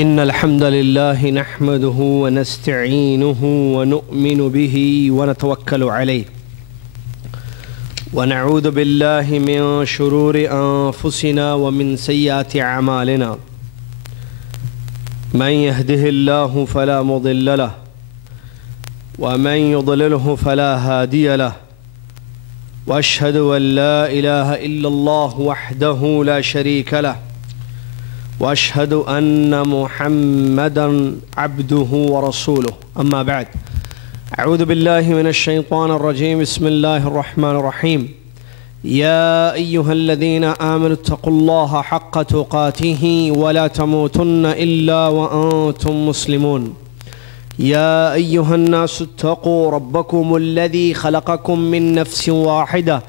إن الحمد لله نحمده ونستعينه ونؤمن به ونتوكل عليه ونعوذ بالله من شرور أنفسنا ومن سيئات أعمالنا من يهده الله فلا مضل له ومن يضلله فلا هادي له وأشهد أن لا إله إلا الله وحده لا شريك له وأشهد أن محمدًا عبده ورسوله أما بعد أعوذ بالله من الشيطان الرجيم بسم الله الرحمن الرحيم يا أيها الذين آمنوا اتقوا الله حق تقاته ولا تموتن إلا وأنتم مسلمون يا أيها الناس اتقوا ربكم الذي خلقكم من نفس واحدة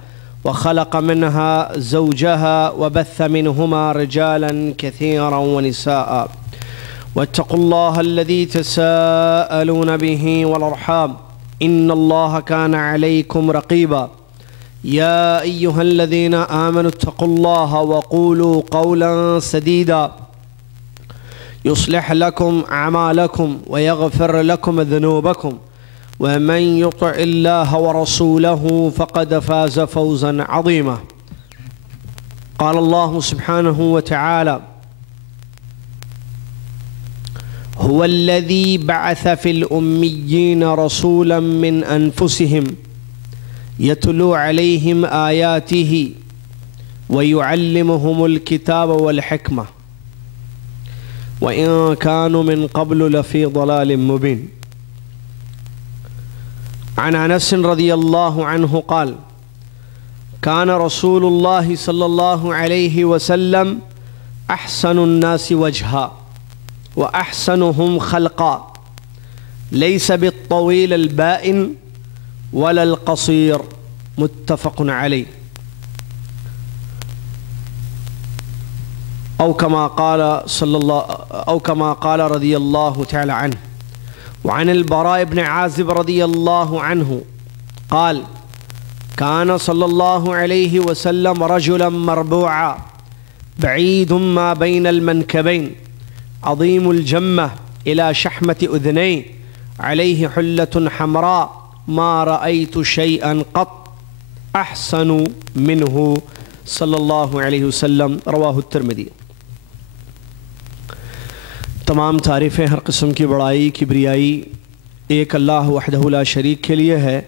وخلق منها زوجها وبث منهما رجالا كثيرا ونساء واتقوا الله الذي تساءلون به والأرحام إن الله كان عليكم رقيبا يا أيها الذين آمنوا اتقوا الله وقولوا قولا سديدا يصلح لكم أعمالكم ويغفر لكم ذنوبكم ومن يطع الله ورسوله فقد فاز فوزا عظيما قال الله سبحانه وتعالى هو الذي بعث في الأميين رسولا من أنفسهم يتلو عليهم آياته ويعلمهم الكتاب والحكمة وإن كانوا من قبل لفي ضلال مبين عن أنس رضي الله عنه قال كان رسول الله صلى الله عليه وسلم أحسن الناس وجها وأحسنهم خلقا ليس بالطويل البائن ولا القصير متفق عليه أو كما قال رضي الله تعالى عنه وعن البراء بن عازب رضي الله عنه قال كان صلى الله عليه وسلم رجلا مربوعا بعيد ما بين المنكبين عظيم الجمة إلى شحمة أذنيه عليه حلة حمراء ما رأيت شيئا قط أحسن منه صلى الله عليه وسلم رواه الترمذي۔ تمام تعریفیں ہر قسم کی بڑائی کبریائی ایک اللہ وحدہ لا شریک کے لیے ہے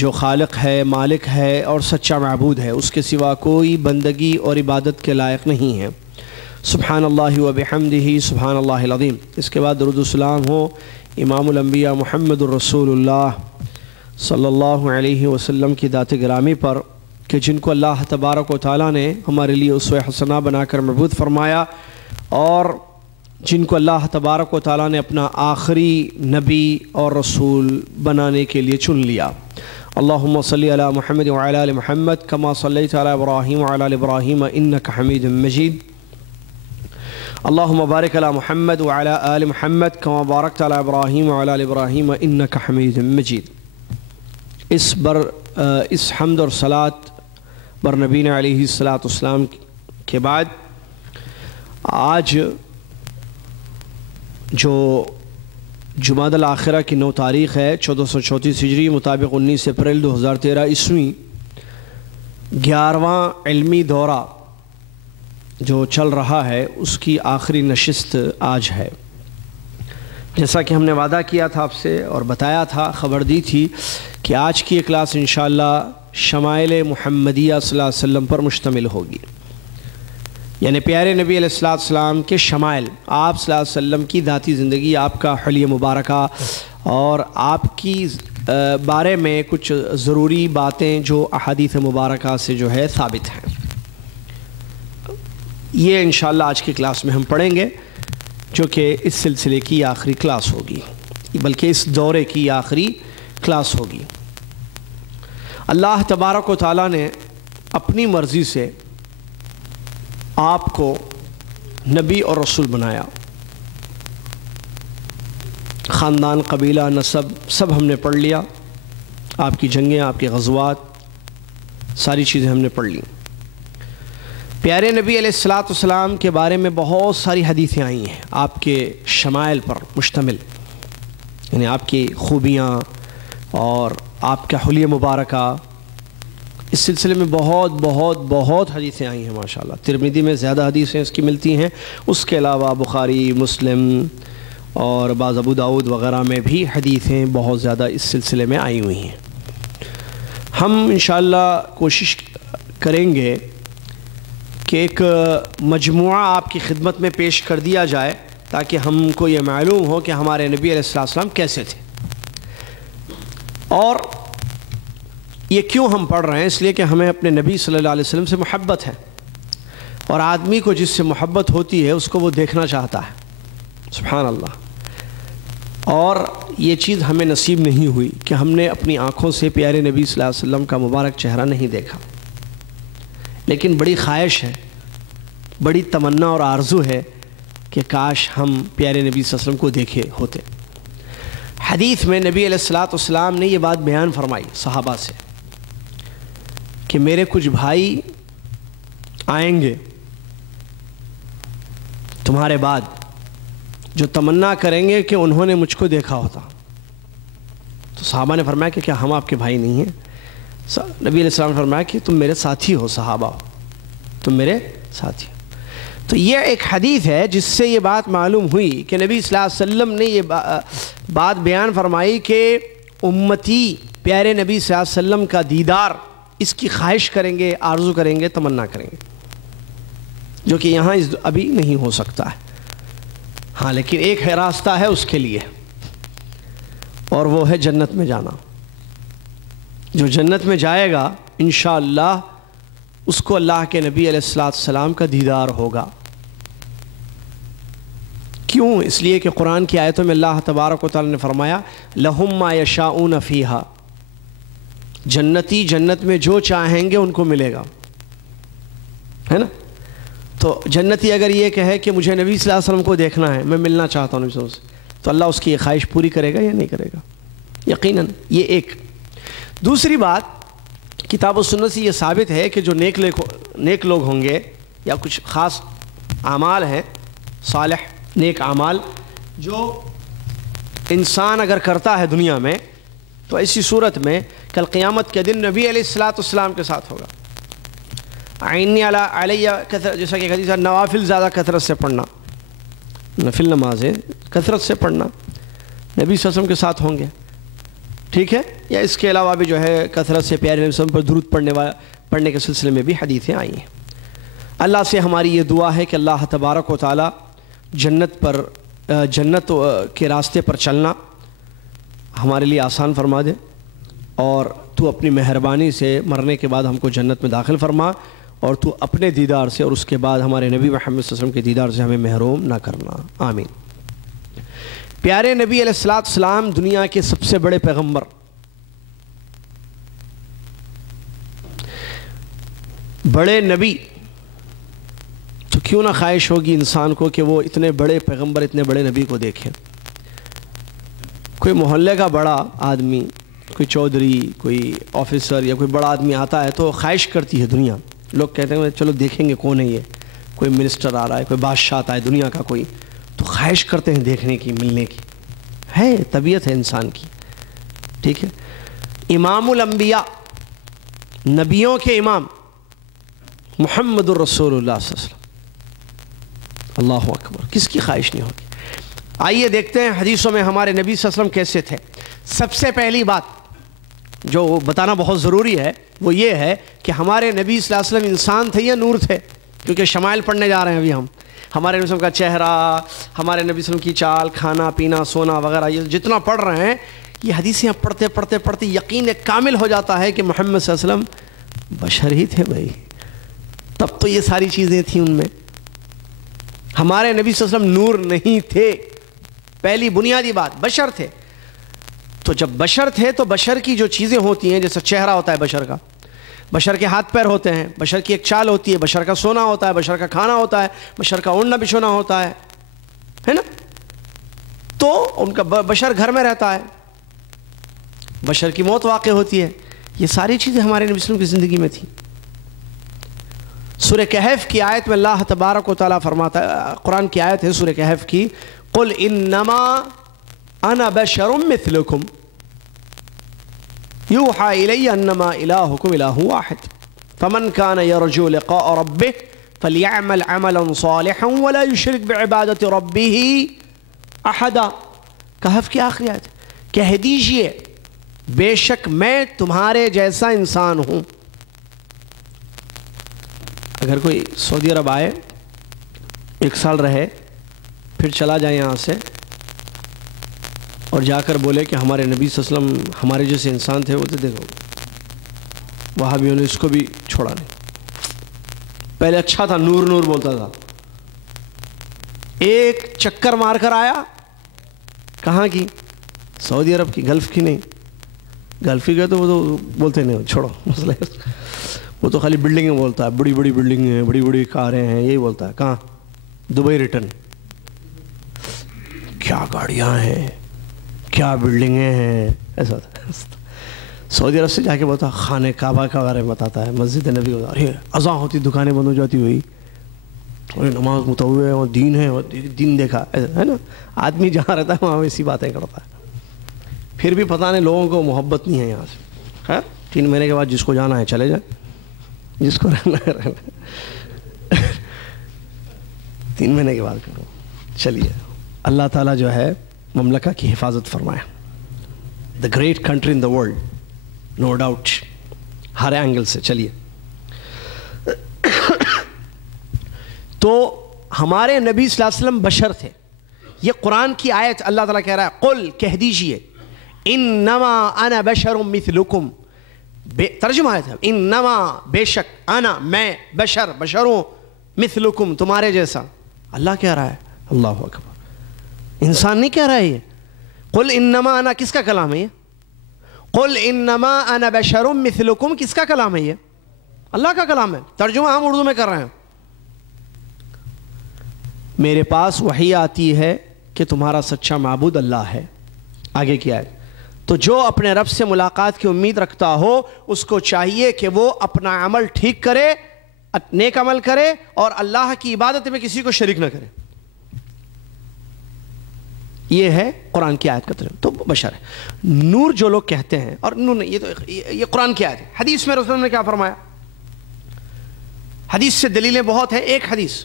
جو خالق ہے، مالک ہے اور سچا معبود ہے، اس کے سوا کوئی بندگی اور عبادت کے لائق نہیں ہے۔ سبحان اللہ و بحمدہ سبحان اللہ العظیم۔ اس کے بعد درود و سلام ہو امام الانبیاء محمد الرسول اللہ صلی اللہ علیہ وسلم کی ذات گرامی پر کہ جن کو اللہ تبارک و تعالیٰ نے ہمارے لیے اسوہ حسنہ بنا کر مبعوث فرمایا اور جن کو اللہ تبارک و تعالیٰ نے اپنا آخری نبی اور رسول بنانے کے لیے چن لیا۔ اللہم صلی علی محمد وعلی آل محمد کما صلیت علی ابراہیم وعلی آل ابراہیم انک حمید مجید۔ اللہم بارک علی محمد وعلی آل محمد کما بارکت علی ابراہیم وعلی آل ابراہیم انک حمید مجید۔ اس حمد اور صلاۃ بر نبینا علیہ السلام کے بعد آج جو جمادی الاخرہ کی 9 تاریخ ہے 1434 ہجری مطابق 19 اپریل 2013 عیسوی 11واں علمی دورہ جو چل رہا ہے اس کی آخری نشست آج ہے۔ جیسا کہ ہم نے وعدہ کیا تھا آپ سے اور بتایا تھا، خبر دی تھی کہ آج کی یہ کلاس انشاءاللہ شمائل محمدیہ صلی اللہ علیہ وسلم پر مشتمل ہوگی، یعنی پیارے نبی علیہ السلام کے شمائل، آپ صلی اللہ علیہ وسلم کی ذاتی زندگی، آپ کا حلیہ مبارکہ اور آپ کی بارے میں کچھ ضروری باتیں جو احادیث مبارکہ سے جو ہے ثابت ہیں، یہ انشاءاللہ آج کی کلاس میں ہم پڑھیں گے، جو کہ اس سلسلے کی آخری کلاس ہوگی، بلکہ اس دورے کی آخری کلاس ہوگی۔ اللہ تبارک و تعالیٰ نے اپنی مرضی سے آپ کو نبی اور رسول بنایا، خاندان، قبیلہ، نسب سب ہم نے پڑھ لیا، آپ کی جنگیں، آپ کے غزوات، ساری چیزیں ہم نے پڑھ لیں۔ پیارے نبی علیہ الصلاۃ والسلام کے بارے میں بہت ساری حدیثیں آئی ہیں آپ کے شمائل پر مشتمل، یعنی آپ کی خوبیاں اور آپ کا حلیہ مبارکہ، اس سلسلے میں بہت حدیثیں آئی ہیں ماشاءاللہ۔ ترمذی میں زیادہ حدیثیں اس کی ملتی ہیں، اس کے علاوہ بخاری، مسلم اور بعض ابو داؤد وغیرہ میں بھی حدیثیں بہت زیادہ اس سلسلے میں آئی ہوئی ہیں۔ ہم انشاءاللہ کوشش کریں گے کہ ایک مجموعہ آپ کی خدمت میں پیش کر دیا جائے تاکہ ہم کو یہ معلوم ہو کہ ہمارے نبی علیہ السلام کیسے تھے، اور یہ کیوں ہم پڑھ رہے ہیں؟ اس لیے کہ ہمیں اپنے نبی صلی اللہ علیہ وسلم سے محبت ہے، اور آدمی کو جس سے محبت ہوتی ہے اس کو وہ دیکھنا چاہتا ہے، سبحان اللہ۔ اور یہ چیز ہمیں نصیب نہیں ہوئی کہ ہم نے اپنی آنکھوں سے پیارے نبی صلی اللہ علیہ وسلم کا مبارک چہرہ نہیں دیکھا، لیکن بڑی خواہش ہے، بڑی تمنا اور آرزو ہے کہ کاش ہم پیارے نبی صلی اللہ علیہ وسلم کو دیکھے ہوتے۔ حدیث میں نبی علیہ السلام نے یہ بات بیان فرمائی صحابہ سے کہ میرے کچھ بھائی آئیں گے تمہارے بعد جو تمنا کریں گے کہ انہوں نے مجھ کو دیکھا ہوتا۔ تو صحابہ نے فرمایا کہ کیا ہم آپ کے بھائی نہیں ہیں؟ نبی علیہ السلام نے فرمایا کہ تم میرے ساتھی ہو، صحابہ ہو، تم میرے ساتھی ہو۔ تو یہ ایک حدیث ہے جس سے یہ بات معلوم ہوئی کہ نبی صلی اللہ علیہ وسلم نے یہ بات بیان فرمائی کہ امتی پیارے نبی صلی اللہ علیہ وسلم کا دیدار اس کی خواہش کریں گے، آرزو کریں گے، تمنا کریں گے، جو کہ یہاں ابھی نہیں ہو سکتا ہے۔ ہاں لیکن ایک ہے راستہ ہے اس کے لیے، اور وہ ہے جنت میں جانا۔ جو جنت میں جائے گا انشاءاللہ اس کو اللہ کے نبی علیہ السلام کا دیدار ہوگا۔ کیوں؟ اس لیے کہ قرآن کی آیتوں میں اللہ تبارک و تعالی نے فرمایا لَهُمْ مَا يَشَاءُونَ فِيهَا، جنتی جنت میں جو چاہیں گے ان کو ملے گا، ہے نا؟ تو جنتی اگر یہ کہے کہ مجھے نبی صلی اللہ علیہ وسلم کو دیکھنا ہے، میں ملنا چاہتا ہوں نبی صلی اللہ علیہ وسلم سے، تو اللہ اس کی یہ خواہش پوری کرے گا یا نہیں کرے گا؟ یقیناً۔ یہ ایک۔ دوسری بات، کتاب و سنت سے یہ ثابت ہے کہ جو نیک لوگ ہوں گے یا کچھ خاص اعمال ہیں، صالح نیک اعمال جو انسان اگر کرتا ہے دنیا میں، تو ایسی صورت میں کل قیامت کے دن نبی علیہ السلام کے ساتھ ہوگا۔ عینی علیہ کثرت، جیسا کہ حدیث ہے نوافل زیادہ کثرت سے پڑھنا، نفل نمازیں کثرت سے پڑھنا نبی صلی اللہ علیہ وسلم کے ساتھ ہوں گے، ٹھیک ہے؟ یا اس کے علاوہ بھی جو ہے کثرت سے پیارے نبی صلی اللہ علیہ وسلم پر درود پڑھنے کے سلسلے میں بھی حدیثیں آئی ہیں۔ اللہ سے ہماری یہ دعا ہے کہ اللہ تبارک و تعالی جنت کے راستے پر چلنا ہمارے لیے آسان فرما دے، اور تو اپنی مہربانی سے مرنے کے بعد ہم کو جنت میں داخل فرما، اور تو اپنے دیدار سے اور اس کے بعد ہمارے نبی محمد صلی اللہ علیہ وسلم کے دیدار سے ہمیں محروم نہ کرنا، آمین۔ پیارے نبی علیہ السلام دنیا کے سب سے بڑے پیغمبر، بڑے نبی، تو کیوں نہ خواہش ہوگی انسان کو کہ وہ اتنے بڑے پیغمبر، اتنے بڑے نبی کو دیکھیں۔ کوئی محلے کا بڑا آدمی، کوئی چودھری، کوئی آفیسر یا کوئی بڑا آدمی آتا ہے تو خواہش کرتی ہے دنیا، لوگ کہتے ہیں چلو دیکھیں گے کون ہے یہ، کوئی منسٹر آ رہا ہے، کوئی بادشاہ آتا ہے دنیا کا کوئی، تو خواہش کرتے ہیں دیکھنے کی، ملنے کی، ہے طبیعت ہے انسان کی، ٹھیک ہے؟ امام الانبیاء، نبیوں کے امام محمد الرسول اللہ صلی اللہ علیہ وسلم، اللہ اکبر، کس کی خواہش نہیں ہوگی؟ آئیے دیکھتے ہیں حدیثوں میں ہمارے نبی صلی اللہ علیہ وسلم کیسے تھے۔ سب سے پہلی بات جو بتانا بہت ضروری ہے وہ یہ ہے کہ ہمارے نبی صلی اللہ علیہ وسلم انسان تھے یا نور تھے؟ کیونکہ شمائل پڑھنے جا رہے ہیں ابھی ہم، ہمارے نبی صلی اللہ علیہ وسلم کا چہرہ، ہمارے نبی صلی اللہ علیہ وسلم کی چال، کھانا پینا، سونا وغیرہ، یہ جتنا پڑھ رہے ہیں، یہ حدیثیں پڑھتے یقین کامل ہو جاتا ہے کہ محمد صلی اللہ علیہ وسلم بشر ہی تھے بھائی۔ تب تو یہ ساری چیزیں تھیں ان میں، ہمارے نبی صلی اللہ علیہ وسلم نور نہیں تھے، پہلی بنیادی بات بشر تھے۔ تو جب بشر تھے تو بشر کی جو چیزیں ہوتی ہیں، جیسے چہرہ ہوتا ہے بشر کا، بشر کے ہاتھ پیر ہوتے ہیں، بشر کی ایک چال ہوتی ہے، بشر کا سونا ہوتا ہے، بشر کا کھانا ہوتا ہے، بشر کا اڑنا بچھونا ہوتا ہے نا؟ تو ان کا بشر گھر میں رہتا ہے، بشر کی موت واقع ہوتی ہے، یہ ساری چیزیں ہمارے نبی صلی اللہ علیہ وسلم کی زندگی میں تھیں۔ سورہ کہف کی آیت میں اللہ تبارک و تعالیٰ فرماتا ہے، قرآن کی آیت ہے سورہ کہف کی، قل انما انا بشر مثلکم یوحی الی انما الہکم الہ واحد فمن کان یرجو لقاء ربہ فلیعمل عملا صالحا ولا یشرک بعبادت ربہ احدا۔ کہف کی آخری آیت، کہہ دیجئے بے شک میں تمہارے جیسا انسان ہوں۔ اگر کوئی سعودی عرب آئے، 1 سال رہے، پھر چلا جائے یہاں سے اور جا کر بولے کہ ہمارے نبی صلی اللہ علیہ وسلم ہمارے جیسے انسان تھے، وہ تو دیکھو وہابیوں نے اس کو بھی چھوڑا نہیں۔ پہلے اچھا تھا، نور نور بولتا تھا، ایک چکر مار کر آیا، کہاں کی؟ سعودی عرب کی، گلف کی نہیں۔ گلف کی گئے تو وہ تو بولتے نہیں، چھوڑو مسئلہ ہے، وہ تو خالی بلڈنگیں بولتا ہے، بڑی بڑی بلڈنگیں ہیں، بڑی بڑی کاریں ہیں، یہی بولتا ہے۔ کہاں؟ دبئی ریٹرن، کیا گاڑیاں ہیں، کیا بلڈنگیں ہیں، ایسا تھا۔ سعودی عرب سے جا کے بولتا خانہ کعبہ کا بارے میں بتاتا ہے، مسجد نبی کو، ارے اذان ہوتی، دکانیں بند ہو جاتی ہوئی، اور نماز متوع ہے، اور دین ہے، اور دین دیکھا ہے نا۔ آدمی جہاں رہتا ہے وہاں ایسی باتیں کرتا ہے، پھر بھی پتہ نہیں لوگوں کو محبت نہیں ہے یہاں سے۔ خیر 3 مہینے کے بعد جس کو جانا ہے چلے جائیں، جس کو رہنا ہے رہنا، 3 مہینے کے بعد کرو۔ چلیے، اللہ تعالیٰ جو ہے مملکہ کی حفاظت فرمائے۔ The great country in the world, no doubt, Hare angle سے۔ چلیے، تو ہمارے نبی صلی اللہ علیہ وسلم بشر تھے۔ یہ قرآن کی آیت اللہ تعالیٰ کہہ رہا ہے، قل کہہ دیجئے انما انا بشر مثلکم، ترجمہ آیت ہے، انما بے شک، انا میں، بشر ہوں، مثلکم تمہارے جیسا۔ اللہ کہہ رہا ہے، اللہ اکبر، انسان نہیں کہہ رہا ہے یہ۔ قل انما انا کس کا کلام ہے یہ؟ قل انما انا بشر مثلکم کس کا کلام ہے یہ؟ اللہ کا کلام ہے، ترجمہ ہم اردو میں کر رہے ہیں۔ میرے پاس وحی آتی ہے کہ تمہارا سچا معبود اللہ ہے۔ آگے کیا ہے؟ تو جو اپنے رب سے ملاقات کی امید رکھتا ہو، اس کو چاہیے کہ وہ اپنا عمل ٹھیک کرے، نیک عمل کرے، اور اللہ کی عبادت میں کسی کو شریک نہ کرے۔ یہ ہے قرآن کی آیت کا ترجمہ۔ تو بشر ہے۔ نور جو لوگ کہتے ہیں، اور نور نہیں، یہ قرآن کی آیت ہے۔ حدیث میں رسول اللہ نے کیا فرمایا؟ حدیث سے دلیلیں بہت ہیں۔ ایک حدیث،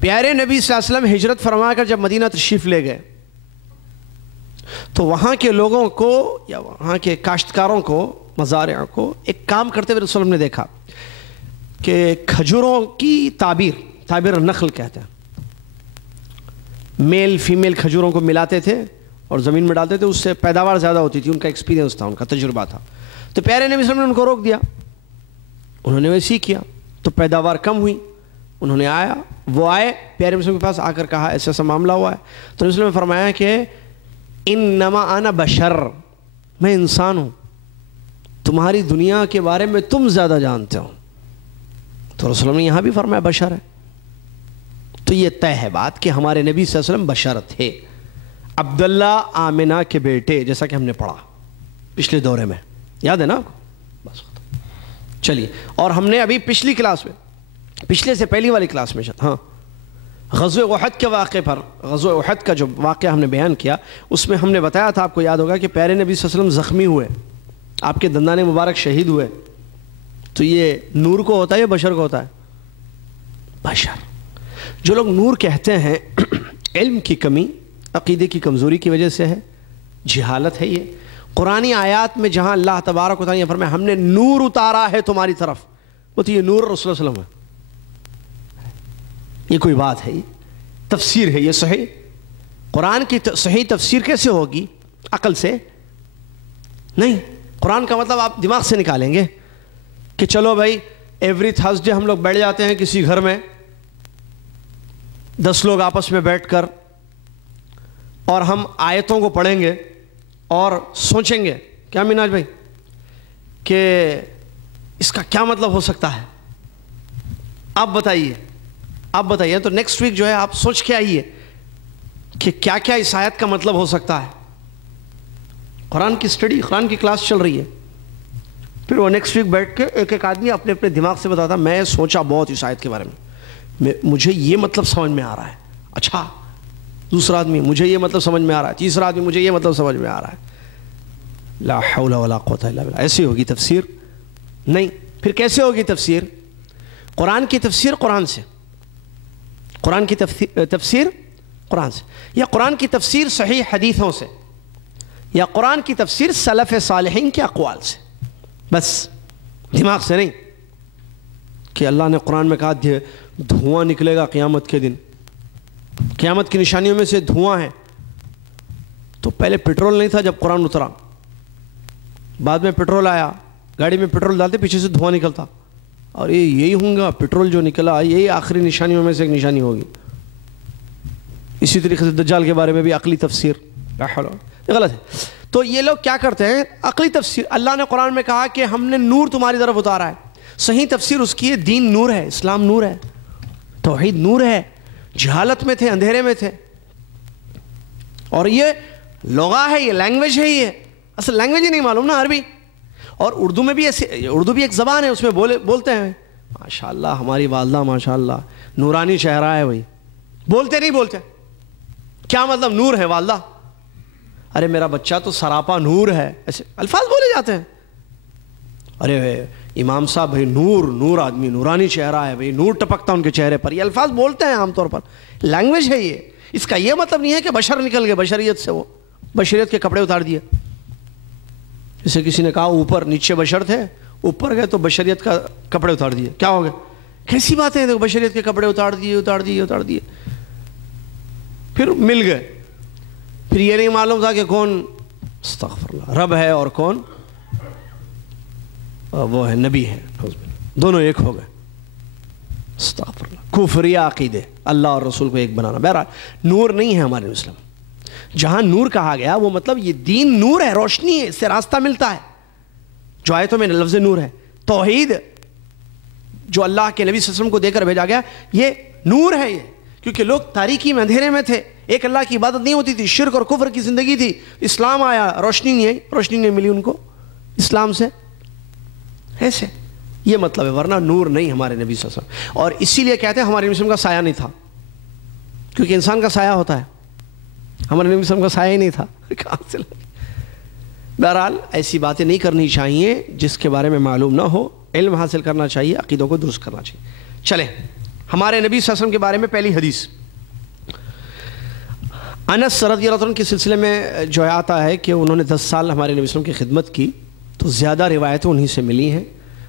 پیارے نبی صلی اللہ علیہ وسلم ہجرت فرما کر جب مدینہ تشریف لے گئے تو وہاں کے لوگوں کو، یا وہاں کے کاشتکاروں کو، مزارع کو، ایک کام کرتے ہوئے رسول اللہ نے دیکھا کہ کھجوروں کی تعبیر نخل کہتے ہیں، میل فیمیل کھجوروں کو ملاتے تھے اور زمین میں ڈالتے تھے، اس سے پیداوار زیادہ ہوتی تھی۔ ان کا ایکسپیرینس تھا، ان کا تجربہ تھا۔ تو پیارے نبی صلی اللہ علیہ وسلم نے ان کو روک دیا، انہوں نے ویسے ہی کیا، تو پیداوار کم ہوئی۔ انہوں نے وہ آئے پیارے نبی کے پاس آ کر کہا ایسا ایسا معاملہ ہوا ہے۔ تو رسول اللہ نے فرمایا کہ انما انا بشر، میں انسان ہوں، تمہاری دنیا کے بارے میں تم زیادہ جانتے ہو۔ تو رسول اللہ نے یہاں بھی فرمایا بشر ہے۔ تو یہ طے ہے بات کہ ہمارے نبی صلی اللہ علیہ وسلم بشر تھے، عبداللہ آمنہ کے بیٹے، جیسا کہ ہم نے پڑھا پچھلے دورے میں، یاد ہے نا آپ کو؟ بس چلیے، اور ہم نے ابھی پچھلی کلاس میں، پچھلے سے پہلی والی کلاس میں، ہاں، غزوہ احد کے واقعے پر، غزوہ احد کا جو واقعہ ہم نے بیان کیا، اس میں ہم نے بتایا تھا، آپ کو یاد ہوگا، کہ پیارے نبی صلی اللہ علیہ وسلم زخمی ہوئے، آپ کے دندان مبارک شہید ہوئے۔ تو یہ نور کو ہوتا ہے یا بشر کو ہوتا ہے؟ بشر۔ جو لوگ نور کہتے ہیں، علم کی کمی، عقیدے کی کمزوری کی وجہ سے ہے، جہالت ہے۔ یہ قرآنی آیات میں جہاں اللہ تبارک و تعالیٰ نے فرمایا ہم نے نور اتارا ہے تمہاری طرف، وہ تو یہ نور رسول اللہ علیہ وسلم ہے۔ یہ کوئی بات ہے؟ یہ تفسیر ہے، یہ صحیح قرآن کی صحیح تفسیر کیسے ہوگی؟ عقل سے نہیں۔ قرآن کا مطلب آپ دماغ سے نکالیں گے کہ چلو بھائی ایوری تھرسڈے ہم لوگ بیٹھ جاتے ہیں کسی گھر میں، 10 لوگ آپس میں بیٹھ کر، اور ہم آیتوں کو پڑھیں گے اور سوچیں گے، کیا مناج بھائی، کہ اس کا کیا مطلب ہو سکتا ہے؟ آپ بتائیے تو نیکسٹ ویک جو ہے آپ سوچ کے آئیے کہ کیا کیا اس آیت کا مطلب ہو سکتا ہے۔ قرآن کی اسٹڈی، قرآن کی کلاس چل رہی ہے، پھر وہ نیکسٹ ویک بیٹھ کے ایک ایک آدمی اپنے اپنے دماغ سے بتاتا میں سوچا بہت اس آیت کے بارے میں، مجھے یہ مطلب سمجھ میں آ رہا ہے. اچھا دوسرا آدمی مجھے یہ مطلب سمجھ میں آ رہا ہے، تیسرا آدمی مجھے یہ مطلب سمجھ میں آ رہا ہے. لا حول ولا قوت الا باللہ. ایسی ہوگی تفسیر؟ نہیں. پھر کیسے ہوگی تفسیر؟ قرآن کی تفسیر قرآن سے، قرآن کی تفسیر قرآن سے، یا قرآن کی تفسیر صحیح حدیثوں سے، یا قرآن کی تفسیر سلف صالحین کے اقوال سے. بس دماغ سے نہیں کہ اللہ نے قرآن میں کہا دھواں نکلے گا قیامت کے دن، قیامت کی نشانیوں میں سے دھواں ہے. تو پہلے پیٹرول نہیں تھا جب قرآن اترا، بعد میں پیٹرول آیا، گاڑی میں پیٹرول ڈالتے پیچھے سے دھواں نکلتا، اور یہی ہوں گا پیٹرول جو نکلا یہی آخری نشانیوں میں سے ایک نشانی ہوگی. اسی طریقے سے دجال کے بارے میں بھی عقلی تفسیر غلط ہے. تو یہ لوگ کیا کرتے ہیں؟ عقلی تفسیر. اللہ نے قرآن میں کہا کہ ہم نے نور تمہاری طرف اتارا ہے، صحیح تفسیر اس کی ہے دین نور ہے، اسلام نور ہے، توحید نور ہے. جہالت میں تھے، اندھیرے میں تھے. اور یہ لغہ ہے، یہ لینگویج ہے، یہ اصل لینگویج ہی نہیں معلوم نا عربی. اور اردو میں بھی ایسے، اردو بھی ایک زبان ہے، اس میں بولتے ہیں ماشاءاللہ ہماری والدہ ماشاءاللہ نورانی چہرہ ہے. وہی بولتے نہیں بولتے کیا مطلب نور ہے والدہ؟ ارے میرا بچہ تو سراپا نور ہے، ایسے الفاظ بولے جاتے ہیں. ارے امام صاحب بھائی نور آدمی نورانی چہرہ ہے، بھائی نور ٹپکتا ان کے چہرے پر. یہ الفاظ بولتے ہیں عام طور پر، لینگویج ہے یہ. اس کا یہ مطلب نہیں ہے کہ بشر نکل گئے بشریت سے، وہ بشریت کے کپڑے اتار دیے. جیسے کسی نے کہا اوپر نیچے بشر تھے، اوپر گئے تو بشریت کا کپڑے اتار دیے. کیا ہو گئے؟ کیسی بات ہے؟ بشریت کے کپڑے اتار دیے. پھر مل گئے. پھر یہ نہیں معلوم تھا کہ کون استغفر اللہ رب ہے اور کون وہ ہے نبی ہے. دونوں ایک ہو گئے. استغفر اللہ. کفری عقیدے، اللہ اور رسول کو ایک بنانا. بہرحال نور نہیں ہے ہمارے اسلام. جہاں نور کہا گیا وہ مطلب یہ دین نور ہے، روشنی ہے، اس سے راستہ ملتا ہے. جو آیتوں میں لفظ نور ہے، توحید جو اللہ کے نبی صلی اللہ علیہ وسلم کو دے کر بھیجا گیا یہ نور ہے. یہ کیونکہ لوگ تاریکی میں اندھیرے میں تھے، ایک اللہ کی عبادت نہیں ہوتی تھی، شرک اور کفر کی زندگی تھی. اسلام آیا، روشنی نہیں ملی ان کو اسلام سے. ایسے یہ مطلب ہے، ورنہ نور نہیں ہمارے نبی صلی اللہ علیہ وسلم. اور اسی لیے کہتے ہیں ہمارے نبی صلی اللہ علیہ وسلم کا سایہ نہیں تھا، کیونکہ انسان کا سایہ ہوتا ہے، ہمارے نبی صلی اللہ علیہ وسلم کا سایہ ہی نہیں تھا. کہاں سے لگے؟ بہرحال ایسی باتیں نہیں کرنی چاہیے جس کے بارے میں معلوم نہ ہو. علم حاصل کرنا چاہیے، عقیدوں کو درست کرنا چاہیے. چلیں ہمارے نبی صلی اللہ علیہ وسلم کے بارے میں پہلی حدیث انس رضی اللہ عنہ کے سلسلے میں جو آتا ہے کہ انہوں نے 10 سال ہمارے نبی صلی اللہ علیہ وسلم کی خدمت کی، تو زیادہ روایتیں انہی سے ملی ہیں.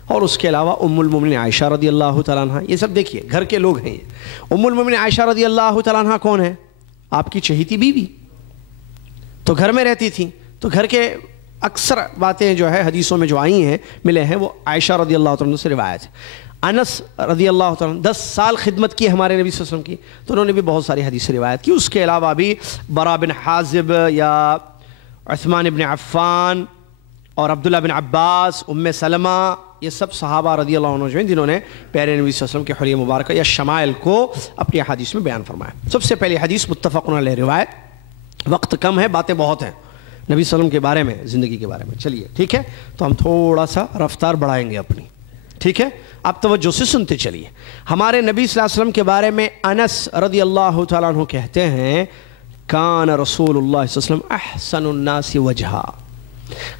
اور اس کے علاوہ ام المومنین عائشہ رضی اللہ تعالیٰ عنہ، یہ سب دیکھیے گھر کے لوگ ہیں. یہ ام المومنین عائشہ رضی اللہ تعالیٰ عنہ کون ہے؟ آپ کی چہیتی بیوی، تو گھر میں رہتی تھیں. تو گھر کے اکثر باتیں جو ہے حدیثوں میں جو آئی ہیں ملے ہیں وہ عائشہ رضی اللہ عنہ سے روایت ہے. انس رضی اللہ عنہ 10 سال خدمت کی ہمارے نبی صلی اللہ علیہ وسلم کی، تو انہوں نے بھی بہت ساری حدیثیں روایت کی. اس کے علاوہ بھی برا بن حازب یا عثمان بن عفان اور عبداللہ بن عباس، ام سلمہ، یہ سب صحابہ رضی اللہ عنہ جنہوں نے پیارے نبی صلی اللہ علیہ وسلم کے حلیہ مبارکہ یا شمائل کو اپنی حدیث میں بیان فرمایا. سب سے پہلی حدیث متفق علیہ روایت. وقت کم ہے، باتیں بہت ہیں نبی صلی اللہ علیہ وسلم کے بارے میں، زندگی کے بارے میں. چلیے ٹھیک ہے، تو ہم تھوڑا سا رفتار بڑھائیں گے اپنی. ٹھیک ہے، آپ توجہ سے سنتے چلیے. ہمارے نبی صلی اللہ علیہ وسلم کے بارے میں انس رضی اللہ تعالیٰ عنہ کہتے ہیں کان رسول اللہ صلی اللہ علیہ وسلم احسن الناس وجہا.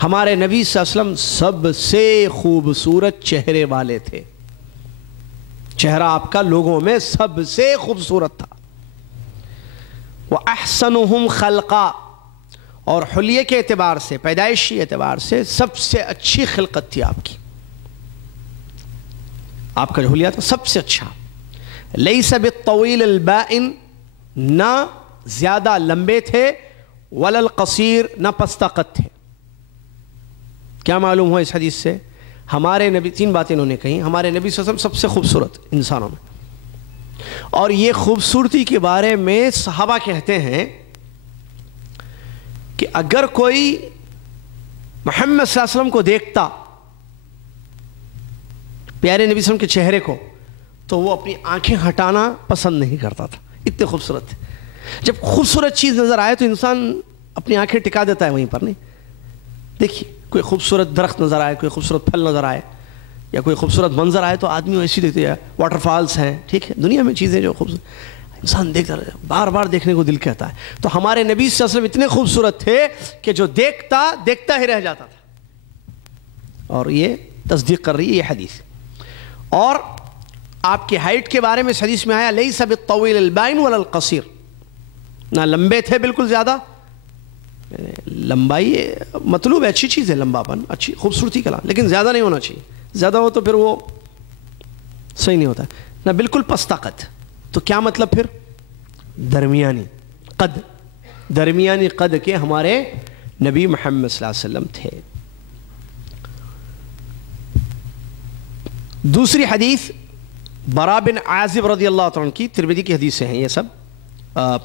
ہمارے نبی صلی اللہ علیہ وسلم سب سے خوبصورت چہرے والے تھے. چہرہ آپ کا لوگوں میں سب سے خوبصورت تھا. وَأَحْسَنُهُمْ خَلْقًا، اور حلیے کے اعتبار سے، پیدائشی اعتبار سے سب سے اچھی خلقت تھی آپ کی. آپ کا جو حلیہ تھا سب سے اچھا. لَيْسَ بِالطَّوِيلِ الْبَائِنِ، نہ زیادہ لمبے تھے، وَلَا الْقَصِيرِ، نہ پستہ قد تھے. کیا معلوم ہوا اس حدیث سے؟ ہمارے نبی، 3 باتیں انہوں نے کہیں. ہمارے نبی صلی اللہ علیہ وسلم سب سے خوبصورت انسانوں میں، اور یہ خوبصورتی کے بارے میں صحابہ کہتے ہیں کہ اگر کوئی محمد صلی اللہ علیہ وسلم کو دیکھتا، پیارے نبی صلی اللہ علیہ وسلم کے چہرے کو، تو وہ اپنی آنکھیں ہٹانا پسند نہیں کرتا تھا، اتنے خوبصورت تھے. جب خوبصورت چیز نظر آئے تو انسان اپنی آنکھیں ٹکا دیتا ہے وہیں پر. نہیں دیکھیے کوئی خوبصورت درخت نظر آئے، کوئی خوبصورت پھل نظر آئے یا کوئی خوبصورت منظر آئے تو آدمی ایسی دیکھتے ہیں، واٹر فالز ہیں، ٹھیک ہے، دنیا میں چیزیں جو خوبصورت انسان دیکھتا رہے، بار بار دیکھنے کو دل کہتا ہے. تو ہمارے نبی صلی اللہ علیہ وسلم اتنے خوبصورت تھے کہ جو دیکھتا ہی رہ جاتا تھا. اور یہ تصدیق کر رہی ہے یہ حدیث. اور آپ کی ہائٹ کے بارے میں اس حدیث میں آیا لیس بالطویل البائن ولا القصیر، نہ لمبے تھے بالکل زیادہ، لمبائی مطلوب ہے، اچھی چیز ہے لمبا پن، اچھی خوبصورتی کا، لیکن زیادہ نہیں ہونا چاہیے، زیادہ ہو تو پھر وہ صحیح نہیں ہوتا. نہ بالکل پستہ قد، تو کیا مطلب پھر درمیانی قد، درمیانی قد کے ہمارے نبی محمد صلی اللہ علیہ وسلم تھے. دوسری حدیث برا بن عازب رضی اللہ عنہ کی، ترمذی کی حدیث سے ہیں یہ سب.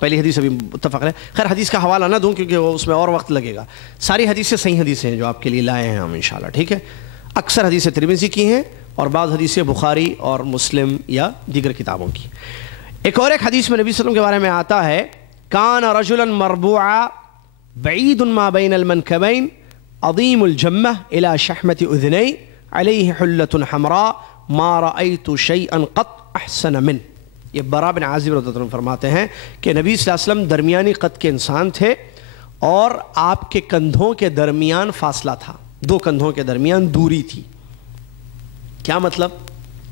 پہلی حدیث ابھی متفق ہے. خیر حدیث کا حوالہ نہ دوں کیونکہ وہ اس میں اور وقت لگے گا. ساری حدیثیں صحیح حدیثیں ہیں جو آپ کے لیے لائے ہیں ہم انشاءاللہ، ٹھیک ہے. اکثر حدیثیں ترمذی کی ہیں اور بعض حدیثیں بخاری اور مسلم یا دیگر کتابوں کی. ایک حدیث میں نبی صلی اللہ علیہ وسلم کے بارے میں آتا ہے کان رجلا مربوعا بعید ما بین المنکبین عظیم الجمہ الى شحمۃ اذنی علیہ حلۃ حمراء ما رأیت شیئا قط احسن من. یہ برا بن عازب رضی اللہ عنہ فرماتے ہیں کہ نبی صلی اللہ علیہ وسلم درمیانی قد کے انسان تھے اور آپ کے کندھوں کے درمیان فاصلہ تھا، دو کندھوں کے درمیان دوری تھی. کیا مطلب؟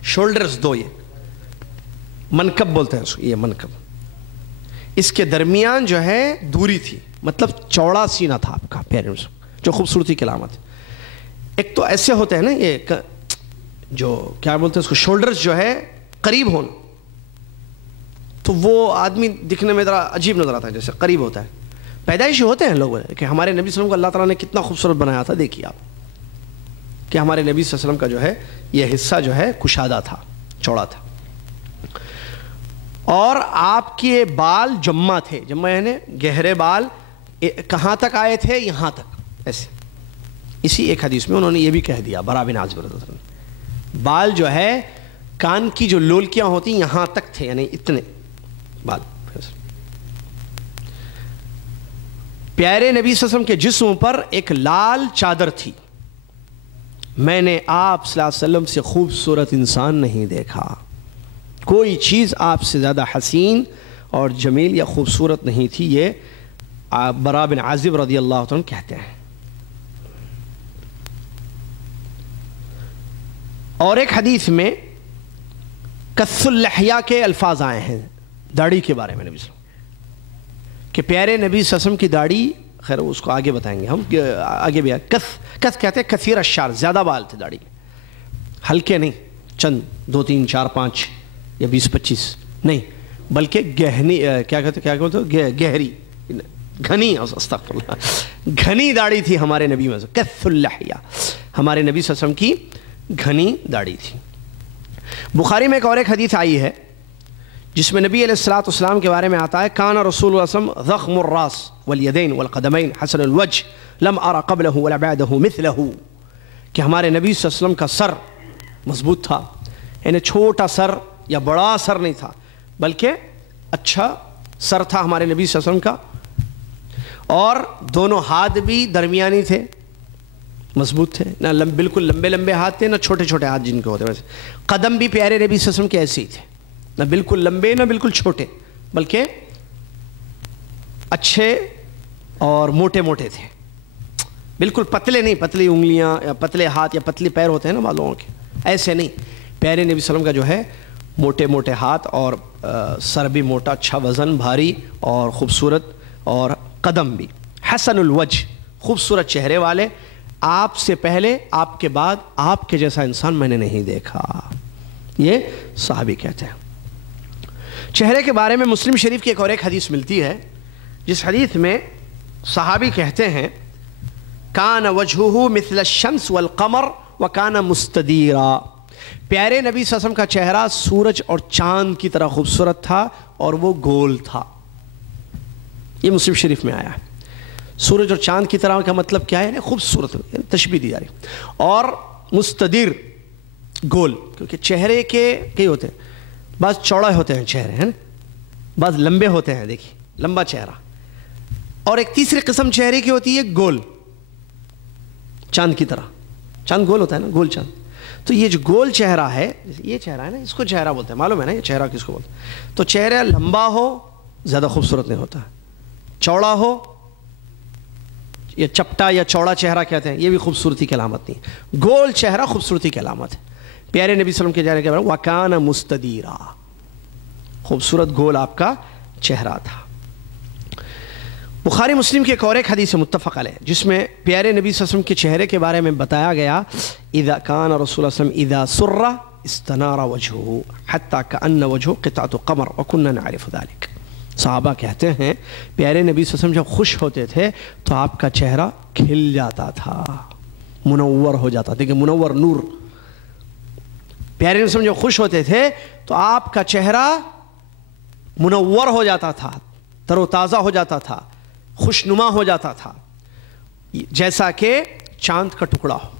شولڈرز دو، یہ منکب بولتے ہیں اس کو، یہ منکب، اس کے درمیان جو ہے دوری تھی، مطلب چوڑا سینہ تھا آپ کا پیرنٹس، جو خوبصورتی کی علامت ہے. ایک تو ایسے ہوتے ہیں نا یہ جو کیا بولتے ہیں اس کو، شولڈرز جو ہے قریب ہونا، تو وہ آدمی دکھنے میں ذرا عجیب نظر آتا ہے جیسے قریب ہوتا ہے. پیدائشی ہوتے ہیں لوگ کہ ہمارے نبی صلی اللہ علیہ وسلم کو اللہ تعالیٰ نے کتنا خوبصورت بنایا تھا. دیکھیے آپ کہ ہمارے نبی صلی اللہ علیہ وسلم کا جو ہے یہ حصہ جو ہے کشادہ تھا، چوڑا تھا، اور آپ کے بال جمع تھے. جمع یعنی گہرے بال کہاں تک آئے تھے؟ یہاں تک، ایسے. اسی ایک حدیث میں انہوں نے یہ بھی کہہ دیا برا بن عازب رضی اللہ عنہ، بال جو ہے کان کی جو لولکیاں ہوتی یہاں تک تھے، یعنی اتنے بال. پیارے نبی صلی اللہ علیہ وسلم کے جسم پر ایک لال چادر تھی. میں نے آپ صلی اللہ علیہ وسلم سے خوبصورت انسان نہیں دیکھا، کوئی چیز آپ سے زیادہ حسین اور جمیل یا خوبصورت نہیں تھی. یہ برا بن عازب رضی اللہ عنہ کہتے ہیں. اور ایک حدیث میں کث اللحیہ کے الفاظ آئے ہیں داڑھی کے بارے میں نبی صلی اللہ علیہ وسلم کہ پیارے نبی صلی اللہ علیہ وسلم کی داڑھی، خیر اس کو آگے بتائیں گے ہم، آگے بھی کث کہتے ہیں کثیر الشعر، زیادہ بال تھے داڑھی کے، ہلکے نہیں چند 2 3 4 5 یا 20 25 نہیں، بلکہ گہنی کیا کہتے گہری گھنی، استغفر اللہ، گھنی داڑھی تھی ہمارے نبی میں. کث اللحیہ، ہمارے نبی صلی اللہ علیہ وسلم کی گھنی داڑھی تھی. بخاری میں ایک حدیث آئی ہے جس میں نبی علیہ الصلوۃ والسلام کے بارے میں آتا ہے کان رسول اللہ صلی اللہ علیہ وسلم ضخم الراس والیدین والقدمین حسن الوجه لم ارى قبله ولا بعده مثله، کہ ہمارے نبی صلی اللہ علیہ وسلم کا سر مضبوط تھا، یعنی چھوٹا سر یا بڑا سر نہیں تھا بلکہ اچھا سر تھا ہمارے نبی صلی اللہ علیہ وسلم کا، اور دونوں ہاتھ بھی درمیانی تھے، مضبوط تھے، نہ بالکل لمبے لمبے ہاتھ تھے نہ چھوٹے چھوٹے ہاتھ جن کے ہوتے ویسے. قدم بھی پیارے نبی صلی اللہ علیہ وسلم کے ایسے ہی تھے، نہ بالکل لمبے نہ بالکل چھوٹے، بلکہ اچھے اور موٹے موٹے تھے، بالکل پتلے نہیں، پتلی انگلیاں یا پتلے ہاتھ یا پتلے پیر ہوتے ہیں نا بالوں کے، ایسے نہیں. پیارے نبی صلی اللہ علیہ وسلم کا جو ہے موٹے موٹے ہاتھ اور سر بھی موٹا، اچھا وزن بھاری اور خوبصورت، اور قدم بھی. حسن الوجہ، خوبصورت چہرے والے. آپ سے پہلے آپ کے بعد آپ کے جیسا انسان میں نے نہیں دیکھا، یہ صحابی کہتے ہیں. چہرے کے بارے میں مسلم شریف کی ایک حدیث ملتی ہے جس حدیث میں صحابی کہتے ہیں کان وجہہ مثل الشمس والقمر وکان مستدیرا، پیارے نبی صلی اللہ علیہ وسلم کا چہرہ سورج اور چاند کی طرح خوبصورت تھا اور وہ گول تھا. یہ مسلم شریف میں آیا ہے. سورج اور چاند کی طرح کا مطلب کیا ہے؟ یعنی خوبصورت، تشبیہ دی جا رہی. اور مستدیر، گول، کیونکہ چہرے کے کئی ہوتے ہیں، بعض چوڑے ہوتے ہیں چہرے، ہیں نا، بعض لمبے ہوتے ہیں، دیکھیے لمبا چہرہ. اور ایک تیسری قسم چہرے کی ہوتی ہے گول چاند کی طرح. چاند گول ہوتا ہے نا, گول چاند. تو یہ جو گول چہرہ ہے, یہ چہرہ ہے نا, اس کو چہرہ بولتے ہیں, معلوم ہے نا یہ چہرہ کس کو بولتے ہیں. تو چہرہ لمبا ہو زیادہ خوبصورت نہیں ہوتا, چوڑا ہو, یا چپٹا یا چوڑا چہرہ کہتے ہیں, یہ بھی خوبصورتی کی علامت نہیں. گول چہرہ خوبصورتی کی علامت ہے. پیارے نبی صلی اللہ علیہ وسلم کے چہرے کے بارے میں وَكَانَ مُسْتَدِيرًا, خوبصورت گول آپ کا چہرہ تھا. بخاری مسلم کی ایک اور ایک حدیث متفق علیہ جس میں پیارے نبی صلی اللہ علیہ وسلم کے چہرے کے بارے میں بتایا گیا اذا کان رسول اللہ صلی اللہ علیہ وسلم اذا سر استنار وجهه حتى كأن وجهه قطعة قمر وكنا نعرف ذلك. صحابہ کہتے ہیں پیارے نبی صلی اللہ علیہ وسلم جب خوش ہوتے تھے تو آپ کا چہرہ کھل جاتا تھا, منور ہو جاتا تھا. دیکھیں منور, نور. پیارے نبی صلی اللہ علیہ وسلم جب خوش ہوتے تھے تو آپ کا چہرہ منور ہو جاتا تھا, تر و تازہ ہو جاتا تھا, خوشنما ہو جاتا تھا, جیسا کہ چاند کا ٹکڑا ہو.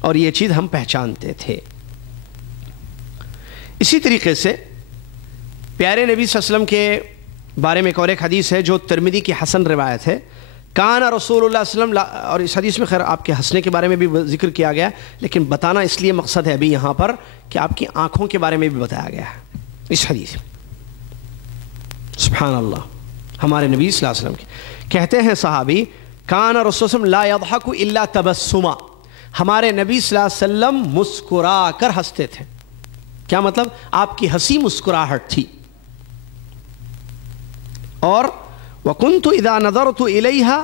اور یہ چیز ہم پہچانتے تھے. اسی طریقے سے پیارے نبی صلی اللہ علیہ وسلم کے بارے میں ایک اور ایک حدیث ہے جو ترمذی کی حسن روایت ہے. کان رسول اللہ صلی اللہ علیہ وسلم, اور اس حدیث میں خیر آپ کے ہنسنے کے بارے میں بھی ذکر کیا گیا, لیکن بتانا اس لیے مقصد ہے ابھی یہاں پر کہ آپ کی آنکھوں کے بارے میں بھی بتایا گیا ہے اس حدیث میں. سبحان اللہ. ہمارے نبی صلی اللہ علیہ وسلم کے کہتے ہیں صحابی کان رسول اللہ لا یضحک الا تبسما, ہمارے نبی صلی اللہ علیہ وسلم مسکرا کر ہنستے تھے. کیا مطلب؟ آپ کی ہنسی مسکراہٹ تھی. اور وَكُنْتُ إِذَا نَظَرْتُ إِلَيْهَا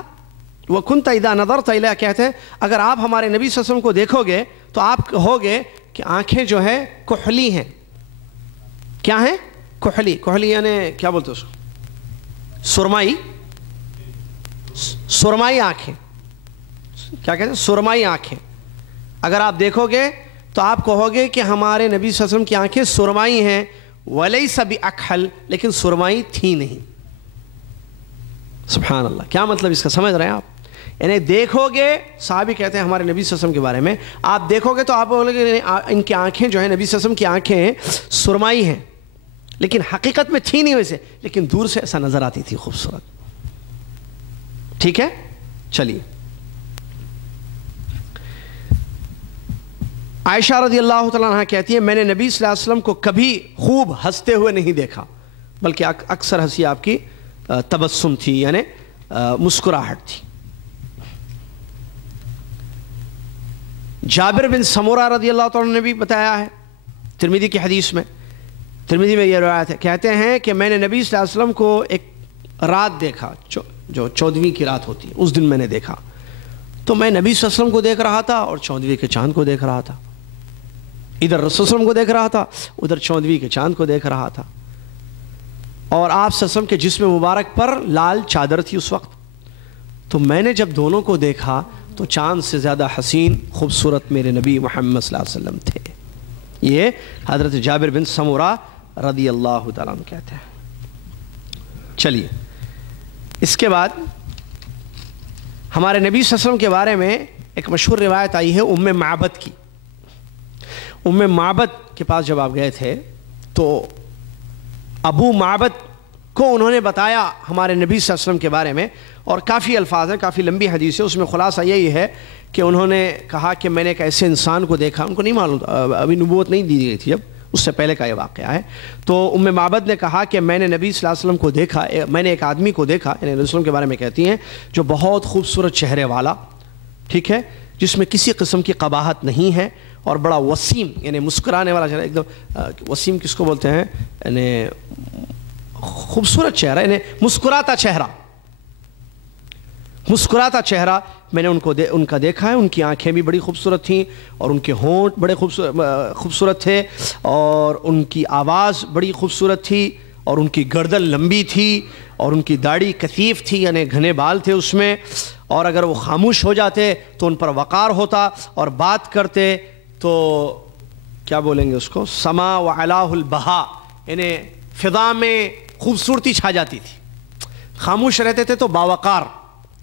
وَكُنْتَ إِذَا نَظَرْتَ إِلَيْهَا کہتے ہیں اگر آپ ہمارے نبی صلی اللہ علیہ وسلم کو دیکھو گے تو آپ کہوگے کہ آنکھیں جو ہے کحلی ہیں. کیا ہیں؟ کحلی. کحلی یعنی کیا بولتے اس کو؟ سرمائی. سرمائی آنکھیں. کیا کہتے ہیں؟ سرمائی آنکھیں. اگر آپ دیکھو گے تو آپ کہو گے کہ ہمارے نبی صلی اللہ علیہ وسلم کی آنکھیں سرمائی ہیں. وَلَيْسَ بِأَكْحَلٍ, لیکن سرمائی تھی نہیں. سبحان اللہ. کیا مطلب اس کا سمجھ رہے ہیں آپ؟ یعنی دیکھو گے, صحابی کہتے ہیں ہمارے نبی صلی اللہ علیہ وسلم کے بارے میں, آپ دیکھو گے تو آپ بولو گے ان کی آنکھیں جو ہیں نبی صلی اللہ علیہ وسلم کی آنکھیں سرمائی ہیں, لیکن حقیقت میں تھی نہیں ویسے, لیکن دور سے ایسا نظر آتی تھی خوبصورت. ٹھیک ہے, چلیے. عائشہ رضی اللہ تعالیٰ عنہ کہتی ہے میں نے نبی صلی اللہ علیہ وسلم کو کبھی خوب ہنستے ہوئے نہیں دیکھا, بلکہ اکثر ہنسی آپ کی تبسم تھی, یعنی مسکراہٹ تھی. جابر بن سمورہ رضی اللہ تعالیٰ عنہ نے بھی بتایا ہے ترمذی کی حدیث میں, ترمذی میں یہ روایت ہے, کہتے ہیں کہ میں نے نبی صلی اللہ علیہ وسلم کو ایک رات دیکھا جو 14ویں کی رات ہوتی ہے, اس دن میں نے دیکھا. تو میں نبی صلی اللہ علیہ وسلم کو دیکھ رہا تھا اور 14ویں کے چاند کو دیکھ رہا تھا. ادھر رسول صلی اللہ علیہ وسلم کو دیکھ رہا تھا, ادھر 14ویں کے چاند کو دیکھ رہا تھا. اور آپ صلی اللہ علیہ وسلم کے جسم مبارک پر لال چادر تھی اس وقت. تو میں نے جب دونوں کو دیکھا تو چاند سے زیادہ حسین خوبصورت میرے نبی محمد صلی اللہ علیہ وسلم تھے. یہ حضرت جابر بن سمورہ رضی اللہ تعالیٰ عنہ کہتے ہیں. چلیے, اس کے بعد ہمارے نبی صلی اللہ علیہ وسلم کے بارے میں ایک مشہور روایت آئی ہے ام معبد کی. ام معبد کے پاس جب آپ گئے تھے تو ابو معبد کو انہوں نے بتایا ہمارے نبی صلی اللہ علیہ وسلم کے بارے میں, اور کافی الفاظ ہیں, کافی لمبی حدیث ہے, اس میں خلاصہ یہی ہے کہ انہوں نے کہا کہ میں نے ایک ایسے انسان کو دیکھا, ان کو نہیں معلوم, ابھی نبوت نہیں دی گئی تھی جب, اس سے پہلے کا یہ واقعہ ہے. تو ام معبد نے کہا کہ میں نے نبی صلی اللہ علیہ وسلم کو دیکھا, میں نے ایک آدمی کو دیکھا, یعنی رسول وسلم کے بارے میں کہتی ہیں, جو بہت خوبصورت چہرے والا, ٹھیک ہے, جس میں کسی قسم کی قباحت نہیں ہے, اور بڑا وسیم, یعنی مسکرانے والا چہرہ, ایک دم وسیم کس کو بولتے ہیں, یعنی خوبصورت چہرہ, یعنی مسکراتا چہرہ. مسکراتا چہرہ میں نے ان کا دیکھا ہے. ان کی آنکھیں بھی بڑی خوبصورت تھیں, اور ان کے ہونٹ بڑے خوبصورت تھے, اور ان کی آواز بڑی خوبصورت تھی, اور ان کی گردن لمبی تھی, اور ان کی داڑھی کثیف تھی, یعنی گھنے بال تھے اس میں, اور اگر وہ خاموش ہو جاتے تو ان پر وقار ہوتا, اور بات کرتے تو کیا بولیں گے اس کو, سما وعلاہ البہا, یعنی فضا میں خوبصورتی چھا جاتی تھی. خاموش رہتے تھے تو باوقار,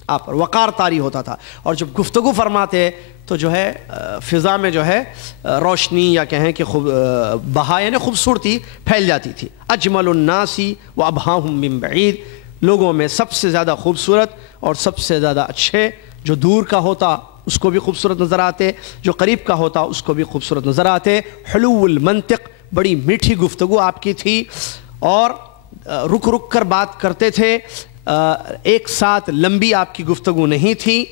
آپ پر وقار طاری ہوتا تھا, اور جب گفتگو فرماتے تو جو ہے فضا میں جو ہے روشنی یا کہیں کہ بہا یعنی خوبصورتی پھیل جاتی تھی. اجمل الناس وابہاہم من بعید, لوگوں میں سب سے زیادہ خوبصورت اور سب سے زیادہ اچھے جو دور کا ہوتا اس کو بھی خوبصورت نظر آتے، جو قریب کا ہوتا اس کو بھی خوبصورت نظر آتے۔ حلو المنطق، بڑی میٹھی گفتگو آپ کی تھی، اور رک رک کر بات کرتے تھے، ایک ساتھ لمبی آپ کی گفتگو نہیں تھی،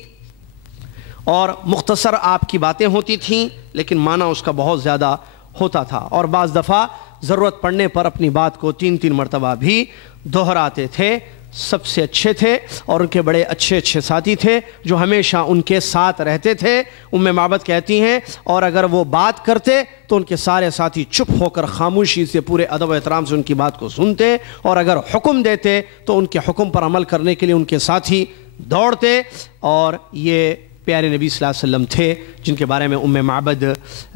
اور مختصر آپ کی باتیں ہوتی تھیں لیکن معنی اس کا بہت زیادہ ہوتا تھا، اور بعض دفعہ ضرورت پڑنے پر اپنی بات کو 3 مرتبہ بھی دہراتے تھے۔ سب سے اچھے تھے اور ان کے بڑے اچھے ساتھی تھے جو ہمیشہ ان کے ساتھ رہتے تھے۔ معبد کہتی ہیں اور اگر وہ بات کرتے تو ان کے سارے ساتھی چپ ہو کر خاموشی سے پورے ادب و احترام سے ان کی بات کو سنتے، اور اگر حکم دیتے تو ان کے حکم پر عمل کرنے کے لیے ان کے ساتھی دوڑتے۔ اور یہ پیارے نبی صلی اللہ علیہ وسلم تھے جن کے بارے میں معبد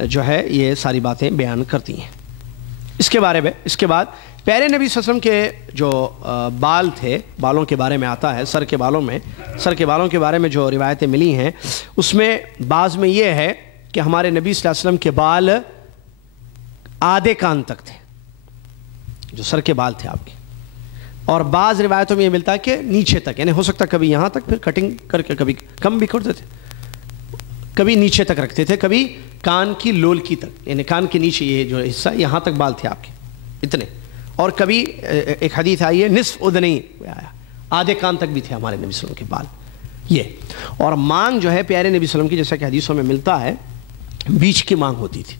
جو ہے یہ ساری باتیں بیان کرتی ہیں۔ اس کے بعد پیارے نبی صلی اللہ علیہ وسلم کے جو بال تھے، بالوں کے بارے میں آتا ہے، سر کے بالوں کے بارے میں جو روایتیں ملی ہیں اس میں بعض میں یہ ہے کہ ہمارے نبی صلی اللہ علیہ وسلم کے بال آدھے کان تک تھے، جو سر کے بال تھے آپ کے، اور بعض روایتوں میں یہ ملتا ہے کہ نیچے تک، یعنی ہو سکتا کبھی یہاں تک پھر کٹنگ کر کے کبھی کم بھی کرتے تھے، کبھی نیچے تک رکھتے تھے، کبھی کان کی لول کی تک، یعنی کان کے نیچے یہ جو حصہ یہاں تک بال تھے آپ کے اتنے، اور کبھی ایک حدیث آئی ہے نصف اذنی، آدھے کان تک بھی تھے ہمارے نبی صلی اللہ علیہ وسلم کے بال یہ۔ اور مانگ جو ہے پیارے نبی صلی اللہ علیہ وسلم کی، جیسا کہ حدیثوں میں ملتا ہے، بیچ کی مانگ ہوتی تھی،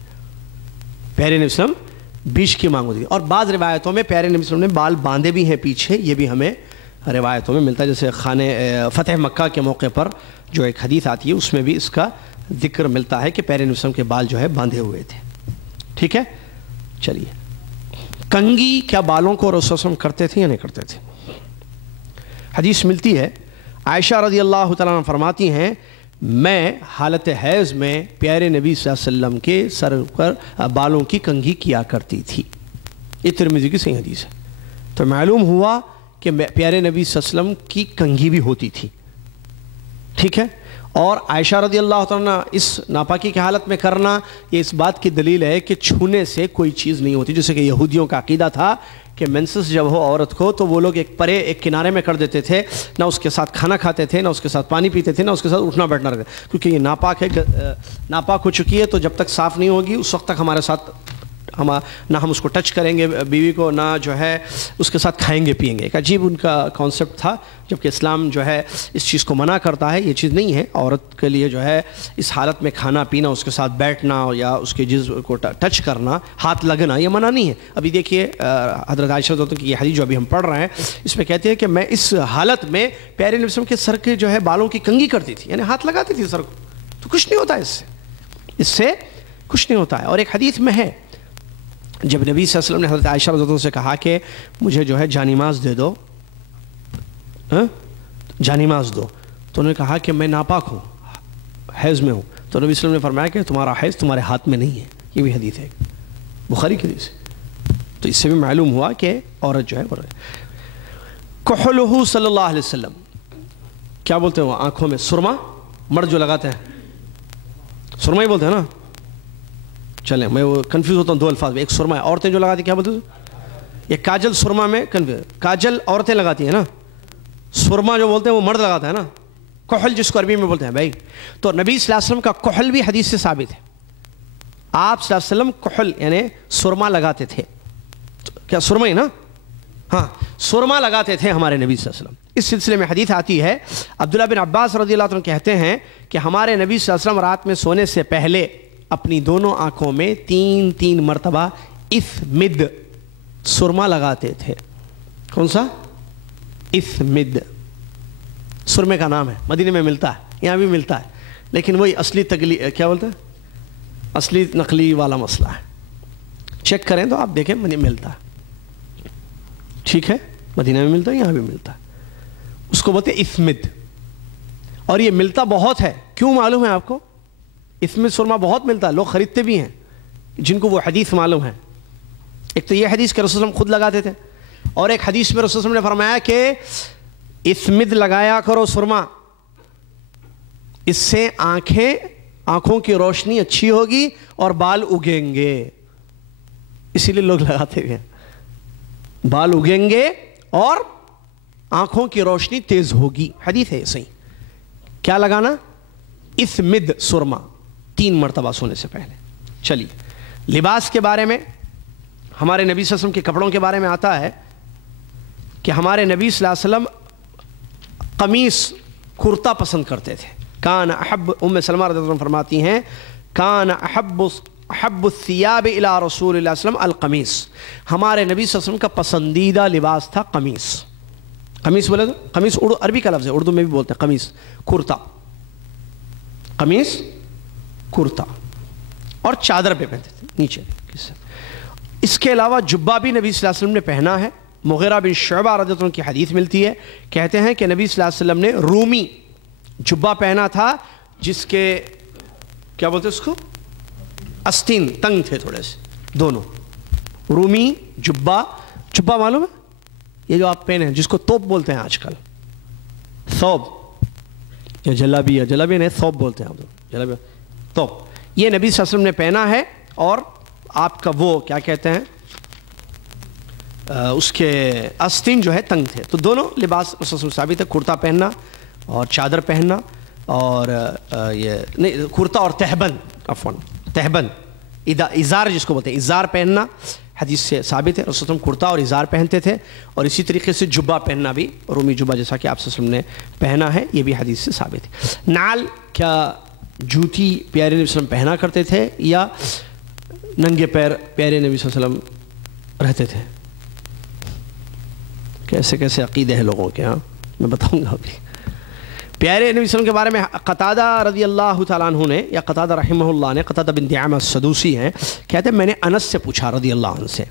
پیارے نبی صلی اللہ علیہ وسلم بیچ کی مانگ ہوتی تھی، اور بعض روایتوں میں پیارے نبی صلی اللہ علیہ وسلم نے بال باندھے بھی ہیں پیچھے، یہ بھی ہمیں روایتوں میں ملتا ہے، جیسے فتح مکہ کے موقع پر جو ایک حدیث آتی ہے اس میں بھی اس کا ذکر ملتا ہے کہ پیارے نبی صلی اللہ علیہ وسلم کے بال جو ہے باندھے ہوئے تھے۔ ٹھیک ہے، چلیے، کنگھی کیا بالوں کو رسول صلی اللہ علیہ وسلم کرتے تھے یا نہیں کرتے تھے؟ حدیث ملتی ہے، عائشہ رضی اللہ تعالیٰ عنہ فرماتی ہیں میں حالت حیض میں پیارے نبی صلی اللہ علیہ وسلم کے سر پر بالوں کی کنگھی کیا کرتی تھی۔ یہ ترمذی کی صحیح حدیث ہے، تو معلوم ہوا کہ پیارے نبی صلی اللہ علیہ وسلم کی کنگھی بھی ہوتی تھی۔ ٹھیک ہے، اور عائشہ رضی اللہ تعالیٰ اس ناپاکی کی حالت میں کرنا یہ اس بات کی دلیل ہے کہ چھونے سے کوئی چیز نہیں ہوتی، جیسے کہ یہودیوں کا عقیدہ تھا کہ مینسس جب ہو عورت کو تو وہ لوگ ایک کنارے میں کر دیتے تھے، نہ اس کے ساتھ کھانا کھاتے تھے، نہ اس کے ساتھ پانی پیتے تھے، نہ اس کے ساتھ اٹھنا بیٹھنا رہتے، کیونکہ یہ ناپاک ہے، ناپاک ہو چکی ہے، تو جب تک صاف نہیں ہوگی اس وقت تک ہمارے ساتھ نہ ہم اس کو ٹچ کریں گے بیوی کو، نہ جو ہے اس کے ساتھ کھائیں گے پیئیں گے۔ ایک عجیب ان کا کانسیپٹ تھا، جبکہ اسلام جو ہے اس چیز کو منع کرتا ہے، یہ چیز نہیں ہے عورت کے لیے جو ہے اس حالت میں کھانا پینا، اس کے ساتھ بیٹھنا یا اس کے جسم کو ٹچ کرنا، ہاتھ لگنا، یہ منع نہیں ہے۔ ابھی دیکھیے حضرت عائشہ رضی اللہ عنہا کی یہ حدیث جو ابھی ہم پڑھ رہے ہیں اس میں کہتے ہیں کہ میں اس حالت میں پیارے نبی صلی اللہ علیہ وسلم کے سر کے جو ہے بالوں کی کنگھی کرتی تھی، یعنی ہاتھ لگاتی تھی سر کو، تو کچھ نہیں ہوتا اس سے کچھ نہیں ہوتا ہے۔ اور ایک حدیث میں ہے جب نبی صلی اللہ علیہ وسلم نے حضرت عائشہ رضی اللہ عنہا سے کہا کہ مجھے جو ہے جانماز دے دو، جانماز دو، تو انہوں نے کہا کہ میں ناپاک ہوں، حیض میں ہوں، تو نبی صلی اللہ علیہ وسلم نے فرمایا کہ تمہارا حیض تمہارے ہاتھ میں نہیں ہے۔ یہ بھی حدیث ہے، بخاری کی حدیث ہے، تو اس سے بھی معلوم ہوا کہ عورت جو ہے کحلہ صلی اللہ علیہ وسلم، کیا بولتے ہیں وہ آنکھوں میں سرما، مرد جو لگاتے ہیں سرما ہی بولتے ہیں نا، چلیں میں وہ کنفیوز ہوتا ہوں دو الفاظ میں، ایک سرما ہے، عورتیں جو لگاتی ہیں کیا بولتے ہیں، یہ کاجل سرما میں کنفیوز، کاجل عورتیں لگاتی ہیں نا، سرما جو بولتے ہیں وہ مرد لگاتا ہے نا، کحل جس کو عربی میں بولتے ہیں بھائی، تو نبی صلی اللہ علیہ وسلم کا کحل بھی حدیث سے ثابت ہے، آپ صلی اللہ علیہ وسلم کحل یعنی سرما لگاتے تھے، کیا سرما ہی نا، ہاں سرما لگاتے تھے ہمارے نبی صلی اللہ علیہ وسلم۔ اس سلسلے میں حدیث آتی ہے، عبداللہ بن عباس رضی اللہ عنہ کہتے ہیں کہ ہمارے نبی صلی اللہ علیہ وسلم رات میں سونے سے پہلے اپنی دونوں آنکھوں میں 3 مرتبہ اثمد سرما لگاتے تھے۔ کون سا؟ اثمد، سرمے کا نام ہے، مدینے میں ملتا ہے، یہاں بھی ملتا ہے، لیکن وہی اصلی کیا بولتے ہیں، اصلی نقلی والا مسئلہ ہے، چیک کریں تو آپ دیکھیں ملتا ہے، ٹھیک ہے، مدینہ میں ملتا ہے، یہاں بھی ملتا ہے، اس کو بولتے ہیں اثمد، اور یہ ملتا بہت ہے، کیوں معلوم ہے آپ کو؟ اثمد سرما بہت ملتا ہے، لوگ خریدتے بھی ہیں جن کو وہ حدیث معلوم ہے۔ ایک تو یہ حدیث کہ رسول اللہ علیہ وسلم خود لگاتے تھے، اور ایک حدیث میں رسول اللہ علیہ وسلم نے فرمایا کہ اثمد لگایا کرو سرما، اس سے آنکھوں کی روشنی اچھی ہوگی اور بال اگیں گے، اسی لیے لوگ لگاتے ہیں، بال اگیں گے اور آنکھوں کی روشنی تیز ہوگی، حدیث ہے صحیح۔ کیا لگانا؟ اسمد سرما 3 مرتبہ سونے سے پہلے. چلیے لباس کے بارے میں ہمارے نبی صلی اللہ علیہ وسلم کے کپڑوں کے بارے میں آتا ہے کہ ہمارے نبی صلی اللہ علیہ وسلم قمیص کرتا پسند کرتے تھے. کان احب، ام سلمہ رضی اللہ عنہ فرماتی ہیں کان احب الثیاب الی رسول اللہ صلی اللہ علیہ وسلم القمیص، ہمارے نبی صلی اللہ علیہ وسلم کا پسندیدہ لباس تھا قمیص. قمیص بولے تو قمیص عربی کا لفظ ہے، اردو میں بھی بولتے ہیں قمیص، کرتا. قمیص کرتا اور چادر پہ پہنتے تھے نیچے. اس کے علاوہ جبہ بھی نبی صلی اللہ علیہ وسلم نے پہنا ہے. مغیرہ بن شعبہ رضی اللہ عنہ کی حدیث ملتی ہے، کہتے ہیں کہ نبی صلی اللہ علیہ وسلم نے رومی جبہ پہنا تھا جس کے کیا بولتے اس کو، آستین تنگ تھے تھوڑے سے دونوں. رومی جبہ، جبہ معلوم ہے یہ جو آپ پہنے ہیں جس کو توپ بولتے ہیں آج کل، ثوب یا جلابیہ، جلابیہ نہیں ثوب بولتے ہیں آپ، جلابیہ توپ. یہ نبی صلی اللہ علیہ وسلم نے پہنا ہے اور آپ کا وہ کیا کہتے ہیں اس کے آستین جو ہے تنگ تھے. تو دونوں لباس رسول اللہ ثابت ہے، کرتا پہننا اور چادر پہننا، اور یہ نہیں کرتا اور تہبند، عفواً تہبند ازار جس کو بولتے ہیں، ازار پہننا حدیث سے ثابت ہے. رسول اللہ کرتا اور ازار پہنتے تھے، اور اسی طریقے سے جبہ پہننا بھی، رومی جبہ جیسا کہ آپ صلی اللہ علیہ وسلم نے پہنا ہے، یہ بھی حدیث سے ثابت ہے. نعل، کیا جوتی پیارے نبی صلی اللہ علیہ وسلم پہنا کرتے تھے یا ننگے پیر پیارے نبی صلی اللہ علیہ وسلم رہتے تھے؟ کیسے کیسے عقیدے ہیں لوگوں کے، ہاں میں بتاؤں گا ابھی. پیارے نبی صلی اللہ علیہ وسلم کے بارے میں قتادہ رضی اللہ تعالیٰ عنہ نے، یا قتادہ رحمہ اللہ نے، قتادہ بن دعامہ السدوسی ہیں، کہتے ہیں میں نے انس سے پوچھا رضی اللہ عنہ سے،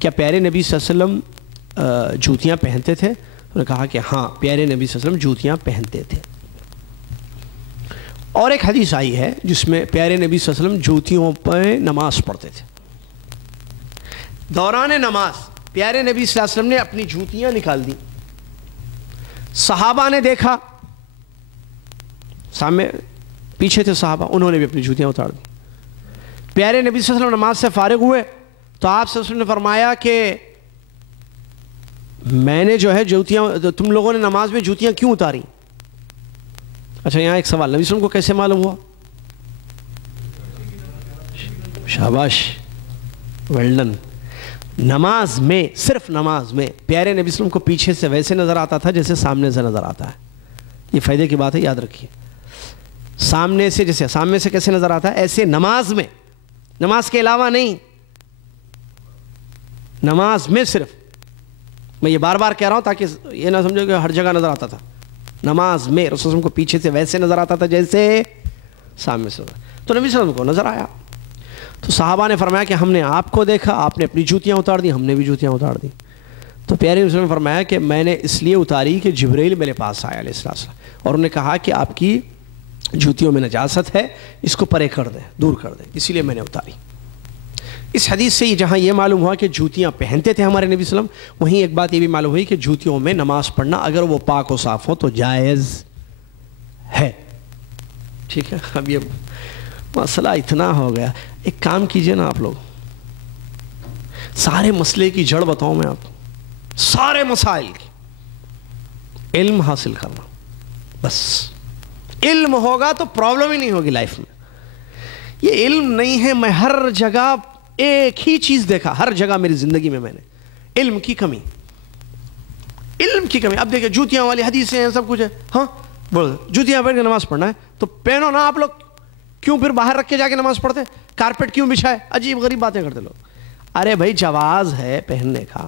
کیا پیارے نبی صلی اللہ علیہ وسلم جوتیاں پہنتے تھے؟ انہوں نے کہا کہ ہاں پیارے نبی صلی اللہ علیہ وسلم جوتیاں پہنتے تھے. اور ایک حدیث آئی ہے جس میں پیارے نبی صلی اللہ علیہ وسلم جوتیوں پہ نماز پڑھتے تھے. دوران نماز پیارے نبی صلی اللہ علیہ وسلم نے اپنی جوتیاں نکال دی، صحابہ نے دیکھا، سامنے پیچھے تھے صحابہ، انہوں نے بھی اپنی جوتیاں اتار دی. پیارے نبی صلی اللہ علیہ وسلم نماز سے فارغ ہوئے تو آپ صلی اللہ علیہ وسلم نے فرمایا کہ میں نے جو ہے جوتیاں، تم لوگوں نے نماز میں جوتیاں کیوں اتاری؟ اچھا یہاں ایک سوال، نبی صلی اللہ علیہ وسلم کو کیسے معلوم ہوا؟ شاباش، ویل ڈن. نماز میں، صرف نماز میں پیارے نبی صلی اللہ علیہ وسلم کو پیچھے سے ویسے نظر آتا تھا جیسے سامنے سے نظر آتا ہے. یہ فائدے کی بات ہے، یاد رکھیے. سامنے سے، جیسے سامنے سے کیسے نظر آتا ہے ایسے نماز میں، نماز کے علاوہ نہیں، نماز میں صرف. میں یہ بار بار کہہ رہا ہوں تاکہ یہ نہ سمجھو کہ ہر جگہ نظر آتا تھا. نماز میں رسول اللہ علیہ وسلم کو پیچھے سے ویسے نظر آتا تھا جیسے سامنے سے. تو نبی صلی اللہ علیہ وسلم کو نظر آیا تو صحابہ نے فرمایا کہ ہم نے آپ کو دیکھا، آپ نے اپنی جوتیاں اتار دی، ہم نے بھی جوتیاں اتار دی. تو پیارے نبی نے فرمایا کہ میں نے اس لیے اتاری کہ جبرائیل میرے پاس آیا علیہ السلام، اور انہوں نے کہا کہ آپ کی جوتیوں میں نجاست ہے، اس کو پرے کر دیں، دور کر دیں، اسی لیے میں نے اتاری. اس حدیث سے جہاں یہ معلوم ہوا کہ جوتیاں پہنتے تھے ہمارے نبی صلی اللہ علیہ وسلم، وہیں ایک بات یہ بھی معلوم ہوئی کہ جوتیوں میں نماز پڑھنا اگر وہ پاک و صاف ہو تو جائز ہے. ٹھیک ہے. اب یہ مسئلہ اتنا ہو گیا. ایک کام کیجئے نا آپ لوگ، سارے مسئلے کی جڑ بتاؤں میں آپ کو، سارے مسائل کی علم حاصل کرنا. بس علم ہوگا تو پرابلم ہی نہیں ہوگی لائف میں. یہ علم نہیں ہے، میں ہر جگہ ایک ہی چیز دیکھا، ہر جگہ میری زندگی میں نے علم کی کمی، علم کی کمی. اب دیکھیں جوتیاں والی حدیثیں ہیں، سب کچھ ہے، ہاں بول جوتیاں پہن کے نماز پڑھنا ہے تو پہنو نا. آپ لوگ کیوں پھر باہر رکھ کے جا کے نماز پڑھتے؟ کارپیٹ کیوں بچھائے؟ عجیب غریب باتیں کرتے لوگ. ارے بھائی جواز ہے پہننے کا،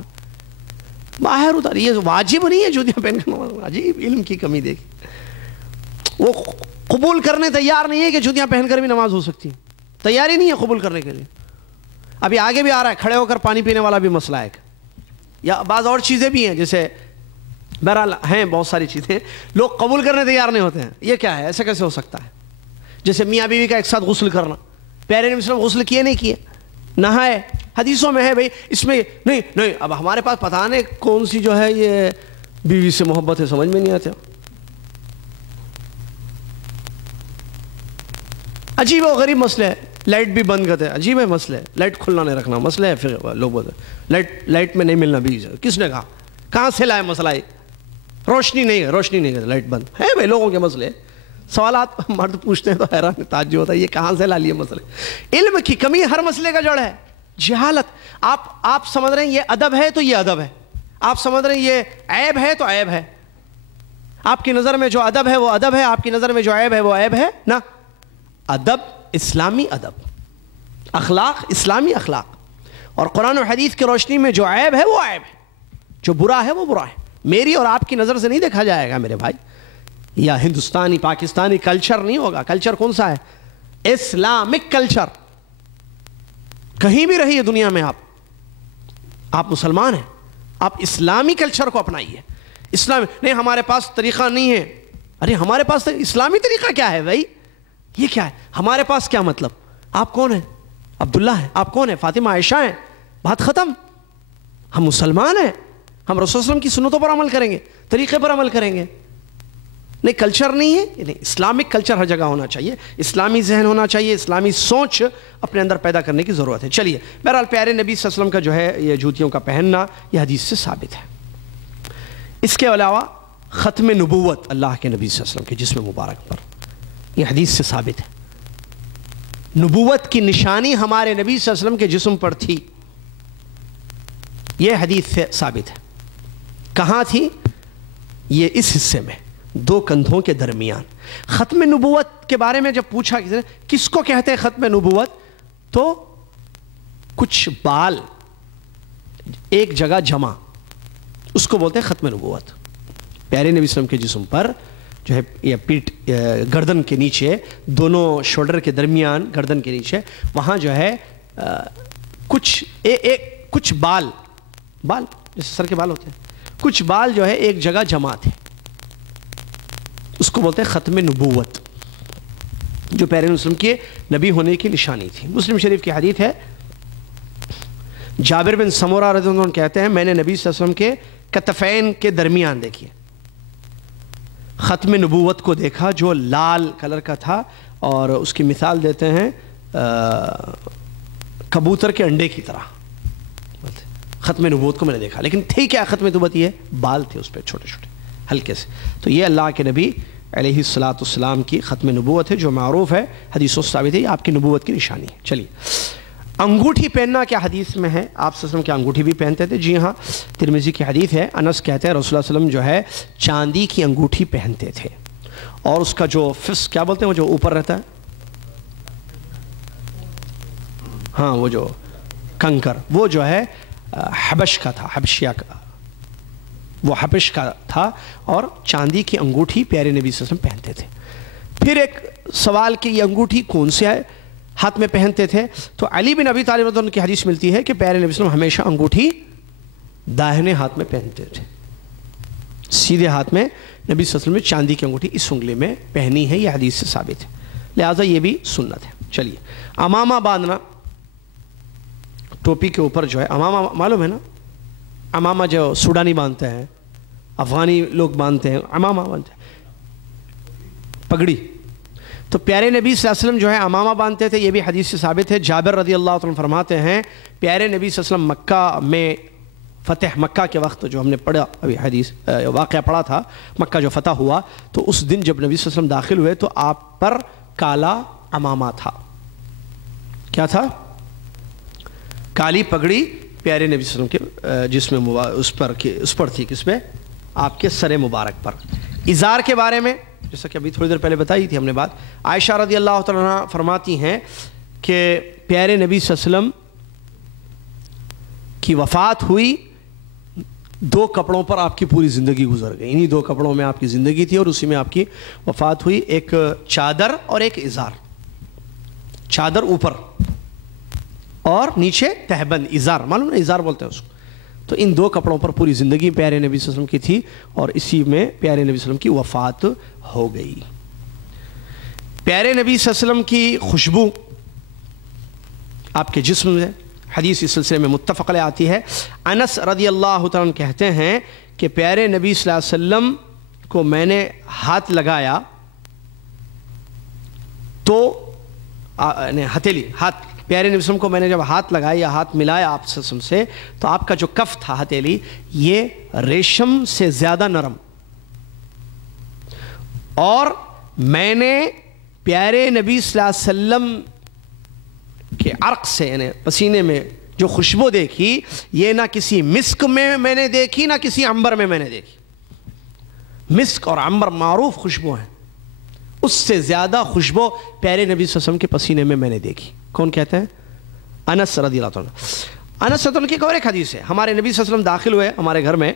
باہر اتار، یہ واجب نہیں ہے جوتیاں پہن کے نماز. عجیب علم کی کمی دیکھی. وہ قبول کرنے تیار نہیں ہے کہ جوتیاں پہن کر بھی نماز ہو سکتی، تیاری نہیں ہے قبول کرنے کے لیے. ابھی آگے بھی آ رہا ہے کھڑے ہو کر پانی پینے والا بھی مسئلہ ہے، یا بعض اور چیزیں بھی ہیں جیسے بہرحال ہیں بہت ساری چیزیں لوگ قبول کرنے تیار نہیں ہوتے ہیں. یہ کیا ہے؟ ایسے کیسے ہو سکتا ہے؟ جیسے میاں بیوی کا ایک ساتھ غسل کرنا، پیارے نبی صلی اللہ علیہ وسلم غسل کیے نہیں کیے، نہائے، حدیثوں میں ہے بھائی، اس میں نہیں. اب ہمارے پاس پتہ نہیں کون سی جو ہے یہ بیوی سے محبت ہے، سمجھ میں نہیں آتے. عجیب و غریب مسئلہ ہے. لائٹ بھی بند کرتے ہیں، عجیب ہے مسئلہ ہے. لائٹ کھلنا نہیں رکھنا مسئلہ ہے. پھر لوگ بولتے ہیں لائٹ میں نہیں ملنا بیوی سے. کس نے کہا؟ کہاں سے لائے مسئلہ ہے؟ روشنی نہیں ہے، روشنی نہیں ہے، لائٹ بند ہے. بھائی لوگوں کے مسئلے سوالات مرد پوچھتے ہیں تو حیران تعجب ہوتا ہے یہ کہاں سے لا لیے مسئلے. علم کی کمی ہر مسئلے کا جڑ ہے. جہالت. آپ سمجھ رہے ہیں یہ ادب ہے تو یہ ادب ہے, آپ سمجھ رہے ہیں یہ عیب ہے تو عیب ہے. آپ کی نظر میں جو ادب ہے وہ ادب ہے, آپ کی نظر میں جو عیب ہے وہ عیب ہے نا. ادب اسلامی ادب, اخلاق اسلامی اخلاق, اور قرآن و حدیث کی روشنی میں جو عیب ہے وہ عیب ہے, جو برا ہے وہ برا ہے. میری اور آپ کی نظر سے نہیں دیکھا جائے گا میرے بھائی. یا ہندوستانی پاکستانی کلچر نہیں ہوگا. کلچر کون سا ہے؟ Islamic culture. کہیں بھی رہیے دنیا میں آپ مسلمان ہیں, آپ اسلامی کلچر کو اپنائیے. اسلام نہیں ہمارے پاس طریقہ نہیں ہے. ارے ہمارے پاس اسلامی طریقہ کیا ہے بھائی؟ یہ کیا ہے ہمارے پاس؟ کیا مطلب؟ آپ کون ہیں؟ عبداللہ ہیں. آپ کون ہیں؟ فاطمہ عائشہ ہیں. بات ختم. ہم مسلمان ہیں, ہم رسول صلی اللہ علیہ وسلم کی سنتوں پر عمل کریں گے, طریقے پر عمل کریں گے. نہیں کلچر نہیں ہے, نہیں اسلامک کلچر ہر جگہ ہونا چاہیے, اسلامی ذہن ہونا چاہیے, اسلامی سوچ اپنے اندر پیدا کرنے کی ضرورت ہے. چلیے بہرحال پیارے نبی صلی اللہ علیہ وسلم کا جو ہے یہ جوتیوں کا پہننا یہ حدیث سے ثابت ہے. اس کے علاوہ ختم نبوت اللہ کے نبی صلی اللہ علیہ وسلم کے جسم مبارک پر, یہ حدیث سے ثابت ہے. نبوت کی نشانی ہمارے نبی صلی اللہ علیہ وسلم کے جسم پر تھی, یہ حدیث سے ثابت ہے. کہاں تھی؟ یہ اس حصے میں, دو کندھوں کے درمیان. ختم نبوت کے بارے میں جب پوچھا کس کو کہتے ہیں ختم نبوت, تو کچھ بال ایک جگہ جمع, اس کو بولتے ہیں ختم نبوت. پیارے نبی صلی اللہ علیہ وسلم کے جسم پر جو ہے یہ پیٹ گردن کے نیچے, دونوں شولڈر کے درمیان گردن کے نیچے, وہاں جو ہے کچھ بال جیسے سر کے بال ہوتے ہیں, کچھ بال جو ہے ایک جگہ جمع تھے, اس کو بولتے ہیں ختم نبوت, جو پیارے نبی صلی اللہ علیہ وسلم کے نبی ہونے کی نشانی تھی. مسلم شریف کی حدیث ہے, جابر بن سمورہ رضی اللہ عنہ کہتے ہیں میں نے نبی صلی اللہ علیہ وسلم کے کتفین کے درمیان دیکھیے ختم نبوت کو دیکھا جو لال کلر کا تھا, اور اس کی مثال دیتے ہیں کبوتر کے انڈے کی طرح. ختم نبوت کو میں نے دیکھا, لیکن تھی کیا ختم نبوت؟ یہ بال تھے اس پہ چھوٹے چھوٹے ہلکے سے. تو یہ اللہ کے نبی علیہ الصلاۃ والسلام کی ختم نبوت ہے جو معروف ہے, حدیثوں سے ثابت ہے, یہ آپ کی نبوت کی نشانی ہے. چلیے انگوٹھی پہننا کیا حدیث میں ہے؟ آپ صلی اللہ علیہ وسلم کی انگوٹھی بھی پہنتے تھے. جی ہاں, ترمذی کی حدیث ہے, انس کہتے ہیں رسول اللہ علیہ وسلم جو ہے چاندی کی انگوٹھی پہنتے تھے, اور اس کا جو فس کیا بولتے ہیں وہ جو اوپر رہتا ہے, ہاں وہ جو کنکر, وہ جو ہے حبش کا تھا, حبشیہ کا, وہ حبش کا تھا, اور چاندی کی انگوٹھی پیارے نبی صلی اللہ علیہ وسلم پہنتے تھے. پھر ایک سوال کہ یہ انگوٹھی کون سے ہاتھ میں پہنتے تھے؟ تو علی بن ابی طالب رضی اللہ عنہ کی حدیث ملتی ہے کہ پیارے نبی صلی اللہ علیہ وسلم ہمیشہ انگوٹھی داہنے ہاتھ میں پہنتے تھے, سیدھے ہاتھ میں نبی صلی اللہ علیہ وسلم نے چاندی کی انگوٹھی اس انگلی میں پہنی ہے, یہ حدیث سے ثابت ہے, لہٰذا یہ بھی سنت ہے. چلیے امامہ باندھنا, ٹوپی کے اوپر جو ہے امامہ معلوم ہے نا, امامہ جو سوڈانی باندھتے ہیں, افغانی لوگ باندھتے ہیں, امامہ باندھتے ہیں, پگڑی. تو پیارے نبی صلی اللہ علیہ وسلم جو ہے امامہ باندھتے تھے, یہ بھی حدیث سے ثابت ہے. جابر رضی اللہ عنہ فرماتے ہیں پیارے نبی صلی اللہ علیہ وسلم مکہ میں فتح مکہ کے وقت, جو ہم نے پڑھا ابھی حدیث واقعہ پڑھا تھا, مکہ جو فتح ہوا تو اس دن جب نبی صلی اللہ علیہ وسلم داخل ہوئے تو آپ پر کالا امامہ تھا. کیا تھا؟ کالی پگڑی پیارے نبی صلی اللہ علیہ وسلم کے جس میں اس پر تھی, کس پہ؟ آپ کے سر مبارک پر. ازار کے بارے میں جیسا کہ ابھی تھوڑی دیر پہلے بتائی تھی ہم نے بات, عائشہ رضی اللہ تعالیٰ عنہ فرماتی ہیں کہ پیارے نبی صلی اللہ علیہ وسلم کی وفات ہوئی, دو کپڑوں پر آپ کی پوری زندگی گزر گئی, انہی دو کپڑوں میں آپ کی زندگی تھی اور اسی میں آپ کی وفات ہوئی, ایک چادر اور ایک ازار. چادر اوپر اور نیچے تہبند, ازار معلوم ہے, ازار بولتے ہیں اس کو. تو ان دو کپڑوں پر پوری زندگی پیارے نبی صلی اللہ علیہ وسلم کی تھی, اور اسی میں پیارے نبی صلی اللہ علیہ وسلم کی وفات ہو گئی. پیارے نبی صلی اللہ علیہ وسلم کی خوشبو آپ کے جسم میں, حدیث اس سلسلے میں متفق علیہ آتی ہے. انس رضی اللہ تعالیٰ عنہ کہتے ہیں کہ پیارے نبی صلی اللہ علیہ وسلم کو میں نے ہاتھ لگایا تو ہتھیلی, ہاتھ پیارے نبی صلی اللہ علیہ وسلم کو میں نے جب ہاتھ لگایا یا ہاتھ ملایا آپ صلی اللہ علیہ وسلم سے, تو آپ کا جو کف تھا ہتھیلی, یہ ریشم سے زیادہ نرم اور میں نے پیارے نبی صلی اللہ علیہ وسلم کے عرق سے یعنی پسینے میں جو خوشبو دیکھی یہ نہ کسی مسک میں نے دیکھی نہ کسی عنبر میں نے دیکھی. مسک اور عنبر معروف خوشبو ہیں, اس سے زیادہ خوشبو پیارے نبی صلی اللہ علیہ وسلم کے پسینے میں نے دیکھی. کون کہتے ہیں؟ انس رضی اللہ عنہ. انس رضی اللہ عنہ کی اور ایک حدیث ہے, ہمارے نبی صلی اللہ علیہ وسلم داخل ہوئے ہمارے گھر میں,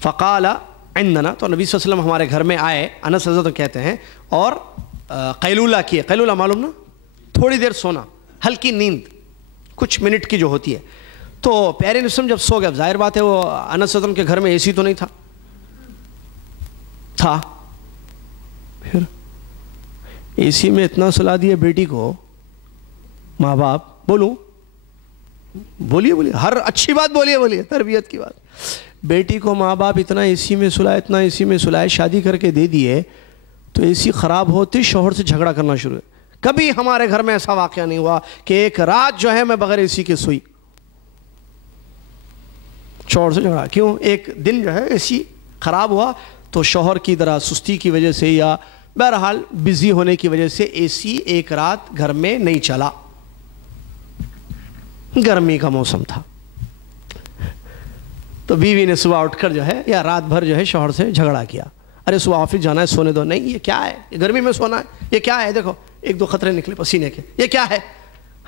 فقال عندنا, تو نبی صلی اللہ علیہ وسلم ہمارے گھر میں آئے, انس رضی اللہ عنہ کہتے ہیں, اور قیلولہ کیے. قیلولہ معلوم نا, تھوڑی دیر سونا, ہلکی نیند کچھ منٹ کی جو ہوتی ہے. تو پیارے نبی صلی اللہ علیہ وسلم جب سو گئے, ظاہر بات ہے وہ انس رضی اللہ عنہ کے گھر میں اے سی تو نہیں تھا, پھر اے سی میں اتنا سلا دیا بیٹی کو ماں باپ. بولیے ہر اچھی بات بولیے, تربیت کی بات. بیٹی کو ماں باپ اتنا اے سی میں سلائے, شادی کر کے دے دیے, تو اے سی خراب ہوتے شوہر سے جھگڑا کرنا شروع ہے. کبھی ہمارے گھر میں ایسا واقعہ نہیں ہوا کہ ایک رات جو ہے میں بغیر اے سی کے سوئی, شوہر سے جھگڑا. کیوں؟ ایک دن جو ہے اے سی خراب ہوا تو شوہر کی طرح سستی کی وجہ سے یا بہرحال بزی ہونے کی وجہ سے اے سی ایک رات گھر میں نہیں چلا, گرمی کا موسم تھا. تو بیوی نے صبح اٹھ کر جو ہے یا رات بھر جو ہے شوہر سے جھگڑا کیا, ارے صبح آفس جانا ہے, سونے دو. نہیں, یہ کیا ہے, یہ گرمی میں سونا ہے, یہ کیا ہے, دیکھو ایک دو قطرے نکلے پسینے کے, یہ کیا ہے.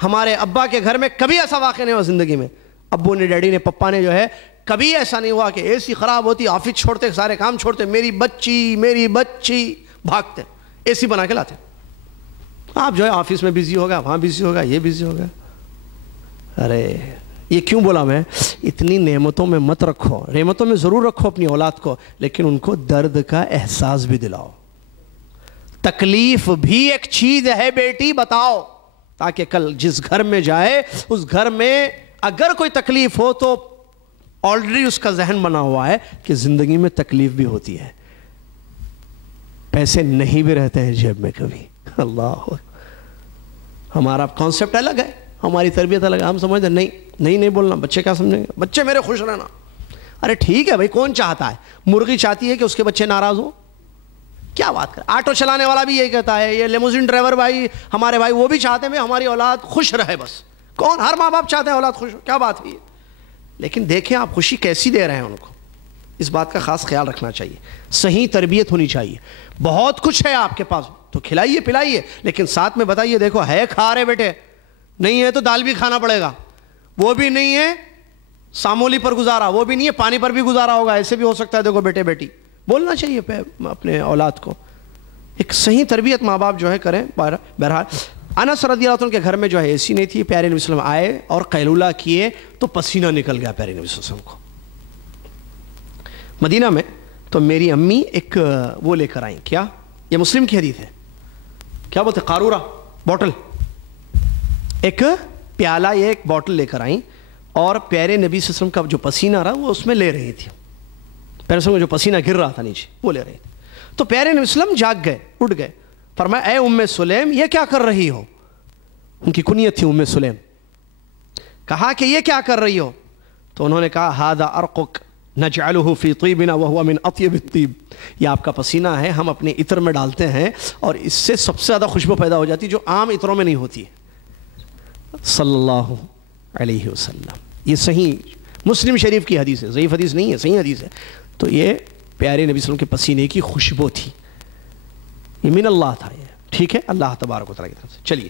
ہمارے ابا کے گھر میں کبھی ایسا واقعہ نہیں ہوا زندگی میں, ابو نے, ڈیڈی نے, پپا نے جو ہے کبھی ایسا نہیں ہوا کہ اے سی خراب ہوتی, آفس چھوڑتے, سارے کام چھوڑتے, میری بچی بھاگتے, اے سی بنا کے لاتے. آپ جو ہے آفس میں بزی ہوگا, وہاں بزی ہوگا, یہ بزی ہوگا. ارے یہ کیوں بولا میں, اتنی نعمتوں میں مت رکھو, نعمتوں میں ضرور رکھو اپنی اولاد کو, لیکن ان کو درد کا احساس بھی دلاؤ. تکلیف بھی ایک چیز ہے بیٹی, بتاؤ, تاکہ کل جس گھر میں جائے اس گھر میں اگر کوئی تکلیف ہو تو آلریڈی اس کا ذہن بنا ہوا ہے کہ زندگی میں تکلیف بھی ہوتی ہے, پیسے نہیں بھی رہتے ہیں جیب میں کبھی. اللہ, ہمارا کانسیپٹ الگ ہے, ہماری تربیت الگ ہے. ہم سمجھتے ہیں نہیں بولنا, بچے کیا سمجھیں گے, بچے میرے خوش رہنا. ارے ٹھیک ہے بھائی, کون چاہتا ہے, مرغی چاہتی ہے کہ اس کے بچے ناراض ہوں, کیا بات کر. آٹو چلانے والا بھی یہی کہتا ہے, یہ لیموزین ڈرائیور بھائی ہمارے بھائی وہ بھی چاہتے ہیں ہماری اولاد خوش رہے. بس کون, ہر ماں باپ چاہتے ہیں اولاد خوش ہو, کیا بات ہے. لیکن دیکھیں آپ خوشی کیسی دے رہے ہیں ان کو, اس بات کا خاص خیال رکھنا چاہیے. صحیح تربیت ہونی چاہیے. بہت کچھ ہے آپ کے پاس تو کھلائیے پلائیے, لیکن ساتھ میں بتائیے, دیکھو ہے کھا رہے بیٹے, نہیں ہے تو دال بھی کھانا پڑے گا, وہ بھی نہیں ہے سامولی پر گزارا, وہ بھی نہیں ہے پانی پر بھی گزارا ہوگا, ایسے بھی ہو سکتا ہے. دیکھو بیٹے بیٹی بولنا چاہیے اپنے اولاد کو. ایک صحیح تربیت ماں باپ جو ہے کریں. بہرحال انس رضی اللہ عنہ کے گھر میں جو ہے اے سی نہیں تھی. پیارے نبی صلی اللہ علیہ وسلم آئے اور قیلولہ کیے تو پسینہ نکل گیا پیارے نبی صلی اللہ علیہ وسلم کو. مدینہ میں تو میری امی ایک وہ لے کر آئیں, کیا, یہ مسلم کی حدیث ہے, کیا بولتے, قارورہ بوٹل, ایک پیالہ یا ایک بوٹل لے کر آئیں, اور پیارے نبی صلی اللہ علیہ وسلم کا جو پسینہ رہا وہ اس میں لے رہی تھی. پیارے وسلم جو پسینہ گر رہا تھا نیچے وہ لے رہی تھی. تو پیارے نبی صلی اللہ علیہ وسلم جاگ گئے, اٹھ گئے, فرمایا اے ام سلیم یہ کیا کر رہی ہو. ان کی کنیت تھی ام سلیم. کہا کہ یہ کیا کر رہی ہو, تو انہوں نے کہا ھذا ارقک نجعلہ فی طیبنا وہو من اطیب الطیب, یہ آپ کا پسینہ ہے, ہم اپنے عطر میں ڈالتے ہیں اور اس سے سب سے زیادہ خوشبو پیدا ہو جاتی جو عام عطروں میں نہیں ہوتی ہے. صلی اللہ علیہ وسلم. یہ صحیح مسلم شریف کی حدیث ہے, ضعیف حدیث نہیں ہے, صحیح حدیث ہے. تو یہ پیارے نبی صلی اللہ علیہ وسلم کے پسینے کی خوشبو تھی, یہ من اللہ تھا, یہ ٹھیک ہے, اللہ تبارک و تعالیٰ کی طرف سے. چلیے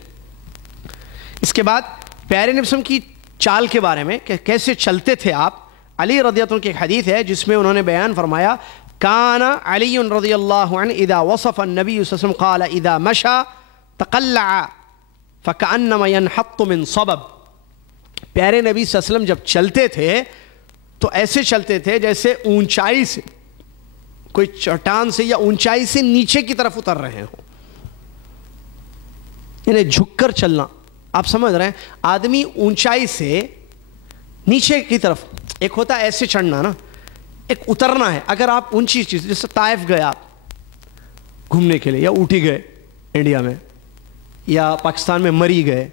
اس کے بعد پیارے نبی صلی اللہ علیہ وسلم کی چال کے بارے میں کہ کیسے چلتے تھے آپ. علی رضی اللہ عنہ کی ایک حدیث ہے جس میں انہوں نے بیان فرمایا, کان علی رضی اللہ عنہ اذا وصف النبی صلی اللہ علیہ وسلم قال اذا مشى تقلع فکأنما ينحط من صبب. پیارے نبی صلی اللہ علیہ وسلم جب چلتے تھے تو ایسے چلتے تھے جیسے اونچائی سے, کوئی چٹان سے یا اونچائی سے نیچے کی طرف اتر رہے ہوں, یعنی جھک کر چلنا. آپ سمجھ رہے ہیں, آدمی اونچائی سے نیچے کی طرف, ایک ہوتا ہے ایسے چڑھنا نا, ایک اترنا ہے. اگر آپ اونچی چیز, جیسے طائف گئے آپ گھومنے کے لیے, یا اوٹی گئے انڈیا میں, یا پاکستان میں مری گئے,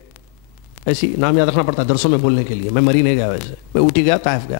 ایسی نام یاد رکھنا پڑتا ہے درسوں میں بولنے کے لیے. میں مری نہیں گیا, ویسے میں اوٹی گیا, طائف گیا.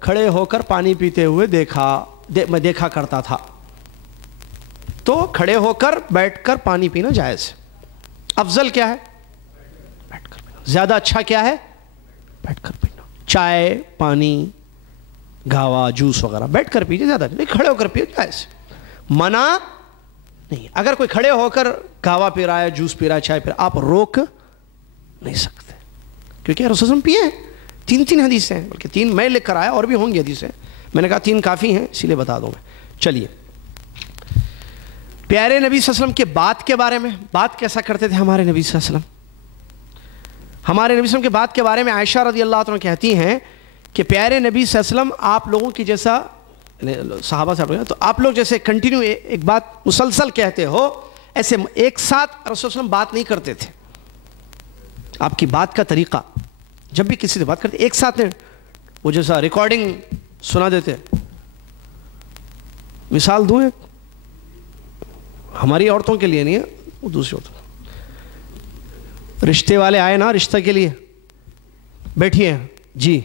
کھڑے ہو کر پانی پیتے ہوئے میں دیکھا کرتا تھا. تو کھڑے ہو کر بیٹھ کر پانی پینا جائز ہے. افضل کیا ہے؟ بیٹھ کر پینا. زیادہ اچھا کیا ہے؟ بیٹھ کر پینا. چائے، پانی، گاوا، جوس وغیرہ بیٹھ کر پیجیے زیادہ، نہیں کھڑے ہو کر پیے جائز. منع نہیں. اگر کوئی کھڑے ہو کر گاوا پی رہا ہے، جوس پی رہا ہے، چائے پی رہا ہے، آپ روک نہیں سکتے، کیونکہ رسول اللہ پیے ہیں. 3 حدیثیں ہیں، بلکہ 3 میں لکھ کر آیا، اور بھی ہوں گی حدیثیں، میں نے کہا 3 کافی ہیں اسی لیے بتا دوں میں. چلیے پیارے نبی صلی اللہ علیہ وسلم کے بات کے بارے میں، بات کیسا کرتے تھے ہمارے نبی صلی اللہ علیہ وسلم؟ ہمارے نبی صلی اللہ علیہ وسلم کے بات کے بارے میں عائشہ رضی اللہ عنہ کہتی ہیں کہ پیارے نبی صلی اللہ علیہ وسلم آپ لوگوں کی جیسا، صحابہ سے تو آپ لوگ جیسے کنٹینیو ایک بات مسلسل کہتے ہو، ایسے ایک ساتھ رسول اللہ علیہ وسلم بات نہیں کرتے تھے. آپ کی بات کا طریقہ، جب بھی کسی سے بات کرتے ایک ساتھ نہیں، وہ جیسا ریکارڈنگ سنا دیتے. مثال دوں ایک، ہماری عورتوں کے لیے نہیں ہے، وہ دوسری عورتوں. رشتے والے آئے نا رشتہ کے لیے، بیٹھیے جی،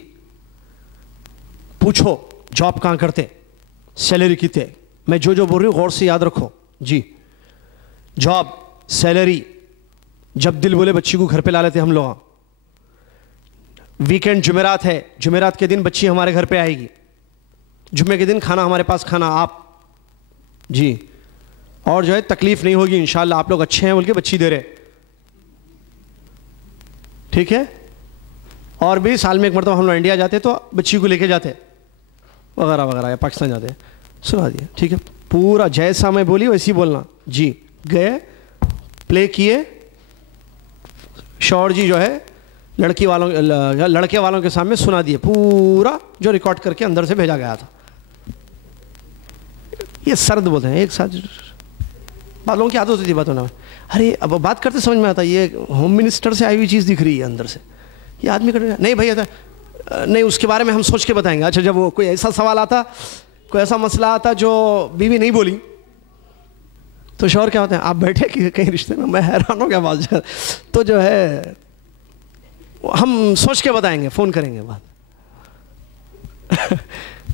پوچھو جاب کہاں کرتے، سیلری کتنے، میں جو بول رہی ہوں غور سے یاد رکھو جی. جاب، سیلری، جب دل بولے بچی کو گھر پہ لا لیتے ہم لوگ. ویکینڈ جمعرات ہے، جمعرات کے دن بچی ہمارے گھر پہ آئے گی، جمعے کے دن کھانا ہمارے پاس کھانا آپ جی. اور جو ہے تکلیف نہیں ہوگی انشاءاللہ، آپ لوگ اچھے ہیں بول کے بچی دے رہے، ٹھیک ہے. اور بھی سال میں ایک مرتبہ ہم لوگ انڈیا جاتے تو بچی کو لے کے جاتے وغیرہ وغیرہ، یا پاکستان جاتے، سنا دیا ٹھیک ہے. پورا جیسا میں بولی ویسے ہی بولنا جی. گئے، پلے کیے، شوہر جی جو ہے لڑکے والوں کے سامنے سنا دیے پورا جو ریکارڈ کر کے اندر سے بھیجا گیا تھا. یہ سرد بولتے ہیں ایک ساتھ، بالوں کی عادت ہوتی تھی باتوں میں. ارے اب بات کرتے سمجھ میں آتا یہ ہوم منسٹر سے آئی ہوئی چیز دکھ رہی ہے اندر سے، یہ آدمی کرے گا نہیں بھائی نہیں، اس کے بارے میں ہم سوچ کے بتائیں گے. اچھا جب وہ کوئی ایسا سوال آتا، کوئی ایسا مسئلہ آتا جو بیوی نہیں بولی تو شوہر کیا ہوتے ہیں، آپ بیٹھے کہ کہیں رشتے میں حیران ہو گیا بات، تو جو ہے ہم سوچ کے بتائیں گے، فون کریں گے بات.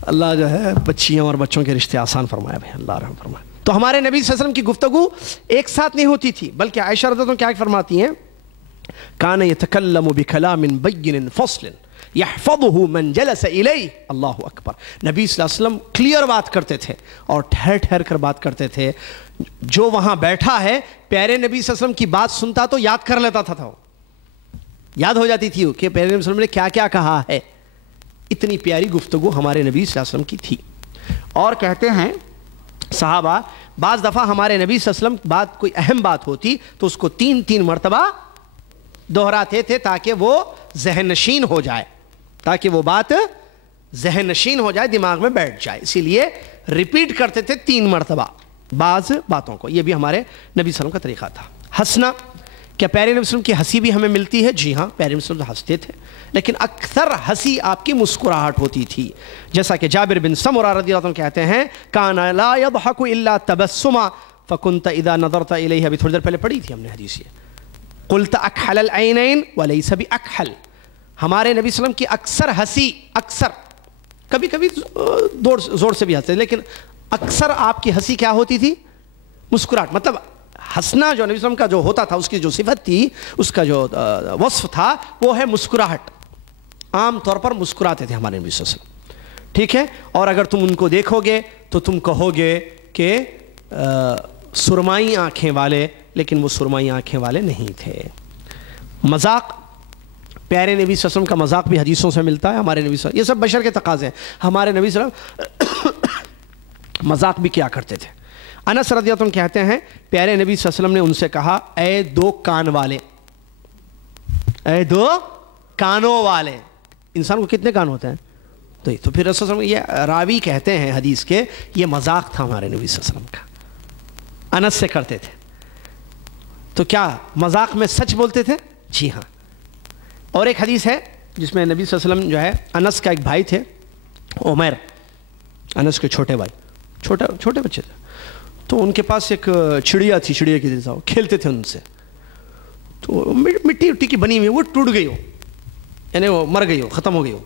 اللہ جو ہے بچیوں اور بچوں کے رشتے آسان فرمایا بھائی، اللہ رحم فرمائے. تو ہمارے نبی صلی اللہ علیہ وسلم کی گفتگو ایک ساتھ نہیں ہوتی تھی، بلکہ عائشہ رضی اللہ عنہا کیا فرماتی ہیں، کان یتکلم بکلام بین فصل یحفظہ من جلس الیہ. اللہ اکبر. نبی صلی اللہ علیہ وسلم کلیئر بات کرتے تھے اور ٹھہر ٹھہر کر بات کرتے تھے. جو وہاں بیٹھا ہے پیارے نبی صلی اللہ علیہ وسلم کی بات سنتا تو یاد کر لیتا تھا، وہ یاد ہو جاتی تھی کہ پیارے نبی صلی اللہ علیہ وسلم نے کیا کیا کہا ہے. اتنی پیاری گفتگو ہمارے نبی صلی اللہ علیہ وسلم کی تھی. اور کہتے ہیں صحابہ بعض دفعہ ہمارے نبی صلی اللہ علیہ وسلم بات کوئی اہم بات ہوتی تو اس کو 3 مرتبہ دہراتے تھے تاکہ وہ ذہن نشین ہو جائے، تاکہ وہ بات ذہن نشین ہو جائے، دماغ میں بیٹھ جائے. اسی لیے ریپیٹ کرتے تھے 3 مرتبہ بعض باتوں کو. یہ بھی ہمارے نبی صلی اللہ علیہ وسلم کا طریقہ تھا. ہنسنا، کیا پیارے نبی صلی اللہ علیہ وسلم کی ہنسی بھی ہمیں ملتی ہے؟ جی ہاں، پیارے نبی صلی اللہ علیہ وسلم ہنستے تھے، لیکن اکثر ہنسی آپ کی مسکراہٹ ہوتی تھی. جیسا کہ جابر بن سمرہ رضی اللہ عنہ کہتے ہیں، کان لا يضحك الا تبسما فكنت اذا نظرت الیہ. ابھی تھوڑی دیر پہلے پڑھی تھی ہم نے حدیث یہ، قلت اکحل العینین وليس باکحل. ہمارے نبی صلی اللہ علیہ وسلم کی اکثر ہنسی، اکثر، کبھی کبھی زور سے بھی ہنستے، لیکن اکثر آپ کی ہنسی کیا ہوتی تھی؟ مسکراہٹ. مطلب ہنسنا جو نبی صلی اللہ علیہ وسلم کا جو ہوتا تھا، اس کی جو صفت تھی، اس کا جو وصف تھا وہ ہے مسکراہٹ. عام طور پر مسکراتے تھے ہمارے نبی صلی اللہ علیہ وسلم، ٹھیک ہے. اور اگر تم ان کو دیکھو گے تو تم کہو گے کہ سرمائی آنکھیں والے، لیکن وہ سرمائی آنکھیں والے نہیں تھے. مذاق، پیارے نبی صلی اللہ علیہ وسلم کا مذاق بھی حدیثوں سے ملتا ہے. ہمارے نبی صلی اللہ علیہ وسلم، یہ سب بشر کے تقاضے ہیں. ہمارے نبی صلی اللہ علیہ وسلم مذاق بھی کیا کرتے تھے. انس رضی اللہ عنہ کہتے ہیں پیارے نبی صلی اللہ علیہ وسلم نے ان سے کہا، اے 2 کان والے، اے 2 کانوں والے. انسان کو کتنے کان ہوتے ہیں؟ تو پھر رسول اللہ یہ راوی کہتے ہیں حدیث کے، یہ مذاق تھا ہمارے نبی صلی اللہ علیہ وسلم کا، انس سے کرتے تھے. تو کیا مذاق میں سچ بولتے تھے؟ جی ہاں. اور ایک حدیث ہے جس میں نبی صلی اللہ علیہ وسلم جو ہے، انس کا ایک بھائی تھے عمیر، انس کے چھوٹے بھائی، چھوٹے بچے تھے. تو ان کے پاس ایک چڑیا تھی، چڑیا کی جیسا، وہ کھیلتے تھے ان سے. تو مٹی کی بنی ہوئی وہ ٹوٹ گئی ہو، یعنی وہ مر گئی ہو، ختم ہو گئی ہو.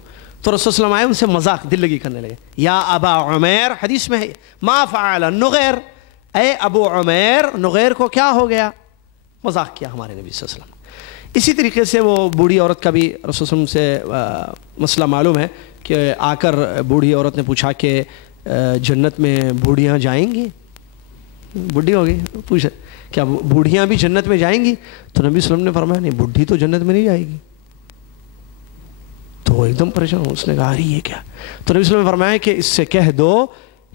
تو رسول صلی اللہ علیہ وسلم آئے، ان سے مذاق دل لگی کرنے لگے. یا ابا عمیر، حدیث میں ہے ما فعل نغیر، اے ابو عمیر نغیر کو کیا ہو گیا؟ مذاق کیا ہمارے نبی صلی اللہ علیہ وسلم. اسی طریقے سے وہ بوڑھی عورت کا بھی رسول صلی اللہ علیہ وسلم سے مسئلہ معلوم ہے کہ آ کر بوڑھی عورت نے پوچھا کہ جنت میں بوڑھیاں جائیں گی؟ بوڑھی ہو گئی، پوچھا کیا بوڑھیاں بھی جنت میں جائیں گی؟ تو نبی صلی اللہ علیہ وسلم نے فرمایا نہیں، بوڑھی تو جنت میں نہیں جائے گی. تو وہ ایک دم پریشان، اس نے کہا ارے یہ کیا؟ تو نبی صلی اللہ علیہ وسلم نے فرمایا کہ اس سے کہہ دو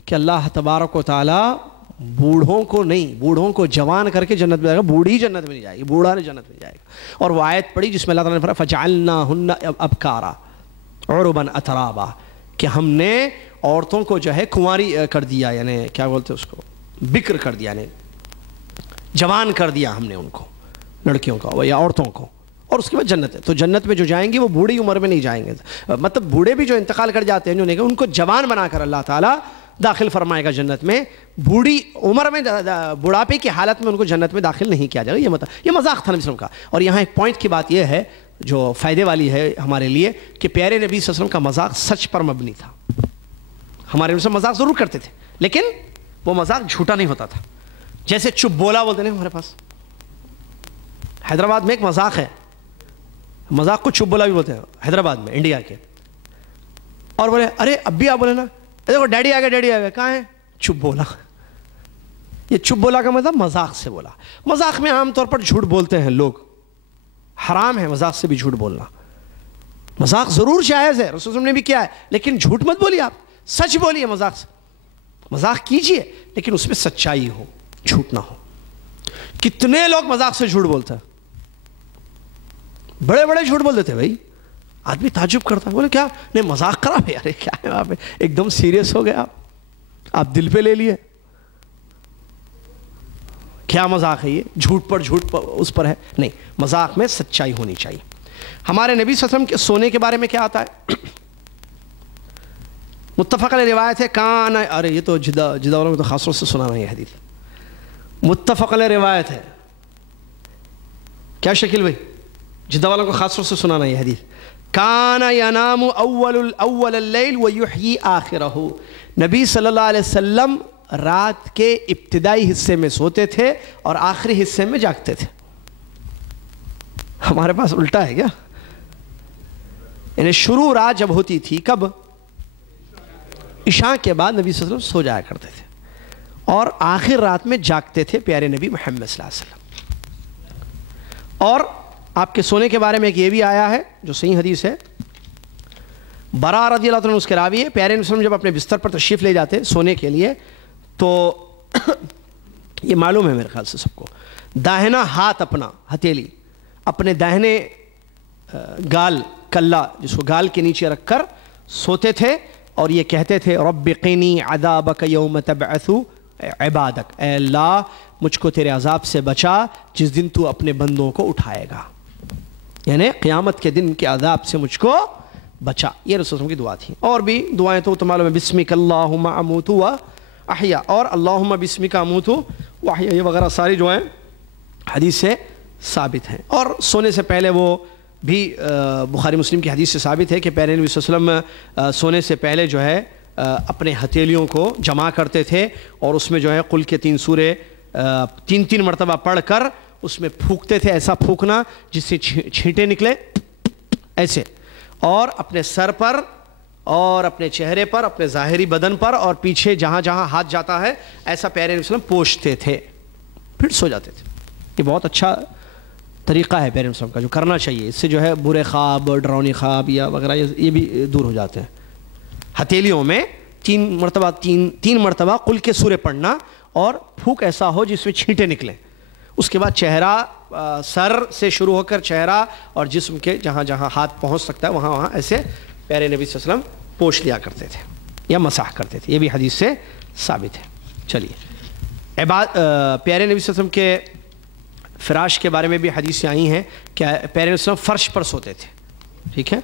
کہ اللہ تبارک و تعالیٰ بوڑھوں کو نہیں، بوڑھوں کو جوان کر کے جنت میں جائے گا، بوڑھی جنت میں نہیں جائے گی، بوڑھا نے جنت میں جائے گا. اور وہ آیت پڑھی جس میں اللہ تعالیٰ نے فرمایا فَجَعَلْنَاهُنَّ أَبْكَارًا عُرُبًا أَتْرَابًا، کہ ہم نے عورتوں کو جو ہے کنواری کر دیا، یعنی کیا بولتے اس کو، بکر کر دیا، یعنی جوان کر دیا ہم نے ان کو، لڑکیوں کو یا عورتوں کو. اور اس کے بعد جنت ہے. تو جنت میں جو جائیں گے وہ بوڑھی عمر میں نہیں جائیں گے، مطلب بوڑھے بھی جو انتقال کر جاتے ہیں جو نہیں، ان کو جوان بنا کر اللہ تعالیٰ داخل فرمائے گا جنت میں. بوڑھی عمر میں، بڑھاپے کی حالت میں ان کو جنت میں داخل نہیں کیا جائے گا. یہ مذاق تھا نبی صلی اللہ علیہ وسلم کا. اور یہاں ایک پوائنٹ کی بات یہ ہے جو فائدے والی ہے ہمارے لیے کہ پیارے نبی صلی اللہ علیہ وسلم کا مذاق سچ پر مبنی تھا. ہمارے نبی صلی اللہ علیہ وسلم مذاق ضرور کرتے تھے لیکن وہ مذاق جھوٹا نہیں ہوتا تھا. جیسے چپ بولا بولتے ہیں ہمارے پاس حیدرآباد میں ایک مذاق ہے، مذاق کو چپ بولا بھی بولتے ہیں حیدرآباد میں، انڈیا کے. اور بولے ارے اب بھی آپ بولے نا، دیکھو ڈیڈی آ گیا، ڈیڈی آ گیا، کہاں ہے؟ چپ بولا. یہ چپ بولا کا مطلب مذاق سے بولا. مذاق میں عام طور پر جھوٹ بولتے ہیں لوگ، حرام ہے مذاق سے بھی جھوٹ بولنا. مذاق ضرور جائز ہے، رسول اللہ نے بھی کیا ہے، لیکن جھوٹ مت بولیے، آپ سچ بولیے. مذاق سے مذاق کیجئے لیکن اس میں سچائی ہو، جھوٹ نہ ہو. کتنے لوگ مذاق سے جھوٹ بولتے ہیں، بڑے بڑے جھوٹ بول دیتے بھائی. آدمی تعجب کرتا ہے، بولے کیا نہیں مذاق کرا ہے، ارے کیا ہے آپ ایک دم سیریس ہو گئے، آپ دل پہ لے لیے. کیا مذاق ہے یہ؟ جھوٹ پر جھوٹ اس پر ہے. نہیں، مذاق میں سچائی ہونی چاہیے. ہمارے نبی صلی اللہ علیہ وسلم کے سونے کے بارے میں کیا آتا ہے؟ متفق علیہ روایت ہے کان، ارے یہ تو جدہ والوں کو تو خاص طور سے سنانا ہے یہ حدیث. متفق علیہ روایت ہے. کیا شکیل بھائی؟ جدہ والوں کو خاص طور سے سنانا یہ حدیث. کان ینام اول اللیل ویحیی آخرہ، نبی صلی اللہ علیہ وسلم رات کے ابتدائی حصے میں سوتے تھے اور آخری حصے میں جاگتے تھے. ہمارے پاس الٹا ہے کیا؟ یعنی شروع رات جب ہوتی تھی کب؟ عشاء کے بعد نبی صلی اللہ علیہ وسلم سو جایا کرتے تھے اور آخر رات میں جاگتے تھے پیارے نبی محمد صلی اللہ علیہ وسلم. اور آپ کے سونے کے بارے میں ایک یہ بھی آیا ہے جو صحیح حدیث ہے، برا رضی اللہ عنہ اس کے راوی ہے. پیارے نبی صلی اللہ علیہ وسلم جب اپنے بستر پر تشریف لے جاتے سونے کے لیے تو یہ معلوم ہے میرے خیال سے سب کو، داہنا ہاتھ اپنا ہتھیلی اپنے داہنے گال کلا جس کو گال کے نیچے رکھ کر سوتے تھے اور یہ کہتے تھے رب قینی عذابک یوم تبعث عبادک، اے اللہ مجھ کو تیرے عذاب سے بچا جس دن تو اپنے بندوں کو اٹھائے گا، یعنی قیامت کے دن کے عذاب سے مجھ کو بچا. یہ رسول اللہ کی دعا تھی. اور بھی دعائیں تو معلوم ہے، بسمک اللہم اموت و احیا اور اللہم بسمک اموت و احیا، یہ وغیرہ ساری دعائیں حدیث سے ثابت ہیں. اور سونے سے پہلے وہ بھی بخاری مسلم کی حدیث سے ثابت ہے کہ پیارے نبی صلی اللہ علیہ وسلم سونے سے پہلے جو ہے اپنے ہتھیلیوں کو جمع کرتے تھے اور اس میں جو ہے قل کے 3 سورے 3 مرتبہ پڑھ کر اس میں پھونکتے تھے، ایسا پھونکنا جس سے چھینٹے نکلے ایسے، اور اپنے سر پر اور اپنے چہرے پر، اپنے ظاہری بدن پر اور پیچھے جہاں جہاں ہاتھ جاتا ہے ایسا پیارے نبی صلی اللہ علیہ وسلم پوچھتے تھے، پھر سو جاتے تھے. یہ بہت اچھا طریقہ ہے پیارے نبی صلی اللہ علیہ وسلم کا جو کرنا چاہیے. اس سے جو ہے برے خواب، ڈراؤنی خواب یا وغیرہ یہ بھی دور ہو جاتے ہیں. ہتھیلیوں میں 3 مرتبہ قل کے سورے پڑھنا اور پھونک ایسا ہو جس میں چھینٹے نکلیں. اس کے بعد چہرہ، سر سے شروع ہو کر چہرہ اور جسم کے جہاں جہاں ہاتھ پہنچ سکتا ہے وہاں وہاں ایسے پیارے نبی صلی اللہ علیہ وسلم پوچھ لیا کرتے تھے یا مسح کرتے تھے. یہ بھی حدیث سے ثابت ہے. چلیے، پیارے نبی صلی اللہ علیہ وسلم کے فراش کے بارے میں بھی حدیثیں آئی ہیں کہ پیارے نبی صلی اللہ علیہ وسلم فرش پر سوتے تھے. ٹھیک ہے،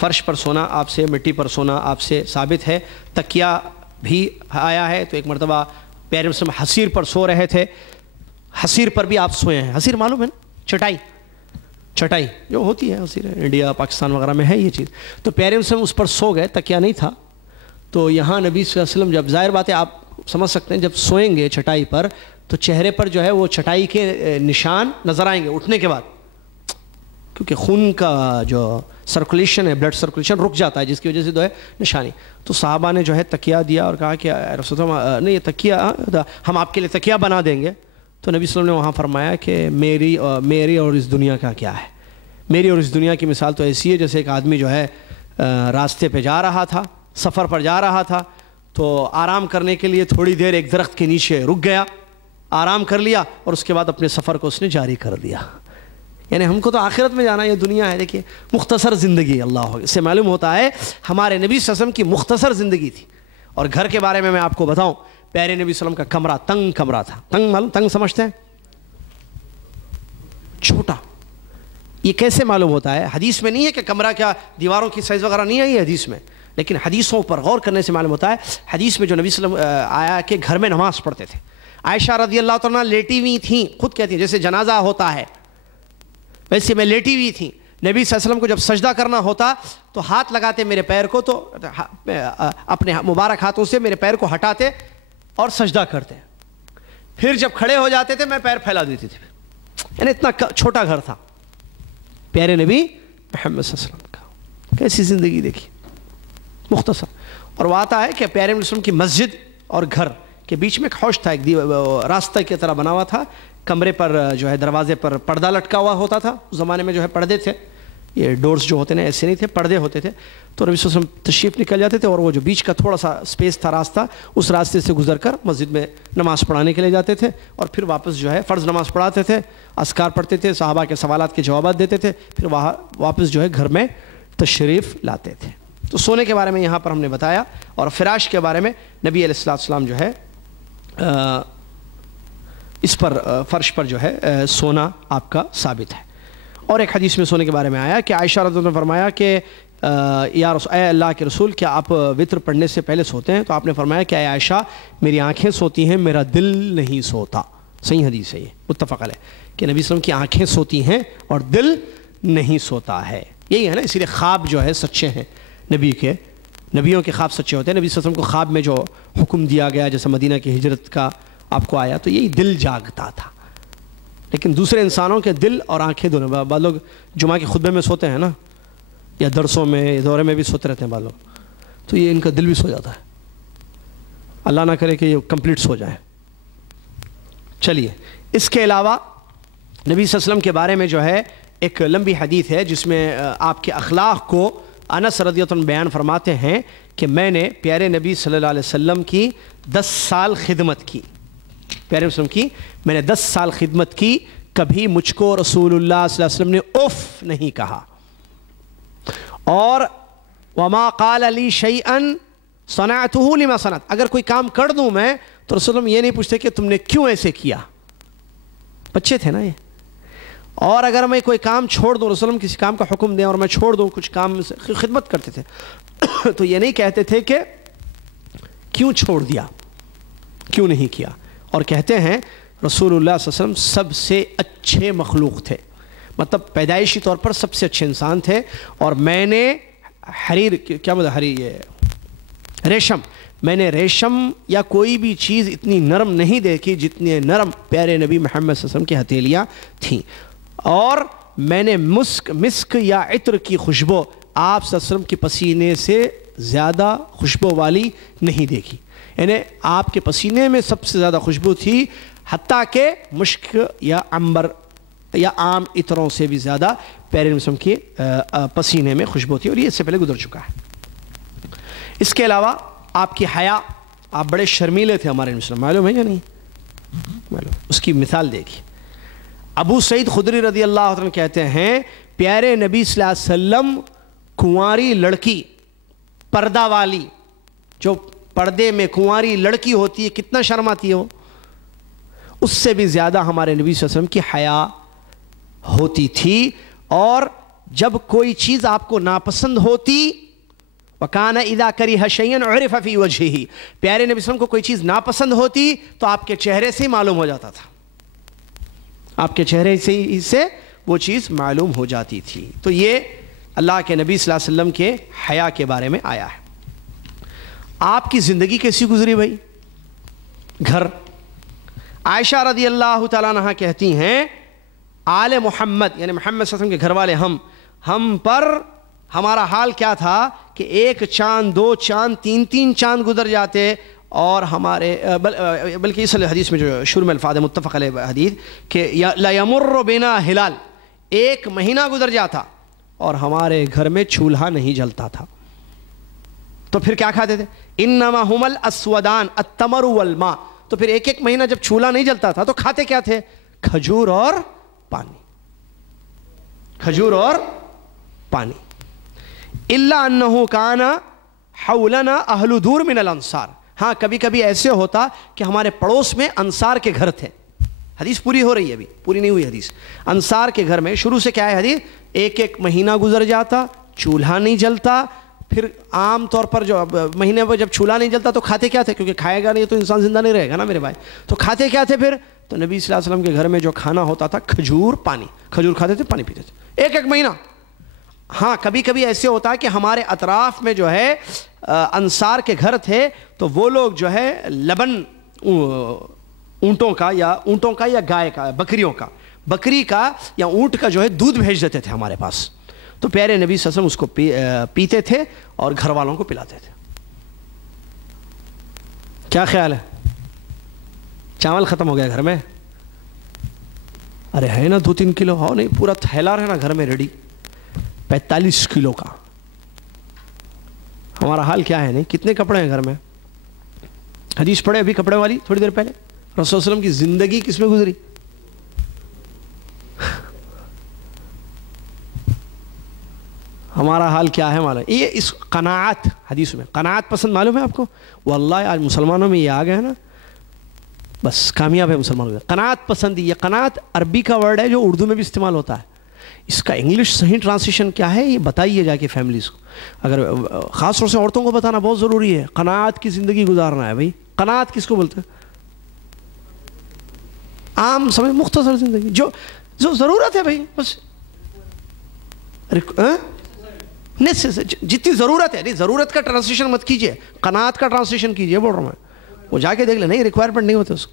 فرش پر سونا آپ سے، مٹی پر سونا آپ سے ثابت ہے. تکیہ بھی آیا ہے، تو ایک مرتبہ پیارے نبی صلی اللہ علیہ وسلم حصیر پر سو رہے تھے. حصیر پر بھی آپ سوئے ہیں. حصیر معلوم ہے نا، چٹائی. چٹائی جو ہوتی ہے اسی انڈیا پاکستان وغیرہ میں ہے یہ چیز. تو پیارے وسلم اس پر سو گئے, تکیہ نہیں تھا. تو یہاں نبی صلی اللہ علیہ وسلم جب, ظاہر بات ہے آپ سمجھ سکتے ہیں, جب سوئیں گے چٹائی پر تو چہرے پر جو ہے وہ چٹائی کے نشان نظر آئیں گے اٹھنے کے بعد, کیونکہ خون کا جو سرکولیشن ہے, بلڈ سرکولیشن رک جاتا ہے, جس کی وجہ سے جو ہے نشانی. تو صحابہ نے جو ہے تکیہ دیا اور کہا کہ رسول اللہ نہیں, یہ تکیہ ہم آپ کے لیے تکیہ بنا دیں گے. تو نبی صلی اللہ علیہ وسلم نے وہاں فرمایا کہ میری اور اس دنیا کا کیا ہے. میری اور اس دنیا کی مثال تو ایسی ہے جیسے ایک آدمی جو ہے راستے پہ جا رہا تھا, سفر پر جا رہا تھا, تو آرام کرنے کے لیے تھوڑی دیر ایک درخت کے نیچے رک گیا, آرام کر لیا, اور اس کے بعد اپنے سفر کو اس نے جاری کر دیا. یعنی ہم کو تو آخرت میں جانا, یہ دنیا ہے دیکھیے مختصر زندگی. اللہ اس سے معلوم ہوتا ہے ہمارے نبی صلی اللہ علیہ وسلم کی مختصر زندگی تھی. اور گھر کے بارے میں آپ کو بتاؤں, پیارے نبی صلی اللہ علیہ وسلم کا کمرہ تنگ کمرہ تھا. تنگ معلوم, تنگ سمجھتے ہیں, چھوٹا. یہ کیسے معلوم ہوتا ہے؟ حدیث میں نہیں ہے کہ کمرہ کیا دیواروں کی سائز وغیرہ نہیں آئی ہے حدیث میں, لیکن حدیثوں پر غور کرنے سے معلوم ہوتا ہے. حدیث میں جو نبی صلی اللہ علیہ وسلم آیا کہ گھر میں نماز پڑھتے تھے. عائشہ رضی اللہ تعالیٰ لیٹی ہوئی تھیں, خود کہتی ہیں جیسے جنازہ ہوتا ہے ویسے میں لیٹی ہوئی تھی. نبی صلی اللہ علیہ وسلم کو جب سجدہ کرنا ہوتا تو ہاتھ لگاتے میرے پیر کو, تو اپنے مبارک ہاتھوں سے میرے پیر کو ہٹاتے اور سجدہ کرتے. پھر جب کھڑے ہو جاتے تھے میں پیر پھیلا دیتی تھی. یعنی اتنا چھوٹا گھر تھا پیارے نبی محمد صلی اللہ علیہ وسلم کا. کیسی زندگی دیکھی, مختصر. اور وہ آتا ہے کہ پیارے نبی صلی اللہ علیہ وسلم کی مسجد اور گھر کے بیچ میں ایک حوش تھا, ایک راستہ کی طرح بنا ہوا تھا. کمرے پر جو ہے دروازے پر پردہ لٹکا ہوا ہوتا تھا. اس زمانے میں جو ہے پردے تھے, یہ ڈورز جو ہوتے ہیں ایسے نہیں تھے, پردے ہوتے تھے. تو نبی صلی اللہ علیہ وسلم تشریف نکل جاتے تھے اور وہ جو بیچ کا تھوڑا سا سپیس تھا راستہ, اس راستے سے گزر کر مسجد میں نماز پڑھانے کے لیے جاتے تھے, اور پھر واپس جو ہے فرض نماز پڑھاتے تھے, اذکار پڑھتے تھے, صحابہ کے سوالات کے جوابات دیتے تھے, پھر وہاں واپس جو ہے گھر میں تشریف لاتے تھے. تو سونے کے بارے میں یہاں پر ہم نے بتایا, اور فراش کے بارے میں نبی علیہ السلام جو ہے اس پر فرش پر جو ہے سونا آپ کا ثابت ہے. اور ایک حدیث میں سونے کے بارے میں آیا کہ عائشہ رضی اللہ عنہا نے فرمایا کہ اے اللہ کے رسول کیا آپ وتر پڑھنے سے پہلے سوتے ہیں؟ تو آپ نے فرمایا کہ اے عائشہ میری آنکھیں سوتی ہیں, میرا دل نہیں سوتا. صحیح حدیث ہے یہ, متفق علیہ, کہ نبی صلی اللہ علیہ وسلم کی آنکھیں سوتی ہیں اور دل نہیں سوتا ہے. یہی ہے نا, اسی لیے خواب جو ہے سچے ہیں نبیوں کے خواب سچے ہوتے ہیں. نبی صلی اللہ علیہ وسلم کو خواب میں جو حکم دیا گیا جیسے مدینہ کی ہجرت کا آپ کو آیا, تو یہی دل جاگتا تھا. لیکن دوسرے انسانوں کے دل اور آنکھیں دونوں, بعض لوگ جمعہ کے خطبے میں سوتے ہیں نا, یا درسوں میں دورے میں بھی سوتے رہتے ہیں بعض لوگ, تو یہ ان کا دل بھی سو جاتا ہے. اللہ نہ کرے کہ یہ کمپلیٹ سو جائے. چلیے, اس کے علاوہ نبی صلی اللہ علیہ وسلم کے بارے میں جو ہے ایک لمبی حدیث ہے جس میں آپ کے اخلاق کو انس رضی اللہ عنہ بیان فرماتے ہیں کہ میں نے پیارے نبی صلی اللہ علیہ وسلم کی 10 سال خدمت کی. پیارے وسلم کی میں نے 10 سال خدمت کی, کبھی مجھ کو رسول اللہ صلی اللہ علیہ وسلم نے اف نہیں کہا. اور وما قال لی شیئا صنعته لما صنعت, اگر کوئی کام کر دوں میں تو رسول اللہ یہ نہیں پوچھتے کہ تم نے کیوں ایسے کیا. بچے تھے نا یہ. اور اگر میں کوئی کام چھوڑ دوں, رسول اللہ کسی کام کا حکم دیں اور میں چھوڑ دوں, کچھ کام سے خدمت کرتے تھے, تو یہ نہیں کہتے تھے کہ کیوں چھوڑ دیا, کیوں نہیں کیا. اور کہتے ہیں رسول اللہ صلی اللہ علیہ وسلم سب سے اچھے مخلوق تھے, مطلب پیدائشی طور پر سب سے اچھے انسان تھے. اور میں نے حریر, کیا مطلب حریر, ریشم, میں نے ریشم یا کوئی بھی چیز اتنی نرم نہیں دیکھی جتنی نرم پیارے نبی محمد صلی اللہ علیہ وسلم کی ہتھیلیاں تھیں. اور میں نے مسک یا عطر کی خوشبو آپ صلی اللہ علیہ وسلم کے پسینے سے زیادہ خوشبو والی نہیں دیکھی. یعنی آپ کے پسینے میں سب سے زیادہ خوشبو تھی, حتیٰ کہ مشک یا عنبر یا عام عطروں سے بھی زیادہ پیارے نبی صلی اللہ علیہ وسلم کے پسینے میں خوشبو تھی. اور یہ اس سے پہلے گزر چکا ہے. اس کے علاوہ آپ کی حیا, آپ بڑے شرمیلے تھے ہمارے نبی صلی اللہ علیہ وسلم, معلوم ہے یا نہیں معلوم؟ اس کی مثال دیکھیے. ابو سعید خدری رضی اللہ عنہ کہتے ہیں پیارے نبی صلی اللہ علیہ وسلم کنواری لڑکی, پردہ والی, جو پردے میں کنواری لڑکی ہوتی ہے کتنا شرم آتی ہے وہ, اس سے بھی زیادہ ہمارے نبی صلی اللہ علیہ وسلم کی حیا ہوتی تھی. اور جب کوئی چیز آپ کو ناپسند ہوتی, وَكَانَ إِذَا كَرِهَ شَيْئًا عُرِفَ فِي وَجْهِهِ, پیارے نبی صلی اللہ علیہ وسلم کو کوئی چیز ناپسند ہوتی تو آپ کے چہرے سے معلوم ہو جاتا تھا, آپ کے چہرے سے وہ چیز معلوم ہو جاتی تھی. تو یہ اللہ کے نبی صلی اللہ علیہ وسلم کے حیا کے بارے میں آیا ہے. آپ کی زندگی کیسی گزری بھائی؟ گھر. عائشہ رضی اللہ تعالیٰ عنہ کہتی ہیں آل محمد یعنی محمد صلی اللہ علیہ وسلم کے گھر والے ہم پر ہمارا حال کیا تھا کہ ایک چاند، دو چاند، تین چاند گزر جاتے، اور ہمارے بلکہ اس حدیث میں جو شروع میں الفاظ متفق علیہ حدیث کہ لا یمر بنا ہلال، ایک مہینہ گزر جاتا اور ہمارے گھر میں چولہا نہیں جلتا تھا. تو پھر کیا کھاتے تھے؟ انما ہم الاسودان التمر والماء. تو پھر ایک مہینہ جب چولہا نہیں جلتا تھا تو کھاتے کیا تھے؟ کھجور اور پانی. کھجور اور پانی. الا انہ کان حولنا اہل دور من الانصار. ہاں کبھی کبھی ایسے ہوتا کہ ہمارے پڑوس میں انصار کے گھر تھے. حدیث پوری ہو رہی ہے، ابھی پوری نہیں ہوئی حدیث. انصار کے گھر میں شروع سے کیا ہے حدیث؟ ایک مہینہ گزر جاتا، چولہا نہیں جلتا. پھر عام طور پر جو مہینے میں جب چولہا نہیں جلتا تو کھاتے کیا تھے؟ کیونکہ کھائے گا نہیں تو انسان زندہ نہیں رہے گا نا میرے بھائی. تو کھاتے کیا تھے پھر؟ تو نبی صلی اللہ علیہ وسلم کے گھر میں جو کھانا ہوتا تھا کھجور پانی. کھجور کھاتے تھے، پانی پیتے تھے ایک مہینہ. ہاں کبھی کبھی ایسے ہوتا ہے کہ ہمارے اطراف میں جو ہے انصار کے گھر تھے تو وہ لوگ جو ہے لبن اونٹوں کا یا گائے کا، بکری کا یا اونٹ کا جو ہے دودھ بھیج دیتے تھے ہمارے پاس. تو پیارے نبی صلی اللہ علیہ وسلم اس کو پیتے تھے اور گھر والوں کو پلاتے تھے. کیا خیال ہے؟ چاول ختم ہو گیا گھر میں؟ ارے ہے نا 2-3 کلو. ہو نہیں، پورا تھیلا رہنا گھر میں ریڈی 45 کلو کا. ہمارا حال کیا ہے؟ نہیں کتنے کپڑے ہیں گھر میں؟ حدیث پڑھے ابھی کپڑے والی تھوڑی دیر پہلے. رسول صلی اللہ علیہ وسلم کی زندگی کس میں گزری؟ ہمارا حال کیا ہے معلوم؟ یہ اس قناعت، حدیث میں قناعت پسند معلوم ہے آپ کو؟ واللہ آج مسلمانوں میں یہ آ گیا ہے نا، بس کامیاب ہے مسلمانوں میں. قناعت پسندی، یہ قناعت عربی کا ورڈ ہے جو اردو میں بھی استعمال ہوتا ہے. اس کا انگلش صحیح ٹرانسلیشن کیا ہے یہ بتائیے جا کے فیملیز کو. اگر خاص طور سے عورتوں کو بتانا بہت ضروری ہے. قناعت کی زندگی گزارنا ہے بھائی. قناعت کس کو بولتے ہیں؟ عام سمجھ، مختصر زندگی جو ضرورت ہے بھائی، بس جتنی ضرورت ہے. نہیں ضرورت کا ٹرانسلیشن مت کیجئے، قناعت کا ٹرانسلیشن کیجئے بول رہا ہوں میں. وہ جا کے دیکھ لیں، نہیں ریکوائرمنٹ نہیں ہوتے اس کو.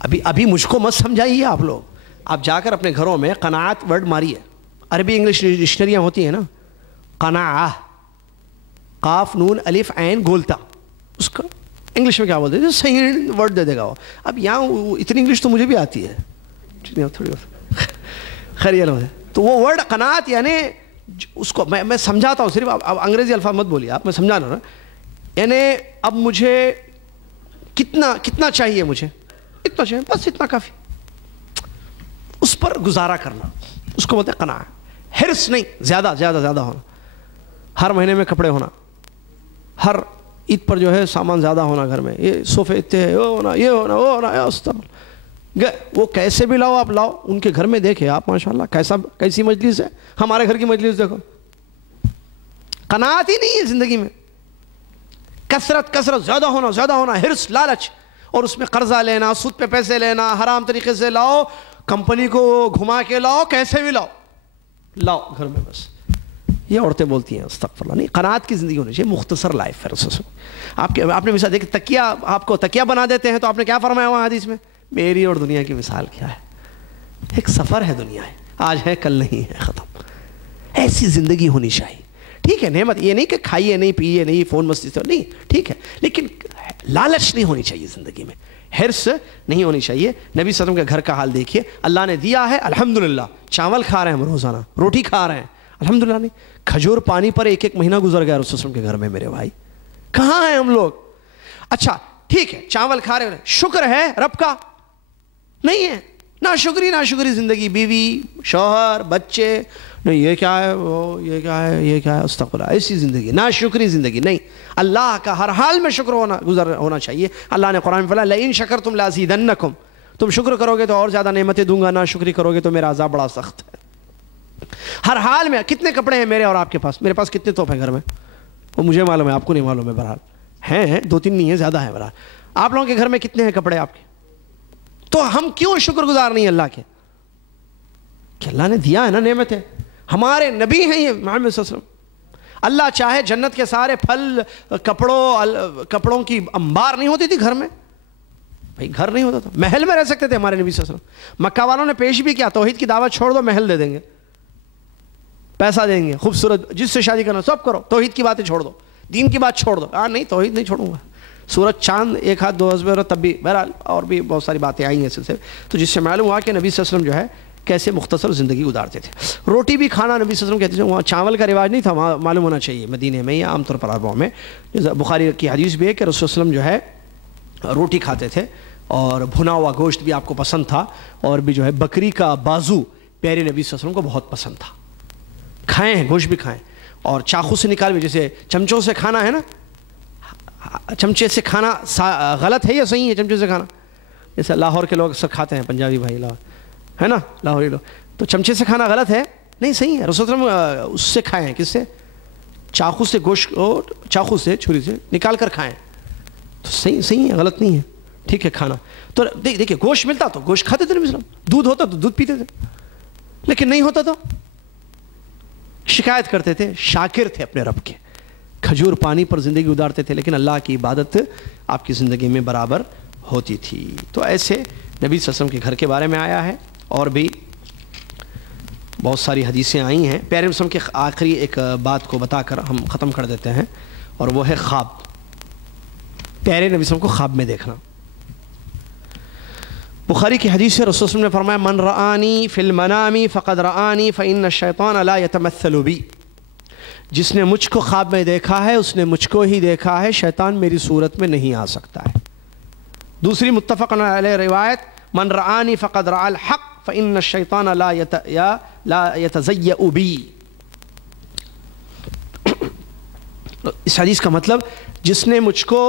ابھی مجھ کو مت سمجھائیے آپ لوگ. آپ جا کر اپنے گھروں میں قناعت ورڈ ماریے. عربی انگلش ڈکشنریاں ہوتی ہیں نا، قناعہ قاف نون الف عین گولتا، اس کا انگلش میں کیا بولتے ہیں؟ صحیح ورڈ دے دے گا وہ. اب یہاں اتنی انگلش تو مجھے بھی آتی ہے تھوڑی خیریت ہے. تو وہ ورڈ قناعت یعنی اس کو میں سمجھاتا ہوں صرف. اب انگریزی الفاظ مت بولیے آپ، میں سمجھا رہا ہوں. یعنی اب مجھے کتنا چاہیے، مجھے اتنا چاہیے، بس اتنا کافی. اس پر گزارا کرنا، اس کو بولتے ہیں قناعت. حرص نہیں، زیادہ ہونا. ہر مہینے میں کپڑے ہونا، ہر عید پر جو ہے سامان زیادہ ہونا گھر میں. یہ صوفے اتنے ہیں، یہ ہونا وہ ہونا. وہ کیسے بھی لاؤ آپ لاؤ. ان کے گھر میں دیکھے آپ ماشاءاللہ کیسی مجلس ہے. ہمارے گھر کی مجلس دیکھو. قناعت ہی نہیں ہے زندگی میں. کثرت زیادہ ہونا، حرص، لالچ، اور اس میں قرضہ لینا، سود پہ پیسے لینا، حرام طریقے سے لاؤ، کمپنی کو گھما کے لاؤ، کیسے بھی لاؤ گھر میں. بس یہ عورتیں بولتی ہیں استغفر اللہ. نہیں، قناعت کی زندگی ہونی چاہیے، مختصر لائف ہے. آپ نے مثال دیکھی، تکیہ آپ کو تکیہ بنا دیتے ہیں تو آپ نے کیا فرمایا وہاں حدیث میں؟ میری اور دنیا کی مثال کیا ہے؟ ایک سفر ہے، دنیا ہے، آج ہے کل نہیں ہے، ختم. ایسی زندگی ہونی چاہیے. ٹھیک ہے نعمت، یہ نہیں کہ کھائیے نہیں، پیئے نہیں، فون مستی سے نہیں، ٹھیک ہے، لیکن لالچ نہیں ہونی چاہیے زندگی میں، حرص نہیں ہونی چاہیے. نبی صلی اللہ علیہ وسلم کے گھر کا حال دیکھیے. اللہ نے دیا ہے الحمدللہ، چاول کھا رہے ہیں ہم روزانہ، روٹی کھا رہے ہیں الحمدللہ. نہیں، کھجور پانی پر ایک مہینہ گزر گیا رسول وسلم کے گھر میں. میرے بھائی کہاں ہیں ہم لوگ؟ اچھا ٹھیک ہے، چاول کھا رہے ہیں، شکر ہے رب کا؟ نہیں ہے. ناشکری زندگی، بیوی، شوہر، بچے، نہیں یہ کیا ہے، وہ یہ کیا ہے، استغفر اللہ. ایسی زندگی ناشکری زندگی نہیں. اللہ کا ہر حال میں شکر ہونا چاہیے. اللہ نے قرآن میں فرمایا لئن شکرتم لازیدنکم، تم شکر کرو گے تو اور زیادہ نعمتیں دوں گا، ناشکری کرو گے تو میرا عذاب بڑا سخت ہے. ہر حال میں. کتنے کپڑے ہیں میرے اور آپ کے پاس؟ میرے پاس کتنے توپ ہیں گھر میں؟ وہ مجھے معلوم ہے، آپ کو نہیں معلوم ہے. بہرحال ہیں 2-3 نہیں ہیں، زیادہ ہیں. بہرحال آپ لوگوں کے گھر میں کتنے ہیں کپڑے آپ کے؟ تو ہم کیوں شکر گزار نہیں اللہ کے کہ اللہ نے دیا ہے نا نعمتیں. ہمارے نبی ہیں یہ محمد صلی اللہ علیہ وسلم. اللہ چاہے جنت کے سارے پھل کپڑوں کی انبار نہیں ہوتی تھی گھر میں. بھائی گھر نہیں ہوتا تھا, محل میں رہ سکتے تھے ہمارے نبی صلی اللہ علیہ وسلم. مکہ والوں نے پیش بھی کیا, توحید کی دعوت چھوڑ دو محل دے دیں گے, پیسہ دیں گے, خوبصورت جس سے شادی کرنا سب کرو, توحید کی باتیں چھوڑ دو, دین کی بات چھوڑ دو. نہیں توحید نہیں چھوڑوں گا. سورج چاند ایک ہاتھ دو حسب تب بھی بہرحال اور بھی بہت ساری باتیں آئی ہیں سلسلے. تو جس سے معلوم ہوا کہ نبی صلی اللہ علیہ وسلم جو ہے کیسے مختصر زندگی گزارتے تھے. روٹی بھی کھانا نبی صلی اللہ علیہ وسلم کہتے تھے, وہاں چاول کا رواج نہیں تھا, معلوم ہونا چاہیے مدینے میں یا عام طور پر عربوں میں. بخاری کی حدیث بھی ہے کہ رسول صلی اللہ علیہ وسلم جو ہے روٹی کھاتے تھے اور بھنا ہوا گوشت بھی آپ کو پسند تھا, اور بھی جو ہے بکری کا بازو پیارے نبی صلی اللہ علیہ وسلم کو بہت پسند تھا. کھائیں ہیں, گوشت بھی کھائیں, اور چاقو سے نکال بھی, جیسے چمچوں سے کھانا ہے نا, چمچے سے کھانا غلط ہے یا صحیح ہے چمچے سے کھانا؟ جیسے لاہور کے لوگ اکثر کھاتے ہیں, پنجابی بھائی ہے نا لاہوری لوگ, تو چمچے سے کھانا غلط ہے نہیں, صحیح ہے. رسول صلی اللہ علیہ وسلم اس سے کھائیں ہیں, کس سے؟ چاقو سے, گوشت کو چاقو سے چھری سے نکال کر کھائیں, تو صحیح ہے, غلط نہیں ہے, ٹھیک ہے کھانا. تو دیکھیے گوشت ملتا تو گوشت کھاتے تھے نبی صلی اللہ علیہ وسلم, دودھ ہوتا تو دودھ پیتے تھے, لیکن نہیں ہوتا تو شکایت کرتے تھے. شاکر تھے اپنے رب کے, کھجور پانی پر زندگی گزارتے تھے, لیکن اللہ کی عبادت آپ کی زندگی میں برابر ہوتی تھی. تو ایسے نبی صلی اللہ علیہ وسلم کے گھر کے بارے میں آیا ہے, اور بھی بہت ساری حدیثیں آئی ہیں. پیارے نبی صلی اللہ علیہ وسلم کے آخری ایک بات کو بتا کر ہم ختم کر دیتے ہیں, اور وہ ہے خواب. پیارے نبی صلی اللہ علیہ وسلم کو خواب میں دیکھنا. بخاری کی حدیث سے رسول صلی اللہ علیہ وسلم نے فرمایا, من رآنی فی المنام فقد رآنی فإن الشیطان لا یتمثل بی. جس نے مجھ کو خواب میں دیکھا ہے اس نے مجھ کو ہی دیکھا ہے, شیطان میری صورت میں نہیں آ سکتا ہے. دوسری متفق علیہ روایت, من رآنی فقد رأى الحق فإن الشیطان لا یتزیأ بی. اس حدیث کا مطلب جس نے مجھ کو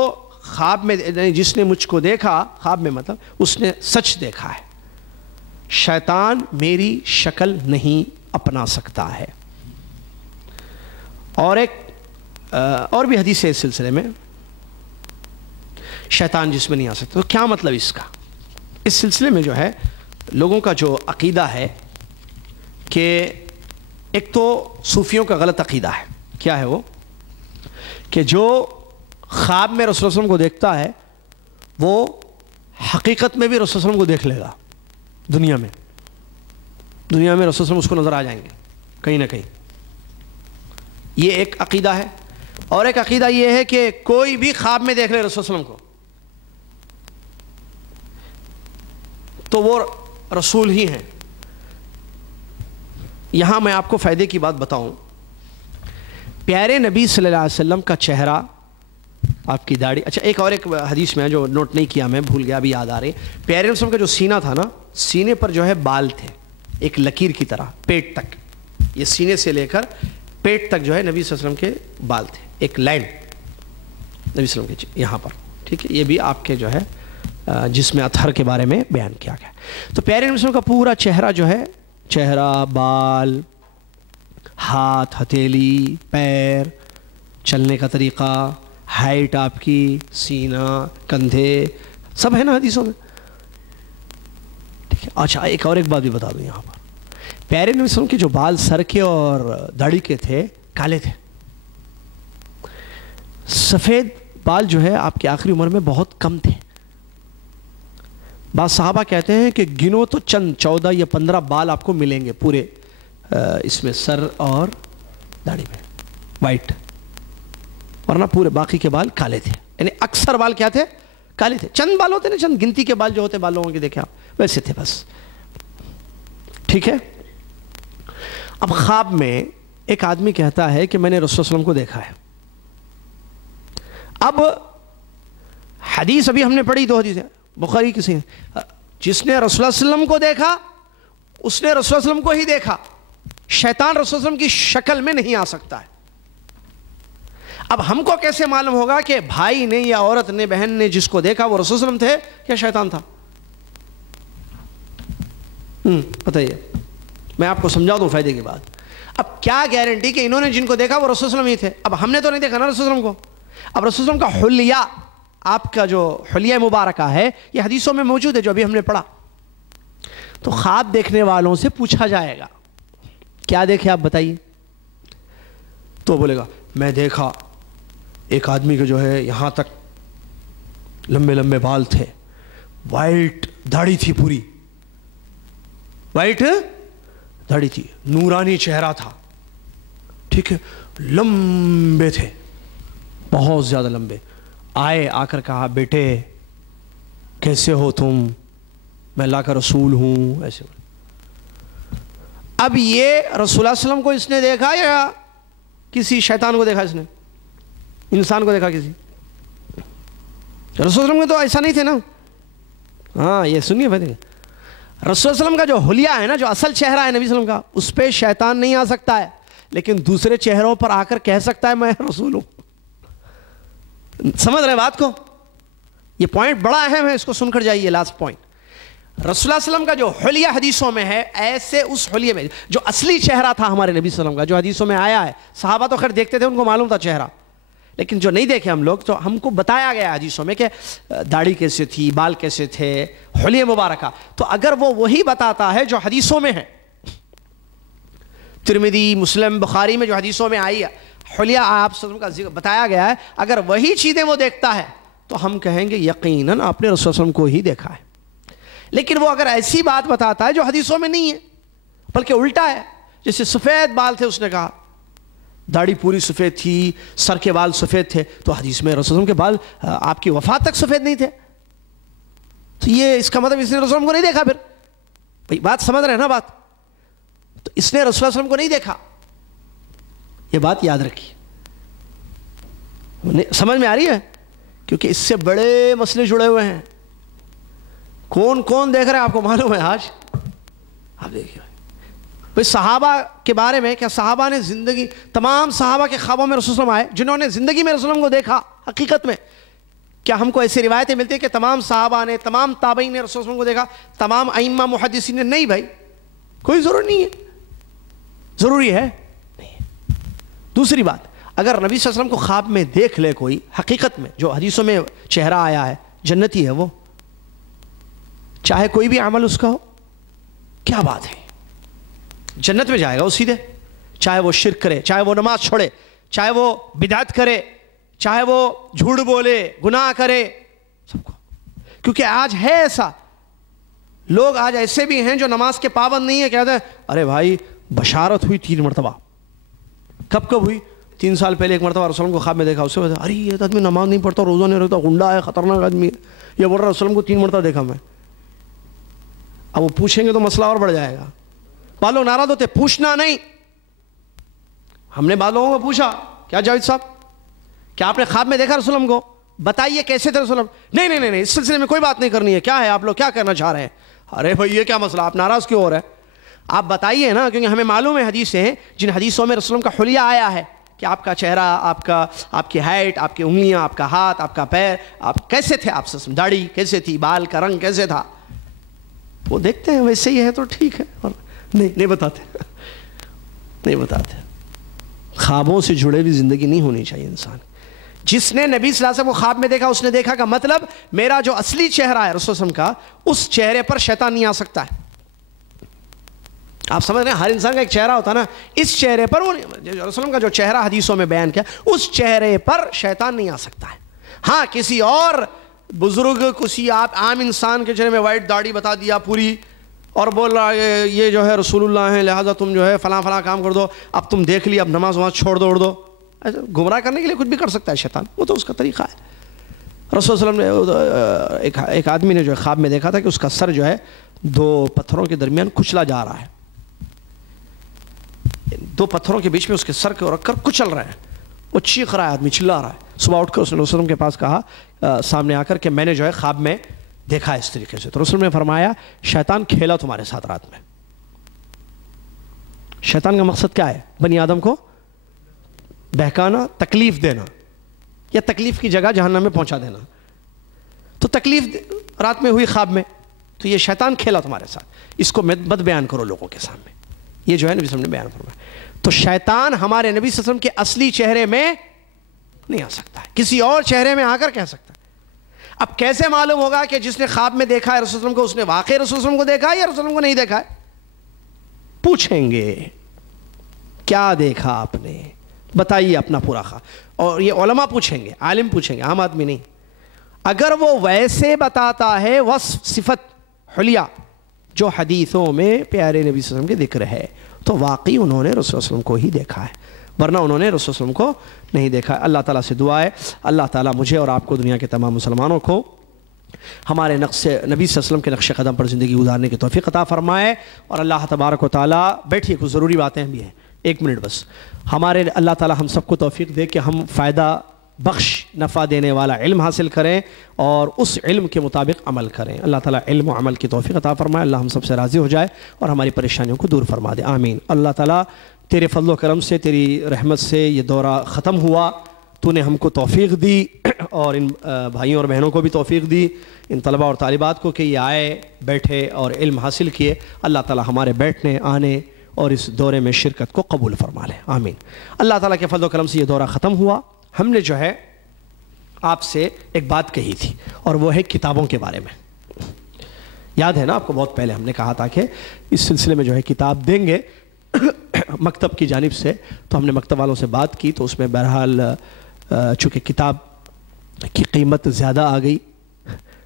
خواب میں, جس نے مجھ کو دیکھا خواب میں, مطلب اس نے سچ دیکھا ہے, شیطان میری شکل نہیں اپنا سکتا ہے. اور بھی حدیث ہے اس سلسلے میں, شیطان جس میں نہیں آ سکتا. تو کیا مطلب اس کا؟ اس سلسلے میں جو ہے لوگوں کا جو عقیدہ ہے کہ ایک تو صوفیوں کا غلط عقیدہ ہے. کیا ہے وہ؟ کہ جو خواب میں رسول اللہ علیہ وسلم کو دیکھتا ہے وہ حقیقت میں بھی رسول اللہ علیہ وسلم کو دیکھ لے گا. دنیا میں رسول اللہ علیہ وسلم اس کو نظر آ جائیں گے کہیں نہ کہیں. یہ ایک عقیدہ ہے. اور ایک عقیدہ یہ ہے کہ کوئی بھی خواب میں دیکھ لے رسول اللہ علیہ وسلم کو تو وہ رسول ہی ہیں. یہاں میں آپ کو فائدے کی بات بتاؤں. پیارے نبی صلی اللہ علیہ وسلم کا چہرہ, آپ کی داڑھی, اچھا ایک حدیث میں جو نوٹ نہیں کیا, میں بھول گیا, ابھی یاد آ رہی. پیارے نبی صلی اللہ علیہ وسلم کا جو سینہ تھا نا, سینے پر جو ہے بال تھے ایک لکیر کی طرح پیٹ تک, یہ سینے سے لے کر پیٹ تک جو ہے نبی صلی اللہ علیہ وسلم کے بال تھے, ایک لائن نبی صلی اللہ علیہ وسلم کے یہاں پر, ٹھیک ہے. یہ بھی آپ کے جو ہے جس میں اطہر کے بارے میں بیان کیا گیا. تو پیارے نبی صلی اللہ علیہ وسلم کا پورا چہرہ جو ہے, چہرہ, بال, ہاتھ, ہتھیلی, پیر, چلنے کا طریقہ, ہائٹ آپ کی, سینہ, کندھے, سب ہے نا حدیثوں میں, ٹھیک ہے. اچھا ایک بات بھی بتا دوں یہاں پر, پیارے نبی صلی اللہ علیہ وسلم کے جو بال سر کے اور داڑھی کے تھے کالے تھے. سفید بال جو ہے آپ کی آخری عمر میں بہت کم تھے. بعض صحابہ کہتے ہیں کہ گنو تو چند 14 یا 15 بال آپ کو ملیں گے پورے اس میں سر اور داڑھی میں وائٹ, ورنہ پورے باقی کے بال کالے تھے. یعنی اکثر بال کیا تھے؟ کالے تھے. چند بال ہوتے نا, چند گنتی کے بال جو ہوتے بال لوگوں کے دیکھے آپ, ویسے تھے بس, ٹھیک ہے. اب خواب میں ایک آدمی کہتا ہے کہ میں نے رسول اللہ علیہ وسلم کو دیکھا ہے. اب حدیث ابھی ہم نے پڑھی 2 حدیثیں بخاری کی ہیں, جس نے رسول اللہ علیہ وسلم کو دیکھا اس نے رسول اللہ علیہ وسلم کو ہی دیکھا, شیطان رسول اللہ علیہ وسلم کی شکل میں نہیں آ سکتا ہے. اب ہم کو کیسے معلوم ہوگا کہ بھائی نے یا عورت نے, بہن نے جس کو دیکھا وہ رسول اللہ علیہ وسلم تھے یا شیطان تھا؟ بتائیے, میں آپ کو سمجھا دوں فائدے کی بات. اب کیا گارنٹی کہ انہوں نے جن کو دیکھا وہ رسول اللہ علیہ وسلم ہی تھے؟ اب ہم نے تو نہیں دیکھا نا رسول اللہ علیہ وسلم کو. اب رسول اللہ علیہ وسلم کا حلیہ, آپ کا جو حلیہ مبارکہ ہے, یہ حدیثوں میں موجود ہے جو ابھی ہم نے پڑھا. تو خواب دیکھنے والوں سے پوچھا جائے گا کیا دیکھے آپ بتائیے؟ تو بولے گا میں دیکھا ایک آدمی کے جو ہے یہاں تک لمبے لمبے بال تھے، وائٹ داڑھی تھی، پوری وائٹ داڑھی تھی، نورانی چہرہ تھا، ٹھیک ہے، لمبے تھے، بہت زیادہ لمبے. آئے، آ کر کہا بیٹے کیسے ہو تم، میں اللہ کا رسول ہوں، ایسے. اب یہ رسول اللہ صلی اللہ علیہ وسلم کو اس نے دیکھا یا کسی شیطان کو دیکھا؟ اس نے انسان کو دیکھا کسی؟ رسول اللہ علیہ وسلم کے تو ایسا نہیں تھے نا. ہاں یہ سنیے بھائی، رسول اللہ علیہ وسلم کا جو حلیہ ہے نا، جو اصل چہرہ ہے نبی صلی اللہ علیہ وسلم کا، اس پہ شیطان نہیں آ سکتا ہے، لیکن دوسرے چہروں پر آ کر کہہ سکتا ہے میں رسول ہوں. سمجھ رہے ہیں بات کو؟ یہ پوائنٹ بڑا اہم ہے، اس کو سن کر جائیے. لاسٹ پوائنٹ، رسول اللہ علیہ وسلم کا جو حلیہ حدیثوں میں ہے، ایسے اس حلیے میں جو اصلی چہرہ تھا ہمارے نبی صلی اللہ علیہ وسلم کا، جو حدیثوں میں آیا ہے، صحابہ تو خیر دیکھتے تھے، ان کو معلوم تھا چہرہ، لیکن جو نہیں دیکھے ہم لوگ، تو ہم کو بتایا گیا حدیثوں میں کہ داڑھی کیسے تھی، بال کیسے تھے، حلیہ مبارکہ. تو اگر وہ وہی بتاتا ہے جو حدیثوں میں ہے، ترمذی، مسلم، بخاری میں جو حدیثوں میں آئی ہے حلیہ آپ صلی اللہ علیہ وسلم کا بتایا گیا ہے، اگر وہی چیزیں وہ دیکھتا ہے تو ہم کہیں گے یقیناً آپ نے رسول اللہ علیہ وسلم کو ہی دیکھا ہے. لیکن وہ اگر ایسی بات بتاتا ہے جو حدیثوں میں نہیں ہے، بلکہ الٹا ہے، جیسے سفید بال تھے، اس نے کہا داڑھی پوری سفید تھی، سر کے بال سفید تھے، تو حدیث میں رسول اللہ کے بال آپ کی وفات تک سفید نہیں تھے، تو یہ اس کا مطلب اس نے رسول اللہ کو نہیں دیکھا. پھر بھائی بات سمجھ رہے ہیں نا بات؟ تو اس نے رسول اللہ صلی اللہ علیہ وسلم کو نہیں دیکھا، یہ بات یاد رکھیے. سمجھ میں آ رہی ہے؟ کیونکہ اس سے بڑے مسئلے جڑے ہوئے ہیں. کون کون دیکھ رہے ہیں آپ کو معلوم ہے آج؟ آپ دیکھیے بھائی صحابہ کے بارے میں، کیا صحابہ نے زندگی، تمام صحابہ کے خوابوں میں رسول اللہ آئے جنہوں نے زندگی میں رسول اللہ کو دیکھا حقیقت میں؟ کیا ہم کو ایسی روایتیں ملتی ہیں کہ تمام صحابہ نے، تمام تابعین نے رسول اللہ کو دیکھا، تمام ائمہ محدثین نے؟ نہیں بھائی، کوئی ضرور نہیں ہے. ضروری ہے نہیں. دوسری بات، اگر نبی صلی اللہ علیہ وسلم کو خواب میں دیکھ لے کوئی، حقیقت میں جو حدیثوں میں چہرہ آیا ہے، جنتی ہے وہ، چاہے کوئی بھی عمل اس کا ہو، کیا بات ہے، جنت میں جائے گا وہ سیدھے. چاہے وہ شرک کرے، چاہے وہ نماز چھوڑے، چاہے وہ بدعت کرے، چاہے وہ جھوٹ بولے، گناہ کرے، سب کو. کیونکہ آج ہے ایسا، لوگ آج ایسے بھی ہیں جو نماز کے پابند نہیں ہے، کہتے ہیں ارے بھائی بشارت ہوئی 3 مرتبہ. کب ہوئی؟ 3 سال پہلے ایک مرتبہ رسول اللہ کو خواب میں دیکھا. اس سے ارے یہ آدمی نماز نہیں پڑھتا، روزہ نہیں رکھتا، گنڈا ہے، خطرناک آدمی ہے. یہ بول رہا رسول اللہ کو 3 مرتبہ دیکھا میں. اب وہ پوچھیں گے تو مسئلہ اور بڑھ جائے گا. بعض لوگ ناراض ہوتے، پوچھنا نہیں. ہم نے بعض لوگوں کو پوچھا، کیا جاوید صاحب کیا آپ نے خواب میں دیکھا رسول اللہ کو؟ بتائیے کیسے تھے رسول اللہ؟ نہیں نہیں نہیں، اس سلسلے میں کوئی بات نہیں کرنی ہے. کیا ہے آپ لوگ کیا کرنا چاہ رہے ہیں؟ ارے بھائی یہ کیا مسئلہ، آپ ناراض کیوں ہو رہے ہیں؟ آپ بتائیے نا، کیونکہ ہمیں معلوم ہے حدیثیں ہیں جن حدیثوں میں رسول اللہ کا حلیہ آیا ہے کہ آپ کا چہرہ، آپ کی ہائٹ، آپ کی انگلیاں، آپ کا ہاتھ، آپ کا پیر، آپ کیسے تھے، آپ سے داڑھی کیسے تھی، بال کا رنگ کیسے تھا. وہ دیکھتے ہیں ویسے ہی ہے تو ٹھیک ہے، اور نہیں بتاتے. نہیں بتاتے. خوابوں سے جڑے ہوئی زندگی نہیں ہونی چاہیے انسان. جس نے نبی صلی اللہ علیہ وسلم کو خواب میں دیکھا، اس نے دیکھا کا مطلب میرا جو اصلی چہرہ ہے رسول اللہ کا، اس چہرے پر شیطان نہیں آ سکتا ہے. آپ سمجھ رہے ہیں؟ ہر انسان کا ایک چہرہ ہوتا ہے نا، اس چہرے پر وہ رسول اللہ کا جو چہرہ حدیثوں میں بیان کیا، اس چہرے پر شیطان نہیں آ سکتا ہے. ہاں کسی اور بزرگ، کسی عام انسان کے چہرے میں وائٹ داڑھی بتا دیا پوری، اور بول رہا ہے یہ جو ہے رسول اللہ ہیں، لہٰذا تم جو ہے فلاں فلاں کام کر دو، اب تم دیکھ لی، اب نماز چھوڑ دو، ایسا گمراہ کرنے کے لیے کچھ بھی کر سکتا ہے شیطان، وہ تو اس کا طریقہ ہے. رسول اللہ علیہ وسلم نے ایک آدمی نے جو ہے خواب میں دیکھا تھا کہ اس کا سر جو ہے 2 پتھروں کے درمیان کچلا جا رہا ہے. 2 پتھروں کے بیچ میں اس کے سر کو رکھ کر کچل رہے ہیں. وہ چیخ رہا ہے، آدمی چلا رہا ہے. صبح اٹھ کر اس نے رسول اللہ کے پاس کہا، سامنے آ کر کہ میں نے جو ہے خواب میں دیکھا اس طریقے سے. تو رسول نے فرمایا شیطان کھیلا تمہارے ساتھ رات میں. شیطان کا مقصد کیا ہے؟ بنی آدم کو بہکانا، تکلیف دینا، یا تکلیف کی جگہ جہنم میں پہنچا دینا. تو تکلیف رات میں ہوئی خواب میں، تو یہ شیطان کھیلا تمہارے ساتھ، اس کو بد بیان کرو لوگوں کے سامنے. یہ جو ہے نبی صلی اللہ علیہ وسلم نے بیان فرمایا. تو شیطان ہمارے نبی صلی اللہ علیہ وسلم کے اصلی چہرے میں نہیں آ سکتا ہے، کسی اور چہرے میں آ کر کہہ سکتا ہے. اب کیسے معلوم ہوگا کہ جس نے خواب میں دیکھا ہے رسول اللہ کو اس نے واقعی رسول اللہ کو دیکھا ہے یا رسول اللہ کو نہیں دیکھا ہے؟ پوچھیں گے کیا دیکھا آپ نے، بتائیے اپنا پورا خواب۔ اور یہ علماء پوچھیں گے، عالم پوچھیں گے، عام آدمی نہیں۔ اگر وہ ویسے بتاتا ہے وصف صفت حلیہ جو حدیثوں میں پیارے نبی صلی اللہ علیہ وسلم کے ذکر ہے تو واقعی انہوں نے رسول اللہ صلی اللہ علیہ وسلم کو ہی دیکھا ہے، ورنہ انہوں نے رسول اللہ صلی اللہ علیہ وسلم کو نہیں دیکھا ہے۔ اللہ تعالیٰ سے دعا ہے اللہ تعالیٰ مجھے اور آپ کو، دنیا کے تمام مسلمانوں کو، ہمارے نبی صلی اللہ علیہ وسلم کے نقش قدم پر زندگی گزارنے کی توفیق عطا فرمائے۔ اور اللہ تبارک و تعالیٰ، بیٹھیے کچھ ضروری باتیں بھی ہیں، 1 منٹ بس، ہمارے اللہ تعالیٰ ہم سب کو توفیق دے کہ ہم فائدہ بخش نفع دینے والا علم حاصل کریں اور اس علم کے مطابق عمل کریں۔ اللہ تعالیٰ علم و عمل کی توفیق عطا فرمائے، اللہ ہم سب سے راضی ہو جائے اور ہماری پریشانیوں کو دور فرما دے، آمین۔ اللہ تعالیٰ تیرے فضل و کرم سے، تیری رحمت سے یہ دورہ ختم ہوا، تو نے ہم کو توفیق دی اور ان بھائیوں اور بہنوں کو بھی توفیق دی، ان طلباء اور طالبات کو، کہ یہ آئے، بیٹھے اور علم حاصل کیے۔ اللہ تعالیٰ ہمارے بیٹھنے، آنے اور اس دورے میں شرکت کو قبول فرما لے، آمین۔ اللہ تعالیٰ کے فضل و کرم سے یہ دورہ ختم ہوا۔ ہم نے جو ہے آپ سے ایک بات کہی تھی اور وہ ہے کتابوں کے بارے میں، یاد ہے نا آپ کو؟ بہت پہلے ہم نے کہا تھا کہ اس سلسلے میں جو ہے کتاب دیں گے مکتب کی جانب سے، تو ہم نے مکتب والوں سے بات کی، تو اس میں بہرحال چونکہ کتاب کی قیمت زیادہ آ گئی،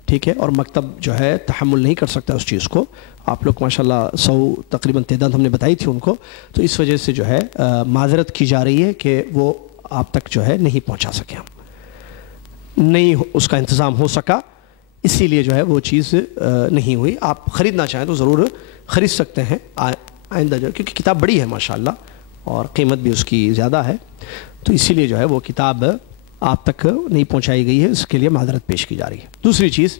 ٹھیک ہے، اور مکتب جو ہے تحمل نہیں کر سکتا اس چیز کو۔ آپ لوگ ماشاءاللہ 100 تقریباً تعداد ہم نے بتائی تھی ان کو، تو اس وجہ سے جو ہے معذرت کی جا رہی ہے کہ وہ آپ تک جو ہے نہیں پہنچا سکے، ہم نہیں اس کا انتظام ہو سکا، اسی لیے جو ہے وہ چیز نہیں ہوئی۔ آپ خریدنا چاہیں تو ضرور خرید سکتے ہیں آئندہ، جو کیونکہ کتاب بڑی ہے ماشاءاللہ اور قیمت بھی اس کی زیادہ ہے، تو اسی لیے جو ہے وہ کتاب آپ تک نہیں پہنچائی گئی ہے، اس کے لیے معذرت پیش کی جا رہی ہے۔ دوسری چیز،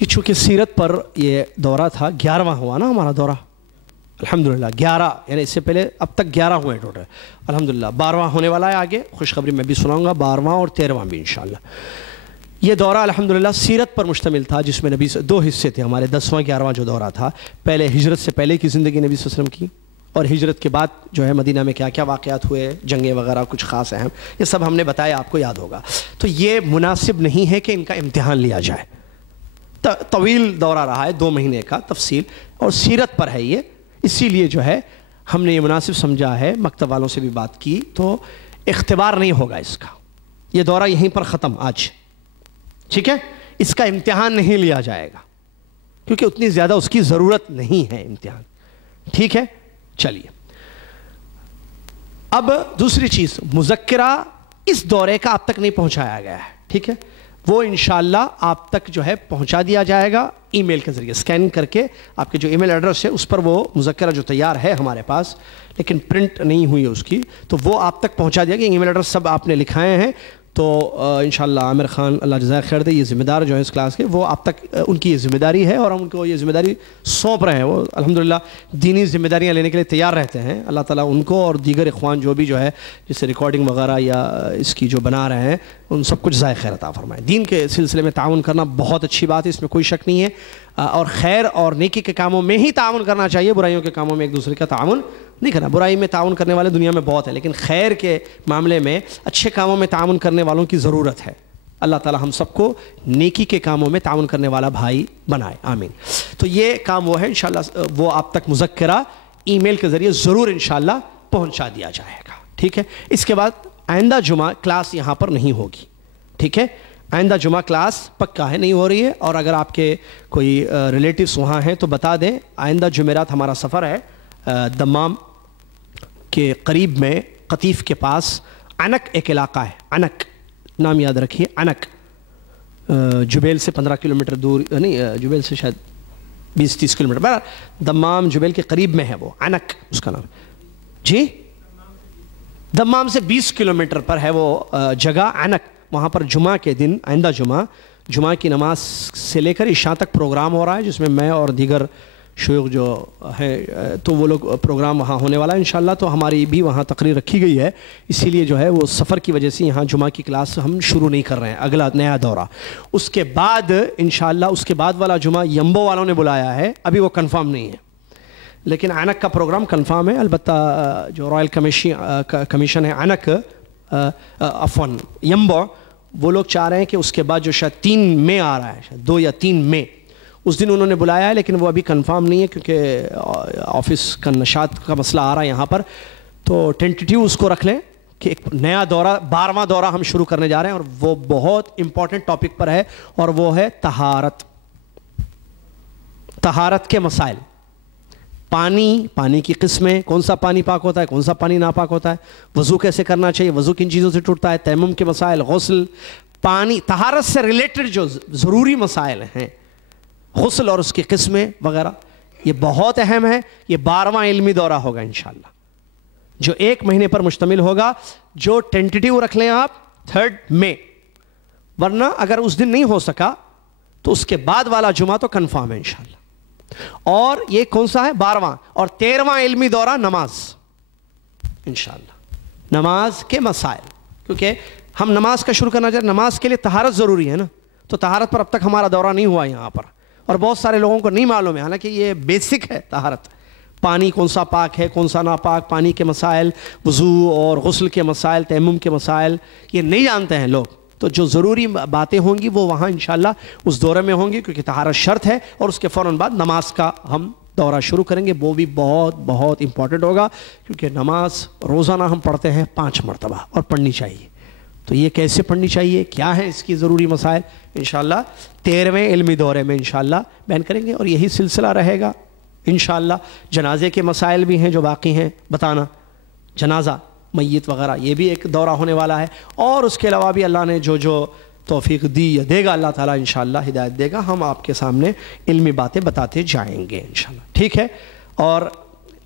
یہ چونکہ سیرت پر یہ دورہ تھا، 11واں ہوا نا ہمارا دورہ، الحمدللہ 11، یعنی اس سے پہلے اب تک 11 ہوئے ٹوٹل، الحمدللہ 12واں ہونے والا ہے آگے، خوشخبری میں بھی سناؤں گا، 12واں اور 13واں بھی انشاءاللہ۔ یہ دورہ الحمدللہ سیرت پر مشتمل تھا، جس میں نبی 2 حصے تھے ہمارے، 10واں 11واں جو دورہ تھا، پہلے ہجرت سے پہلے کی زندگی نبی صلی اللہ علیہ وسلم کی، اور ہجرت کے بعد جو ہے مدینہ میں کیا کیا واقعات ہوئے، جنگیں وغیرہ کچھ خاص اہم، یہ سب ہم نے بتایا، آپ کو یاد ہوگا۔ تو یہ مناسب نہیں ہے کہ ان کا امتحان لیا جائے، طویل دورہ رہا ہے 2 مہینے کا، تفصیل اور سیرت پر ہے یہ، اسی لیے جو ہے ہم نے یہ مناسب سمجھا ہے، مکتب والوں سے بھی بات کی، تو اختبار نہیں ہوگا اس کا، یہ دورہ یہیں پر ختم آج، ٹھیک ہے، اس کا امتحان نہیں لیا جائے گا کیونکہ اتنی زیادہ اس کی ضرورت نہیں ہے امتحان، ٹھیک ہے۔ چلیے اب دوسری چیز، مذکرہ اس دورے کا آپ تک نہیں پہنچایا گیا ہے، ٹھیک ہے، وہ انشاءاللہ آپ تک جو ہے پہنچا دیا جائے گا ای میل کے ذریعے، اسکین کر کے آپ کے جو ای میل ایڈریس ہے اس پر وہ مذکرہ جو تیار ہے ہمارے پاس لیکن پرنٹ نہیں ہوئی ہے اس کی، تو وہ آپ تک پہنچا دیا گیا، ای میل ایڈریس سب آپ نے لکھائے ہیں، تو انشاءاللہ عامر خان اللہ جزائے خیر دے، یہ ذمہ دار جو ہے اس کلاس کے، وہ آپ تک ان کی یہ ذمہ داری ہے اور ہم ان کو یہ ذمہ داری سونپ رہے ہیں، وہ الحمدللہ دینی ذمہ داریاں لینے کے لیے تیار رہتے ہیں، اللہ تعالیٰ ان کو اور دیگر اخوان جو بھی جو ہے جسے ریکارڈنگ وغیرہ یا اس کی جو بنا رہے ہیں ان سب کچھ جزائے خیر عطا فرمائے۔ دین کے سلسلے میں تعاون کرنا بہت اچھی بات ہے، اس میں کوئی شک نہیں ہے، اور خیر اور نیکی کے کاموں میں ہی تعاون کرنا چاہیے، برائیوں کے کاموں میں ایک دوسرے کا تعاون نہیں کرنا۔ برائی میں تعاون کرنے والے دنیا میں بہت ہیں، لیکن خیر کے معاملے میں اچھے کاموں میں تعاون کرنے والوں کی ضرورت ہے۔ اللہ تعالی ہم سب کو نیکی کے کاموں میں تعاون کرنے والا بھائی بنائے، آمین۔ تو یہ کام وہ ہے انشاءاللہ، وہ آپ تک مذکرہ ای میل کے ذریعے ضرور انشاءاللہ پہنچا دیا جائے گا، ٹھیک ہے۔ اس کے بعد آئندہ جمعہ کلاس یہاں پر نہیں ہوگی، ٹھیک ہے، آئندہ جمعہ کلاس پکا ہے، نہیں ہو رہی ہے، اور اگر آپ کے کوئی ریلیٹیوز وہاں ہیں تو بتا دیں، آئندہ جمعرات ہمارا سفر ہے دمام کے قریب میں، قطیف کے پاس عنک ایک علاقہ ہے، عنک نام یاد رکھیے، عنک، جبیل سے 15 کلومیٹر دور، نہیں جبیل سے شاید 20-30 کلومیٹر، بہرحال دمام جبیل کے قریب میں ہے وہ، عنک اس کا نام، جی دمام سے 20 کلومیٹر پر ہے وہ جگہ عنک، وہاں پر جمعہ کے دن، آئندہ جمعہ کی نماز سے لے کر عشاء تک پروگرام ہو رہا ہے، جس میں میں اور دیگر شیوخ جو ہیں تو وہ لوگ پروگرام وہاں ہونے والا ہے انشاءاللہ، تو ہماری بھی وہاں تقریر رکھی گئی ہے، اسی لیے جو ہے وہ سفر کی وجہ سے یہاں جمعہ کی کلاس ہم شروع نہیں کر رہے ہیں، اگلا نیا دورہ اس کے بعد انشاءاللہ، اس کے بعد والا جمعہ یمبو والوں نے بلایا ہے، ابھی وہ کنفرم نہیں ہے، لیکن عنک کا پروگرام کنفرم ہے، البتہ جو رائل کمیشن ہے عنک، عفواً یمبو، وہ لوگ چاہ رہے ہیں کہ اس کے بعد جو شاید 3 مئی آ رہا ہے، شاید 2 یا 3 مئی، اس دن انہوں نے بلایا ہے، لیکن وہ ابھی کنفرم نہیں ہے کیونکہ آفس کا نشاط کا مسئلہ آ رہا ہے یہاں پر، تو ٹینٹیٹیو اس کو رکھ لیں کہ ایک نیا دورہ، 12واں دورہ ہم شروع کرنے جا رہے ہیں، اور وہ بہت امپورٹنٹ ٹاپک پر ہے، اور وہ ہے طہارت، طہارت کے مسائل، پانی کی قسمیں، کون سا پانی پاک ہوتا ہے، کون سا پانی ناپاک ہوتا ہے، وضو کیسے کرنا چاہیے، وضو کن چیزوں سے ٹوٹتا ہے، تیمم کے مسائل، غسل، پانی، طہارت سے ریلیٹڈ جو ضروری مسائل ہیں، غسل اور اس کی قسمیں وغیرہ، یہ بہت اہم ہے۔ یہ 12واں علمی دورہ ہوگا انشاءاللہ، جو 1 مہینے پر مشتمل ہوگا، جو ٹینٹیٹیو رکھ لیں آپ 3 مئی، ورنہ اگر اس دن نہیں ہو سکا تو اس کے بعد والا جمعہ تو کنفرم ہے انشاءاللہ۔ اور یہ کون سا ہے؟ 12واں اور 13واں علمی دورہ نماز انشاءاللہ، نماز کے مسائل، کیونکہ ہم نماز کا شروع کرنا چاہتے ہیں، نماز کے لیے طہارت ضروری ہے نا، تو طہارت پر اب تک ہمارا دورہ نہیں ہوا یہاں پر، اور بہت سارے لوگوں کو نہیں معلوم ہے، حالانکہ یہ بیسک ہے طہارت، پانی کون سا پاک ہے، کون سا ناپاک، پانی کے مسائل، وضو اور غسل کے مسائل، تیمم کے مسائل، یہ نہیں جانتے ہیں لوگ، تو جو ضروری باتیں ہوں گی وہ وہاں انشاءاللہ اس دورے میں ہوں گی، کیونکہ طہارت شرط ہے، اور اس کے فوراً بعد نماز کا ہم دورہ شروع کریں گے، وہ بھی بہت بہت امپورٹنٹ ہوگا، کیونکہ نماز روزانہ ہم پڑھتے ہیں 5 مرتبہ، اور پڑھنی چاہیے، تو یہ کیسے پڑھنی چاہیے، کیا ہے اس کی ضروری مسائل، انشاءاللہ 13ویں علمی دورے میں انشاءاللہ بیان کریں گے، اور یہی سلسلہ رہے گا انشاءاللہ۔ جنازے کے مسائل بھی ہیں جو باقی ہیں بتانا، جنازہ، میت وغیرہ، یہ بھی ایک دورہ ہونے والا ہے، اور اس کے علاوہ بھی اللہ نے جو جو توفیق دی یا دے گا اللہ تعالیٰ انشاءاللہ ہدایت دے گا، ہم آپ کے سامنے علمی باتیں بتاتے جائیں گے انشاءاللہ، ٹھیک ہے۔ اور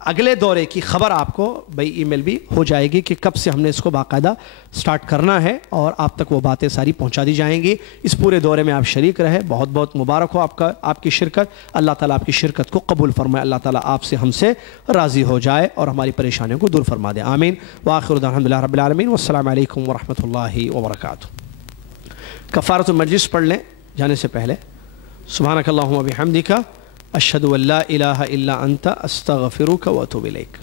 اگلے دورے کی خبر آپ کو بھائی ای میل بھی ہو جائے گی کہ کب سے ہم نے اس کو باقاعدہ سٹارٹ کرنا ہے، اور آپ تک وہ باتیں ساری پہنچا دی جائیں گی۔ اس پورے دورے میں آپ شریک رہے، بہت بہت مبارک ہو آپ کی شرکت، اللہ تعالیٰ آپ کی شرکت کو قبول فرمائے، اللہ تعالیٰ آپ سے ہم سے راضی ہو جائے اور ہماری پریشانیوں کو دور فرما دے، آمین۔ وآخر دعوانا الحمدللہ رب العالمین، والسلام علیکم ورحمۃ اللہ وبرکاتہ۔ کفارۃ المجلس پڑھ لیں جانے سے پہلے، سبحانک اللہم وبحمدک، اشہد ان لا الہ الا انت، استغفرک واتوب الیک۔